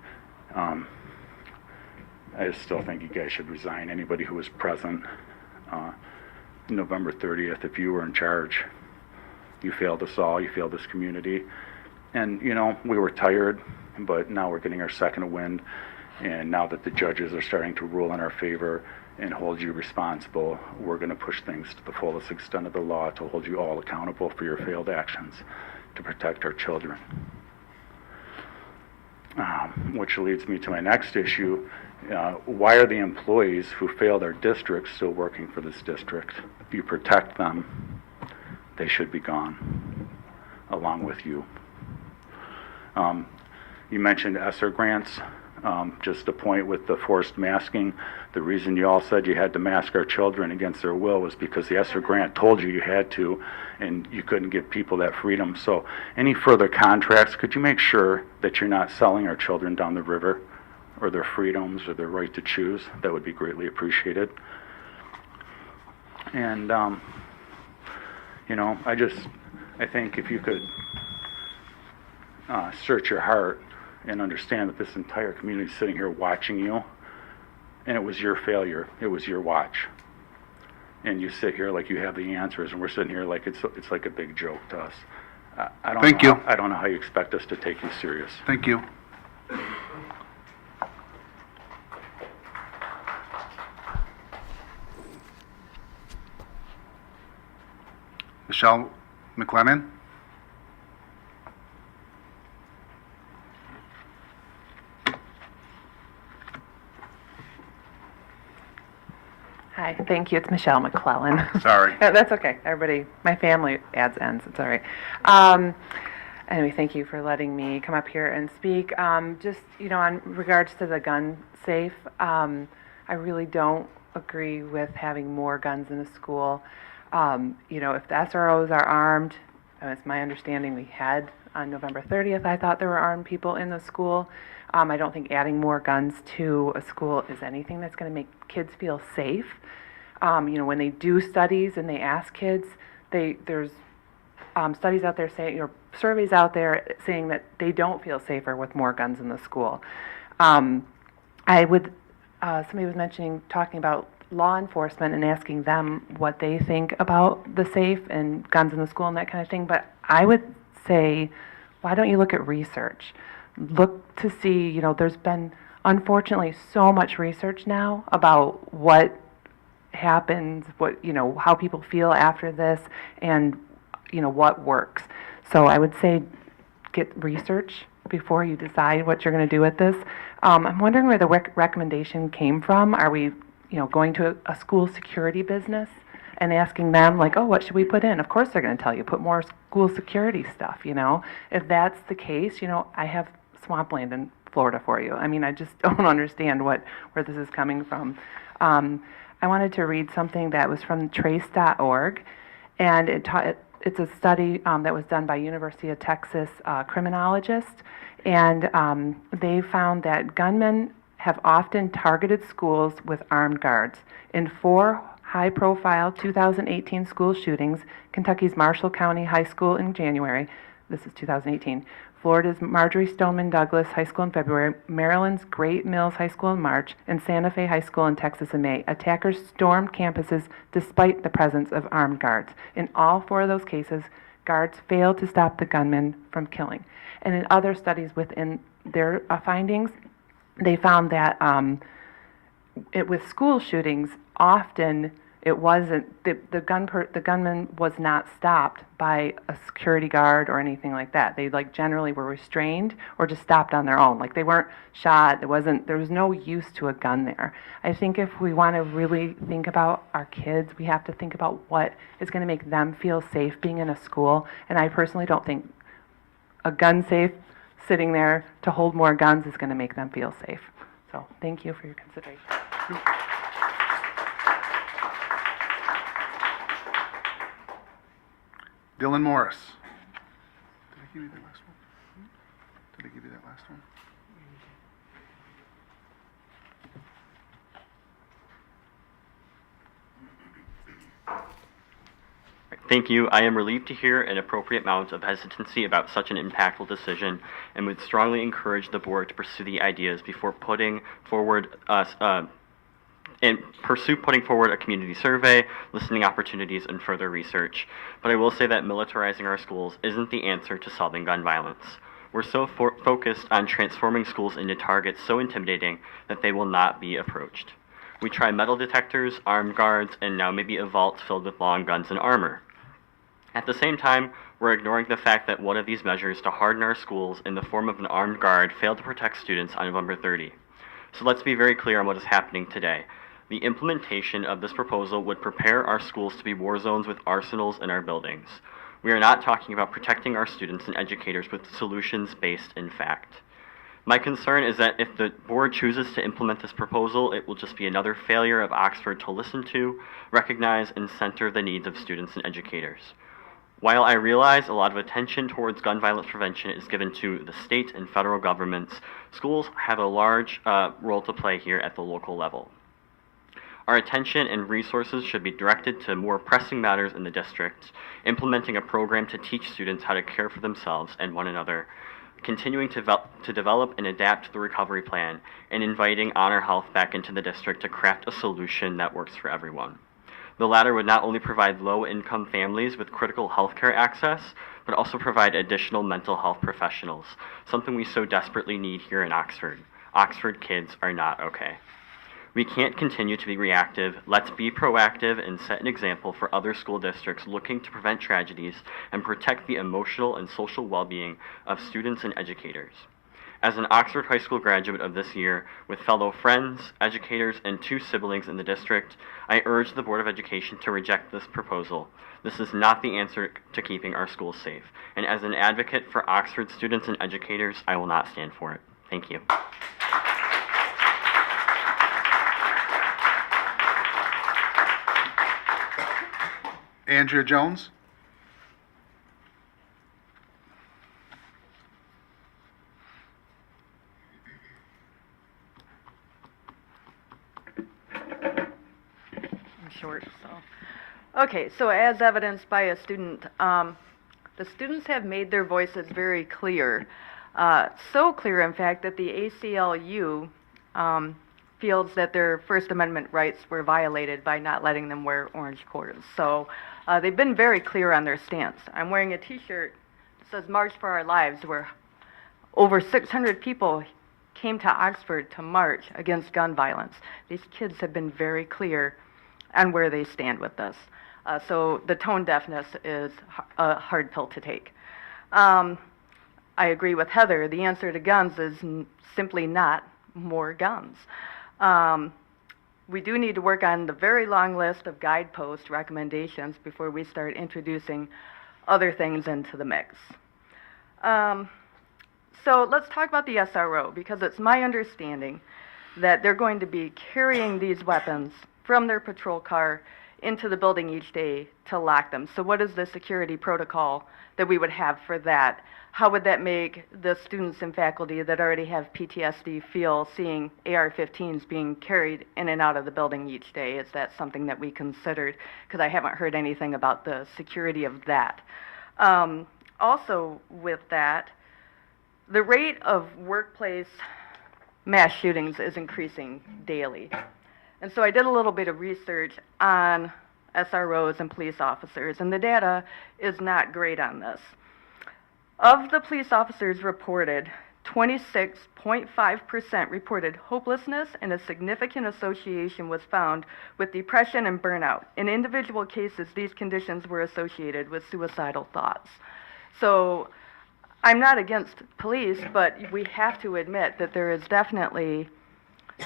I still think you guys should resign. Anybody who was present November 30th, if you were in charge, you failed us all, you failed this community. And, you know, we were tired, but now we're getting our second wind. And now that the judges are starting to rule in our favor and hold you responsible, we're going to push things to the fullest extent of the law to hold you all accountable for your failed actions to protect our children. Which leads me to my next issue. Why are the employees who failed our district still working for this district? If you protect them, they should be gone, along with you. You mentioned ESSER grants. Just a point with the forced masking. The reason you all said you had to mask our children against their will was because the ESSER grant told you you had to, and you couldn't give people that freedom. So any further contracts, could you make sure that you're not selling our children down the river or their freedoms or their right to choose? That would be greatly appreciated. And, you know, I think if you could search your heart and understand that this entire community is sitting here watching you, and it was your failure, it was your watch. And you sit here like you have the answers, and we're sitting here like it's like a big joke to us. I don't know how you expect us to take you serious. Thank you. Michelle McLennan? Hi, thank you. It's Michelle McClellan. Sorry. That's okay. Everybody, my family adds ends. It's all right. Anyway, thank you for letting me come up here and speak. Just, you know, on regards to the gun safe, I really don't agree with having more guns in the school. You know, if the SROs are armed, it's my understanding we had on November 30th, I thought there were armed people in the school. I don't think adding more guns to a school is anything that's going to make kids feel safe. You know, when they do studies and they ask kids, there's studies out there saying, or surveys out there saying that they don't feel safer with more guns in the school. Somebody was talking about law enforcement and asking them what they think about the safe and guns in the school and that kind of thing. But I would say, why don't you look at research? Look to see, you know, there's been, unfortunately, so much research now about what happens, what, you know, how people feel after this, and, you know, what works. So I would say get research before you decide what you're going to do with this. I'm wondering where the recommendation came from. Are we, you know, going to a school security business and asking them, like, oh, what should we put in? Of course they're going to tell you, put more school security stuff, you know. If that's the case, you know, I have swampland in Florida for you. I mean, I just don't understand where this is coming from. I wanted to read something that was from trace.org, and it's a study that was done by University of Texas criminologists, and they found that gunmen have often targeted schools with armed guards. In 4 high-profile 2018 school shootings, Kentucky's Marshall County High School in January, this is 2018. Florida's Marjorie Stoneman Douglas High School in February, Maryland's Great Mills High School in March, and Santa Fe High School in Texas in May. Attackers stormed campuses despite the presence of armed guards. In all 4 of those cases, guards failed to stop the gunman from killing. And in other studies within their findings, they found that with school shootings, often it wasn't, the gunman was not stopped by a security guard or anything like that. They generally were restrained or just stopped on their own. Like they weren't shot, there was no use to a gun there. I think if we want to really think about our kids, we have to think about what is going to make them feel safe being in a school. And I personally don't think a gun safe sitting there to hold more guns is going to make them feel safe. So thank you for your consideration. Dylan Morris. Did I give you that last one? Did I give you that last one? Thank you. I am relieved to hear an appropriate amount of hesitancy about such an impactful decision and would strongly encourage the board to pursue the ideas before putting forward putting forward a community survey, listening opportunities, and further research. But I will say that militarizing our schools isn't the answer to solving gun violence. We're so focused on transforming schools into targets so intimidating that they will not be approached. We try metal detectors, armed guards, and now maybe a vault filled with long guns and armor. At the same time, we're ignoring the fact that one of these measures to harden our schools in the form of an armed guard failed to protect students on November 30. So let's be very clear on what is happening today. The implementation of this proposal would prepare our schools to be war zones with arsenals in our buildings. We are not talking about protecting our students and educators with solutions based in fact. My concern is that if the board chooses to implement this proposal, it will just be another failure of Oxford to listen to, recognize, and center the needs of students and educators. While I realize a lot of attention towards gun violence prevention is given to the state and federal governments, schools have a large role to play here at the local level. Our attention and resources should be directed to more pressing matters in the district, implementing a program to teach students how to care for themselves and one another, continuing to develop and adapt the recovery plan, and inviting Honor Health back into the district to craft a solution that works for everyone. The latter would not only provide low-income families with critical healthcare access, but also provide additional mental health professionals, something we so desperately need here in Oxford. Oxford kids are not okay. We can't continue to be reactive. Let's be proactive and set an example for other school districts looking to prevent tragedies and protect the emotional and social well-being of students and educators. As an Oxford High School graduate of this year, with fellow friends, educators, and 2 siblings in the district, I urge the Board of Education to reject this proposal. This is not the answer to keeping our schools safe. And as an advocate for Oxford students and educators, I will not stand for it. Thank you. Andrea Jones. I'm short, so. Okay, so as evidenced by a student, the students have made their voices very clear. So clear, in fact, that the ACLU feels that their First Amendment rights were violated by not letting them wear orange quarters. So they've been very clear on their stance. I'm wearing a t-shirt that says March for Our Lives, where over 600 people came to Oxford to march against gun violence. These kids have been very clear on where they stand with this. So the tone deafness is a hard pill to take. I agree with Heather. The answer to guns is simply not more guns. We do need to work on the very long list of guidepost recommendations before we start introducing other things into the mix. So let's talk about the SRO, because it's my understanding that they're going to be carrying these weapons from their patrol car into the building each day to lock them. So what is the security protocol that we would have for that? How would that make the students and faculty that already have PTSD feel seeing AR-15s being carried in and out of the building each day? Is that something that we considered? Because I haven't heard anything about the security of that. Also with that, the rate of workplace mass shootings is increasing daily. And so I did a little bit of research on SROs and police officers, and the data is not great on this. Of the police officers reported, 26.5% reported hopelessness, and a significant association was found with depression and burnout. In individual cases, these conditions were associated with suicidal thoughts. So I'm not against police, but we have to admit that there is definitely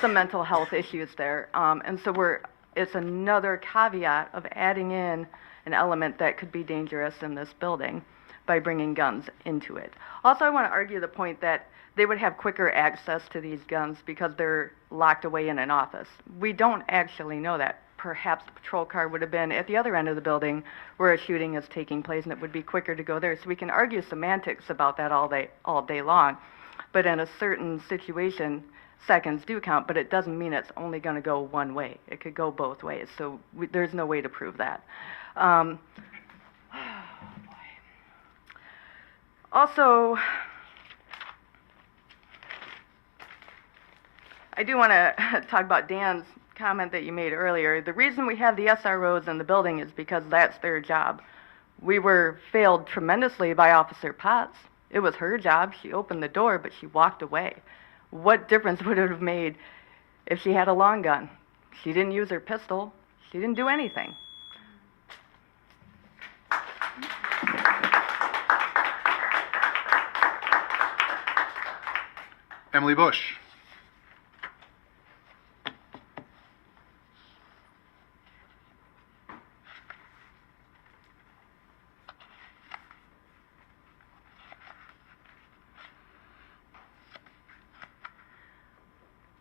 some mental health issues there. And so it's another caveat of adding in an element that could be dangerous in this building by bringing guns into it. Also, I want to argue the point that they would have quicker access to these guns because they're locked away in an office. We don't actually know that. Perhaps the patrol car would have been at the other end of the building where a shooting is taking place, and it would be quicker to go there. So we can argue semantics about that all day long. But in a certain situation, seconds do count, but it doesn't mean it's only going to go one way. It could go both ways. So there's no way to prove that. Also, I do want to talk about Dan's comment that you made earlier. The reason we have the SROs in the building is because that's their job. We were failed tremendously by Officer Potts. It was her job. She opened the door, but she walked away. What difference would it have made if she had a long gun? She didn't use her pistol. She didn't do anything. Emily Bush.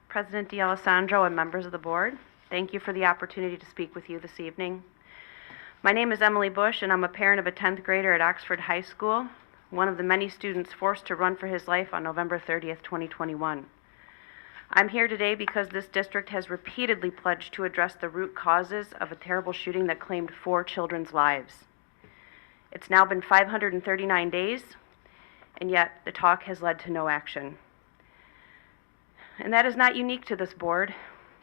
President D'Alessandro and members of the board, thank you for the opportunity to speak with you this evening. My name is Emily Bush, and I'm a parent of a 10th grader at Oxford High School, one of the many students forced to run for his life on November 30th, 2021. I'm here today because this district has repeatedly pledged to address the root causes of a terrible shooting that claimed 4 children's lives. It's now been 539 days, and yet the talk has led to no action. And that is not unique to this board.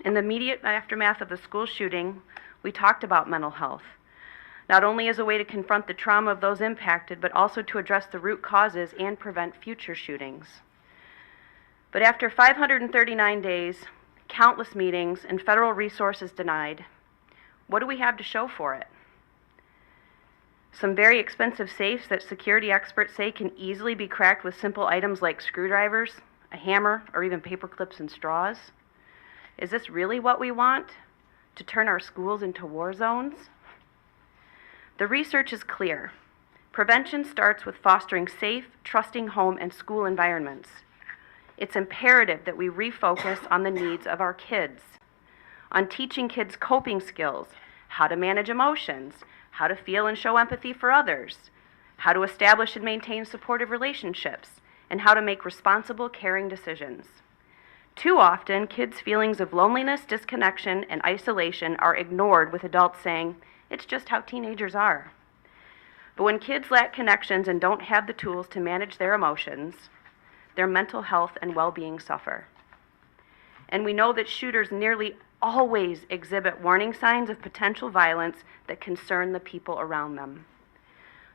In the immediate aftermath of the school shooting, we talked about mental health, not only as a way to confront the trauma of those impacted, but also to address the root causes and prevent future shootings. But after 539 days, countless meetings, and federal resources denied, what do we have to show for it? Some very expensive safes that security experts say can easily be cracked with simple items like screwdrivers, a hammer, or even paper clips and straws? Is this really what we want? To turn our schools into war zones? The research is clear. Prevention starts with fostering safe, trusting home and school environments. It's imperative that we refocus on the needs of our kids, on teaching kids coping skills, how to manage emotions, how to feel and show empathy for others, how to establish and maintain supportive relationships, and how to make responsible, caring decisions. Too often, kids' feelings of loneliness, disconnection, and isolation are ignored with adults saying, "It's just how teenagers are." But when kids lack connections and don't have the tools to manage their emotions, their mental health and well-being suffer. And we know that shooters nearly always exhibit warning signs of potential violence that concern the people around them.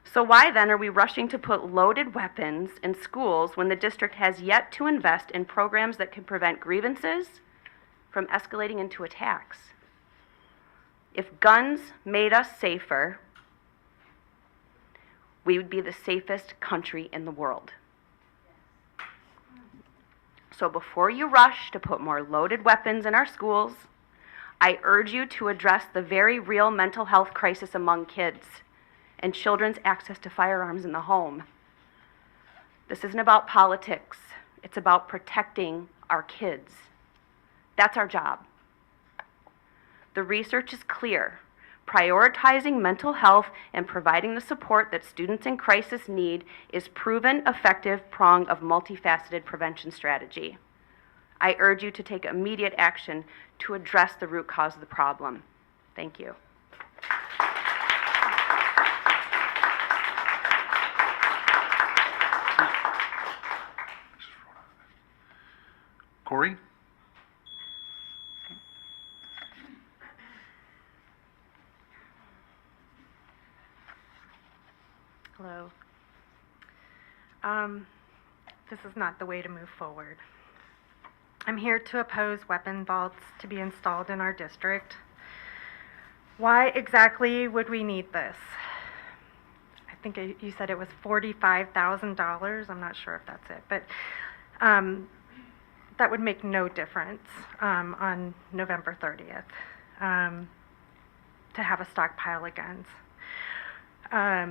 So why then are we rushing to put loaded weapons in schools when the district has yet to invest in programs that can prevent grievances from escalating into attacks? If guns made us safer, we would be the safest country in the world. So before you rush to put more loaded weapons in our schools, I urge you to address the very real mental health crisis among kids and children's access to firearms in the home. This isn't about politics. It's about protecting our kids. That's our job. The research is clear. Prioritizing mental health and providing the support that students in crisis need is proven effective prong of multifaceted prevention strategy. I urge you to take immediate action to address the root cause of the problem. Thank you. Lori. Hello. This is not the way to move forward. I'm here to oppose weapon vaults to be installed in our district. Why exactly would we need this? I think you said it was $45,000. I'm not sure if that's it, but that would make no difference on November 30th to have a stockpile of guns. I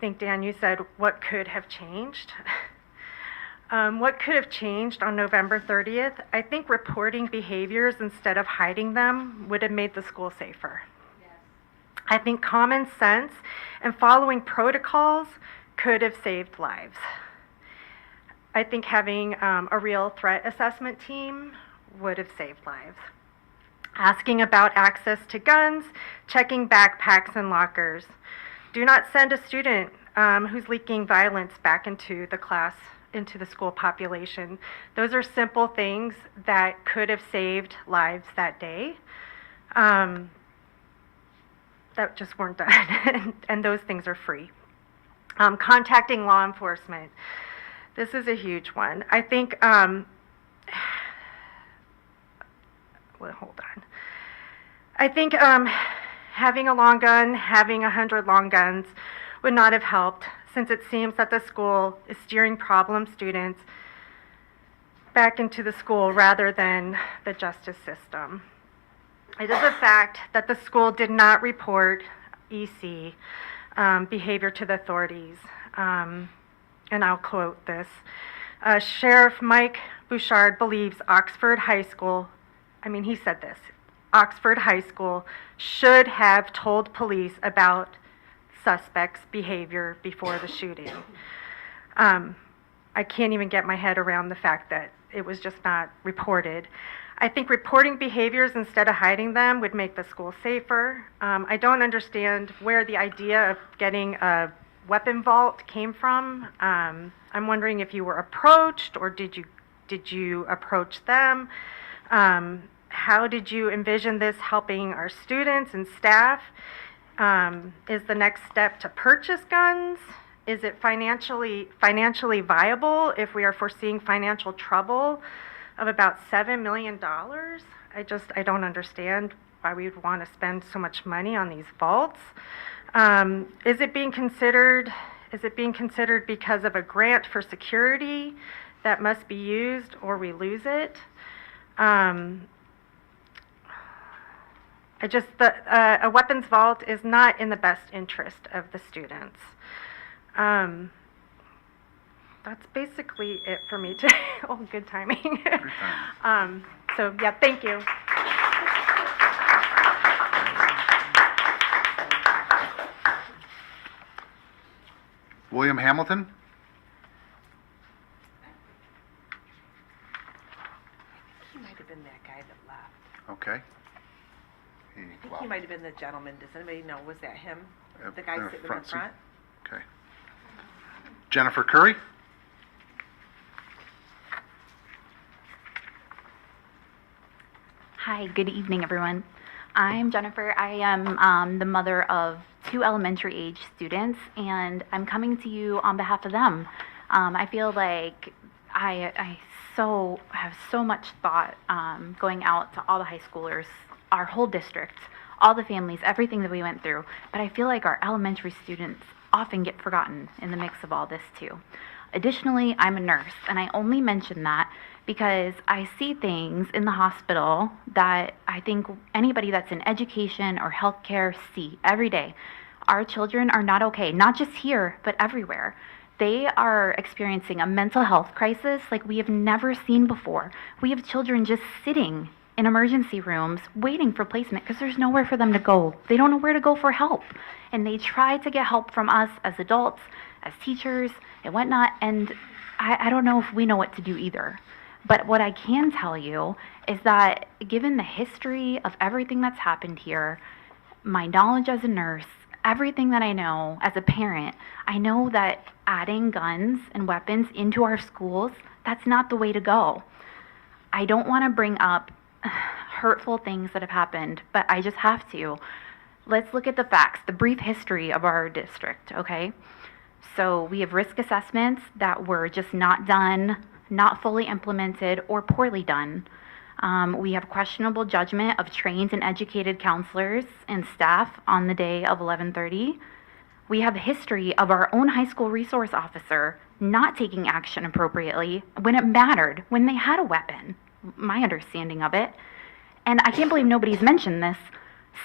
think, Dan, you said what could have changed. What could have changed on November 30th? I think reporting behaviors instead of hiding them would have made the school safer. Yes. I think common sense and following protocols could have saved lives. I think having a real threat assessment team would have saved lives. Asking about access to guns, checking backpacks and lockers. Do not send a student who's leaking violence back into the class, into the school population. Those are simple things that could have saved lives that day that just weren't done, and those things are free. Contacting law enforcement. This is a huge one. I think, well, hold on. I think having a long gun, having 100 long guns would not have helped, since it seems that the school is steering problem students back into the school rather than the justice system. It is a fact that the school did not report EC behavior to the authorities. And I'll quote this. Sheriff Mike Bouchard believes Oxford High School, he said this, Oxford High School should have told police about suspects' behavior before the shooting. I can't even get my head around the fact that it was just not reported. I think reporting behaviors instead of hiding them would make the school safer. I don't understand where the idea of getting a weapon vault came from. I'm wondering if you were approached, or did you approach them? How did you envision this helping our students and staff? Is the next step to purchase guns? Is it financially viable if we are foreseeing financial trouble of about $7 million? I don't understand why we would want to spend so much money on these vaults. Is it being considered because of a grant for security that must be used or we lose it? A weapons vault is not in the best interest of the students. That's basically it for me today. Oh, good timing. So yeah, thank you. William Hamilton. He might have been that guy that left. Okay. I think he might have been the gentleman. Does anybody know? Was that him? The guy sitting in the front? Okay. Jennifer Curry. Hi, good evening, everyone. I'm Jennifer. I am the mother of 2 elementary age students, and I'm coming to you on behalf of them. I feel like I have so much thought going out to all the high schoolers, our whole district, all the families, everything that we went through, but I feel like our elementary students often get forgotten in the mix of all this too. Additionally, I'm a nurse, and I only mention that because I see things in the hospital that I think anybody that's in education or healthcare see every day. Our children are not okay, not just here, but everywhere. They are experiencing a mental health crisis like we have never seen before. We have children just sitting in emergency rooms waiting for placement because there's nowhere for them to go. They don't know where to go for help. And they try to get help from us as adults, as teachers, and whatnot, and I don't know if we know what to do either. But what I can tell you is that given the history of everything that's happened here, my knowledge as a nurse, everything that I know as a parent, I know that adding guns and weapons into our schools, that's not the way to go. I don't want to bring up hurtful things that have happened, but I just have to. Let's look at the facts, the brief history of our district, okay? So we have risk assessments that were just not done, not fully implemented, or poorly done. We have questionable judgment of trained and educated counselors and staff on the day of 11:30. We have a history of our own high school resource officer not taking action appropriately when it mattered, when they had a weapon, my understanding of it. And I can't believe nobody's mentioned this.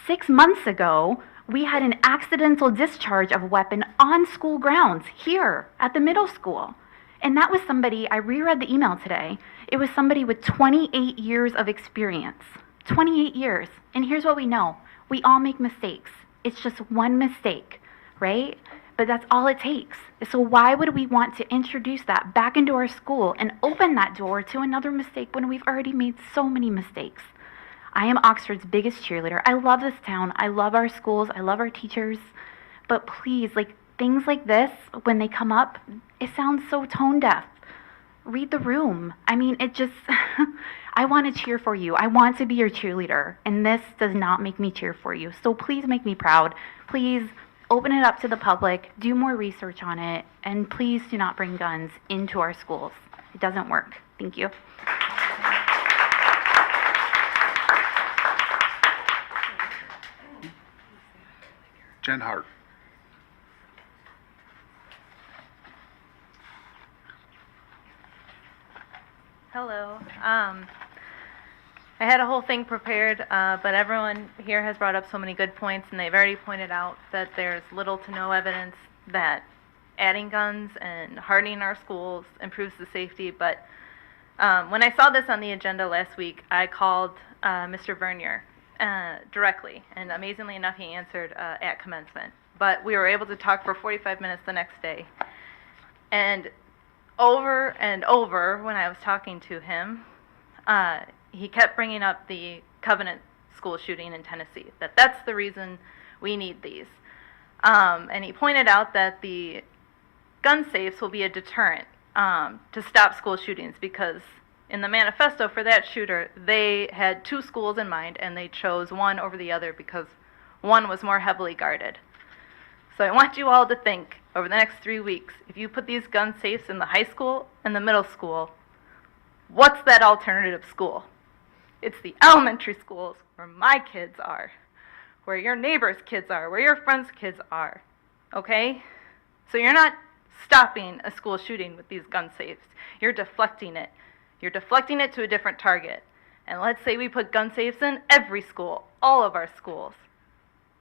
6 months ago, we had an accidental discharge of a weapon on school grounds here at the middle school. And that was somebody, I reread the email today, it was somebody with 28 years of experience. 28 years. And here's what we know. We all make mistakes. It's just one mistake, right? But that's all it takes. So why would we want to introduce that back into our school and open that door to another mistake when we've already made so many mistakes? I am Oxford's biggest cheerleader. I love this town. I love our schools. I love our teachers. But please, like, things like this, when they come up, it sounds so tone deaf. Read the room. I mean, it just, I want to cheer for you. I want to be your cheerleader. And this does not make me cheer for you. So please make me proud. Please open it up to the public. Do more research on it. And please do not bring guns into our schools. It doesn't work. Thank you. Jen Hart. Hello. I had a whole thing prepared, but everyone here has brought up so many good points, and they've already pointed out that there's little to no evidence that adding guns and hardening our schools improves the safety. But when I saw this on the agenda last week, I called Mr. Vernier directly, and amazingly enough, he answered at commencement. But we were able to talk for 45 minutes the next day. And over and over, when I was talking to him, he kept bringing up the Covenant school shooting in Tennessee, that's the reason we need these. And he pointed out that the gun safes will be a deterrent to stop school shootings, because in the manifesto for that shooter, they had 2 schools in mind, and they chose one over the other because one was more heavily guarded. So I want you all to think, over the next 3 weeks, if you put these gun safes in the high school and the middle school, what's that alternative school? It's the elementary schools where my kids are, where your neighbors' kids are, where your friends' kids are, okay? So you're not stopping a school shooting with these gun safes. You're deflecting it. You're deflecting it to a different target. And let's say we put gun safes in every school, all of our schools.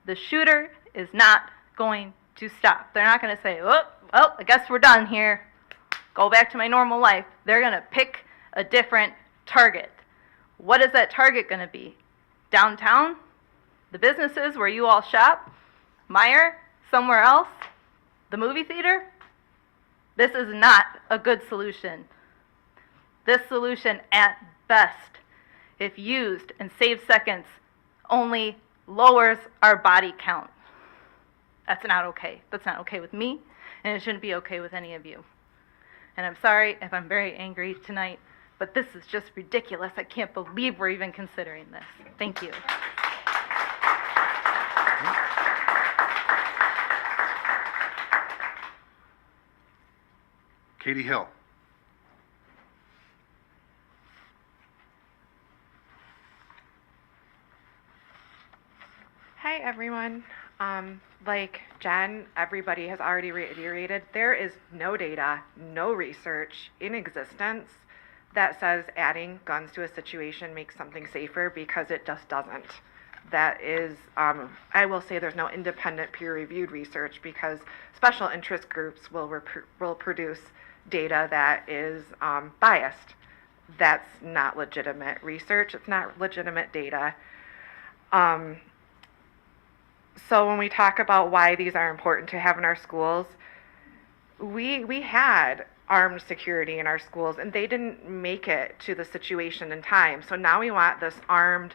The shooter is not going to stop. They're not going to say, oh, well, I guess we're done here. Go back to my normal life. They're going to pick a different target. What is that target going to be? Downtown? The businesses where you all shop? Meijer? Somewhere else? The movie theater? This is not a good solution. This solution, at best, if used and saves seconds, only lowers our body count. That's not okay. That's not okay with me, and it shouldn't be okay with any of you. And I'm sorry if I'm very angry tonight, but this is just ridiculous. I can't believe we're even considering this. Thank you. Katie Hill. Hi, everyone. Like Jen, everybody has already reiterated, there is no data, no research in existence that says adding guns to a situation makes something safer, because it just doesn't. That is, I will say there's no independent peer-reviewed research, because special interest groups will produce data that is biased. That's not legitimate research. It's not legitimate data. So when we talk about why these are important to have in our schools, we had armed security in our schools, and they didn't make it to the situation in time. So now we want this armed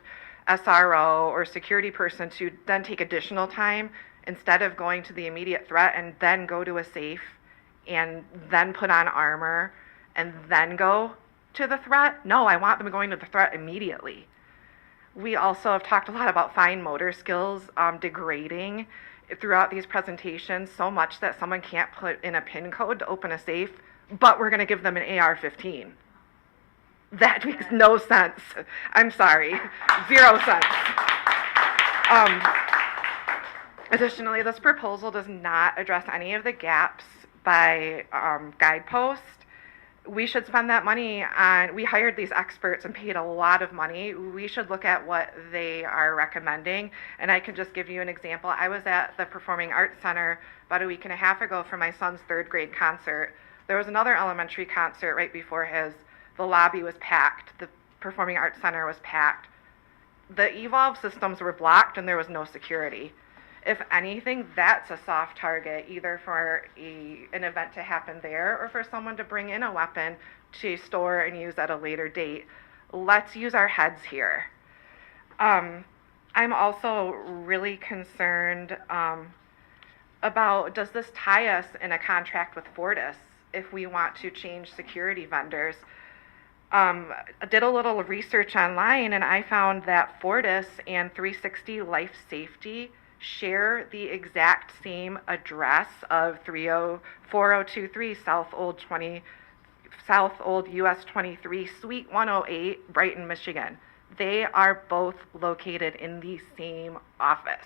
SRO or security person to then take additional time instead of going to the immediate threat and then go to a safe and then put on armor and then go. to the threat? No, I want them going to the threat immediately. We also have talked a lot about fine motor skills degrading throughout these presentations so much that someone can't put in a PIN code to open a safe, but we're going to give them an AR-15. That makes no sense. I'm sorry, 0 cents. Additionally, this proposal does not address any of the gaps by guidepost. We should spend that money on, we hired these experts and paid a lot of money. We should look at what they are recommending. And I can just give you an example. I was at the Performing Arts Center about a week and a half ago for my son's 3rd grade concert. There was another elementary concert right before his. The lobby was packed. The Performing Arts Center was packed. The eVolve systems were blocked and there was no security. If anything, that's a soft target, either for an event to happen there or for someone to bring in a weapon to store and use at a later date. Let's use our heads here. I'm also really concerned about, does this tie us in a contract with Fortis if we want to change security vendors? I did a little research online and I found that Fortis and 360 Life Safety share the exact same address of 4023 South Old US 23 Suite 108, Brighton, Michigan. They are both located in the same office.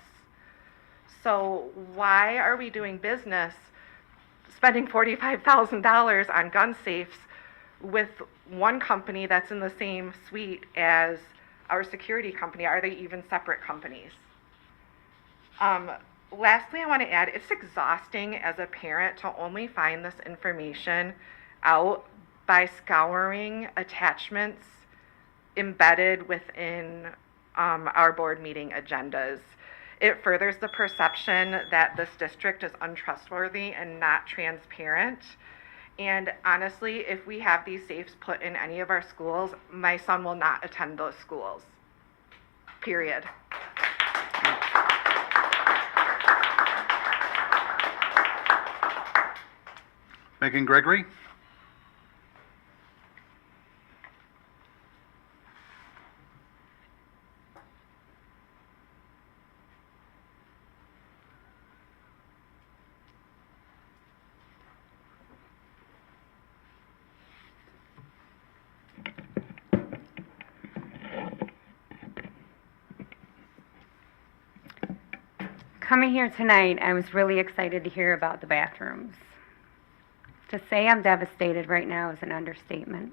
So why are we doing business spending $45,000 on gun safes with one company that's in the same suite as our security company? Are they even separate companies? Lastly, I want to add, it's exhausting as a parent to only find this information out by scouring attachments embedded within our board meeting agendas. It furthers the perception that this district is untrustworthy and not transparent. And honestly, if we have these safes put in any of our schools, my son will not attend those schools. Period. Megan Gregory? Coming here tonight, I was really excited to hear about the bathrooms. To say I'm devastated right now is an understatement.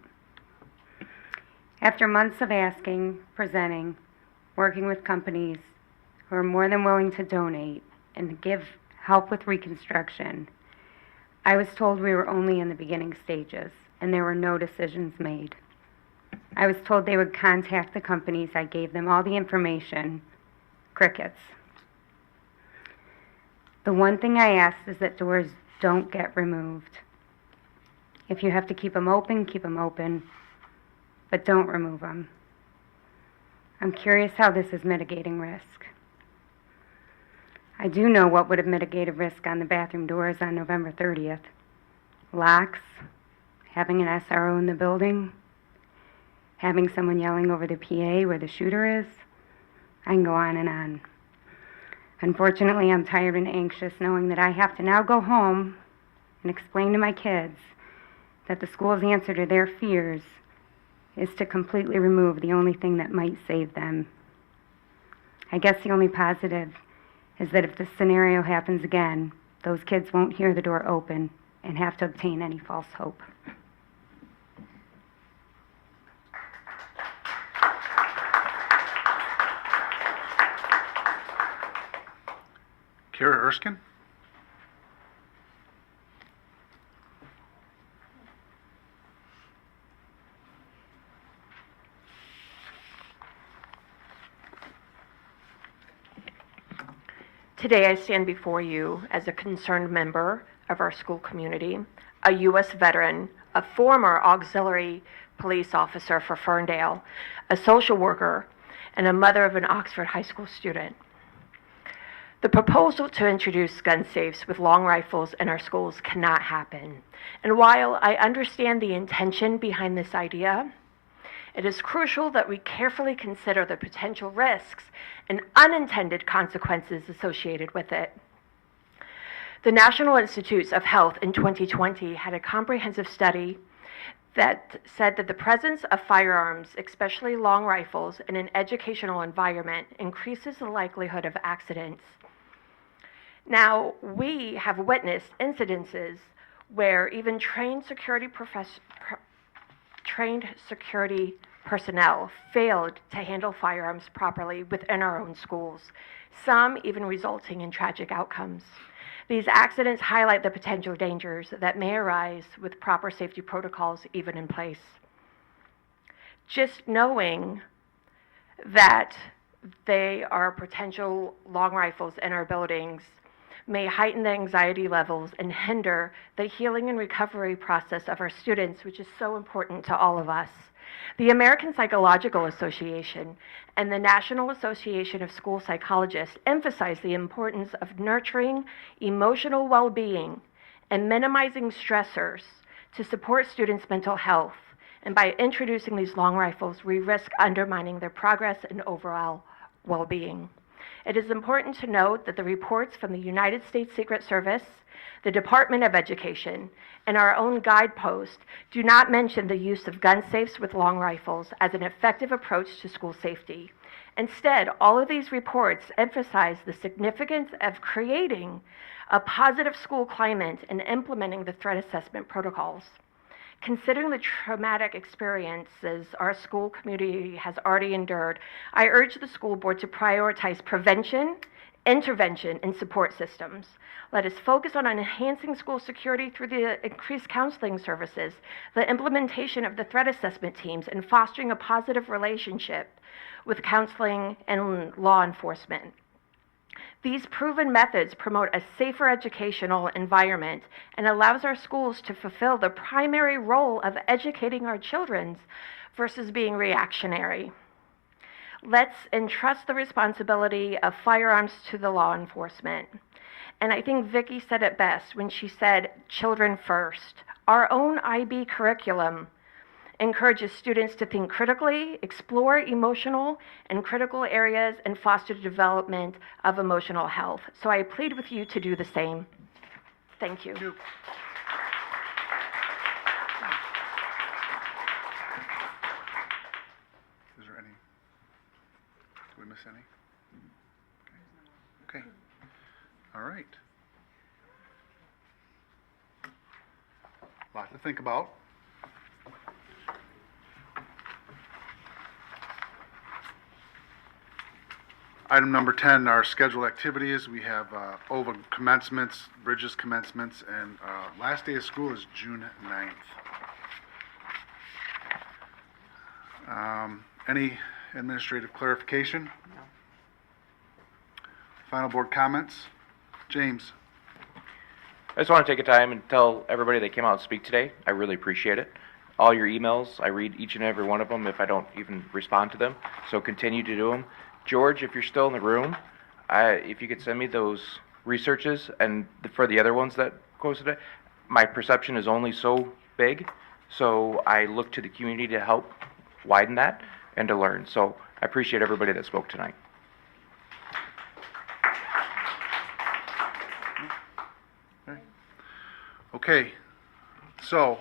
After months of asking, presenting, working with companies who are more than willing to donate and to give help with reconstruction, I was told we were only in the beginning stages and there were no decisions made. I was told they would contact the companies. I gave them all the information. Crickets. The one thing I asked is that doors don't get removed. If you have to keep them open, but don't remove them. I'm curious how this is mitigating risk. I do know what would have mitigated risk on the bathroom doors on November 30th. Locks, having an SRO in the building, having someone yelling over the PA where the shooter is. I can go on and on. Unfortunately, I'm tired and anxious knowing that I have to now go home and explain to my kids that the school's answer to their fears is to completely remove the only thing that might save them. I guess the only positive is that if this scenario happens again, those kids won't hear the door open and have to obtain any false hope. Kara Erskine? Today I stand before you as a concerned member of our school community, a U.S. veteran, a former auxiliary police officer for Ferndale, a social worker, and a mother of an Oxford High School student. The proposal to introduce gun safes with long rifles in our schools cannot happen. And while I understand the intention behind this idea, it is crucial that we carefully consider the potential risks and unintended consequences associated with it. The National Institutes of Health in 2020 had a comprehensive study that said that the presence of firearms, especially long rifles, in an educational environment increases the likelihood of accidents. Now, we have witnessed incidences where even trained security personnel failed to handle firearms properly within our own schools, some even resulting in tragic outcomes. These accidents highlight the potential dangers that may arise with proper safety protocols even in place. Just knowing that they are potential long rifles in our buildings may heighten the anxiety levels and hinder the healing and recovery process of our students, which is so important to all of us. The American Psychological Association and the National Association of School Psychologists emphasize the importance of nurturing emotional well-being and minimizing stressors to support students' mental health. And by introducing these long rifles, we risk undermining their progress and overall well-being. It is important to note that the reports from the United States Secret Service, the Department of Education, and our own guidepost do not mention the use of gun safes with long rifles as an effective approach to school safety. Instead, all of these reports emphasize the significance of creating a positive school climate and implementing the threat assessment protocols. Considering the traumatic experiences our school community has already endured, I urge the school board to prioritize prevention, intervention, and support systems. Let us focus on enhancing school security through the increased counseling services, the implementation of the threat assessment teams, and fostering a positive relationship with counseling and law enforcement. These proven methods promote a safer educational environment and allows our schools to fulfill the primary role of educating our children versus being reactionary. Let's entrust the responsibility of firearms to the law enforcement. And I think Vicki said it best when she said, children first. Our own IB curriculum encourages students to think critically, explore emotional and critical areas, and foster the development of emotional health. So I plead with you to do the same. Thank you. Is there any? Did we miss any? Okay. All right. Lot to think about. Item number 10, our scheduled activities. We have OVA commencements, Bridges commencements, and last day of school is June 9th. Any administrative clarification? No. Final board comments? James? I just want to take a time and tell everybody that came out and speak today, I really appreciate it. All your emails, I read each and every one of them if I don't even respond to them, so continue to do them. George, if you're still in the room, if you could send me those researches, and for the other ones that posted it, my perception is only so big, so I look to the community to help widen that and to learn. So I appreciate everybody that spoke tonight. Okay, so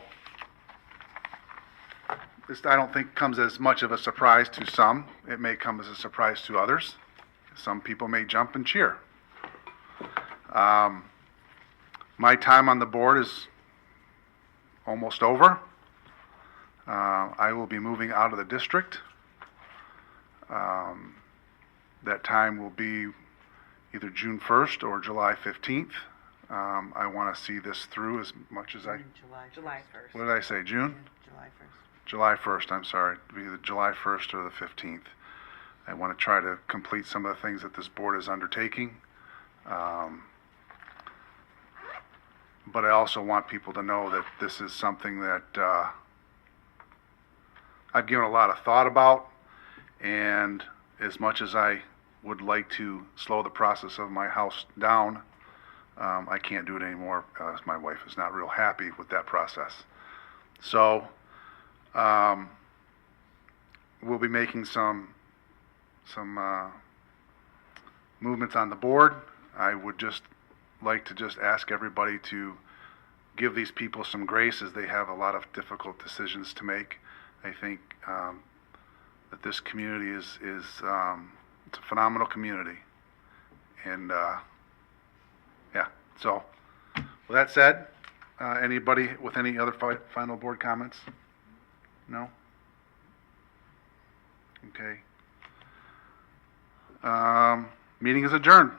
this I don't think comes as much of a surprise to some. It may come as a surprise to others. Some people may jump and cheer. My time on the board is almost over. I will be moving out of the district. That time will be either June 1st or July 15th. I want to see this through as much as I... July 1st. What did I say, June? July 1st. July 1st, I'm sorry. It'll be either July 1st or the 15th. I want to try to complete some of the things that this board is undertaking. But I also want people to know that this is something that I've given a lot of thought about, and as much as I would like to slow the process of my house down, I can't do it anymore, as my wife is not real happy with that process. So, we'll be making some movements on the board. I would just like to just ask everybody to give these people some grace, as they have a lot of difficult decisions to make. I think that this community is it's a phenomenal community, and yeah. So, with that said, anybody with any other final board comments? No? Okay. Meeting is adjourned.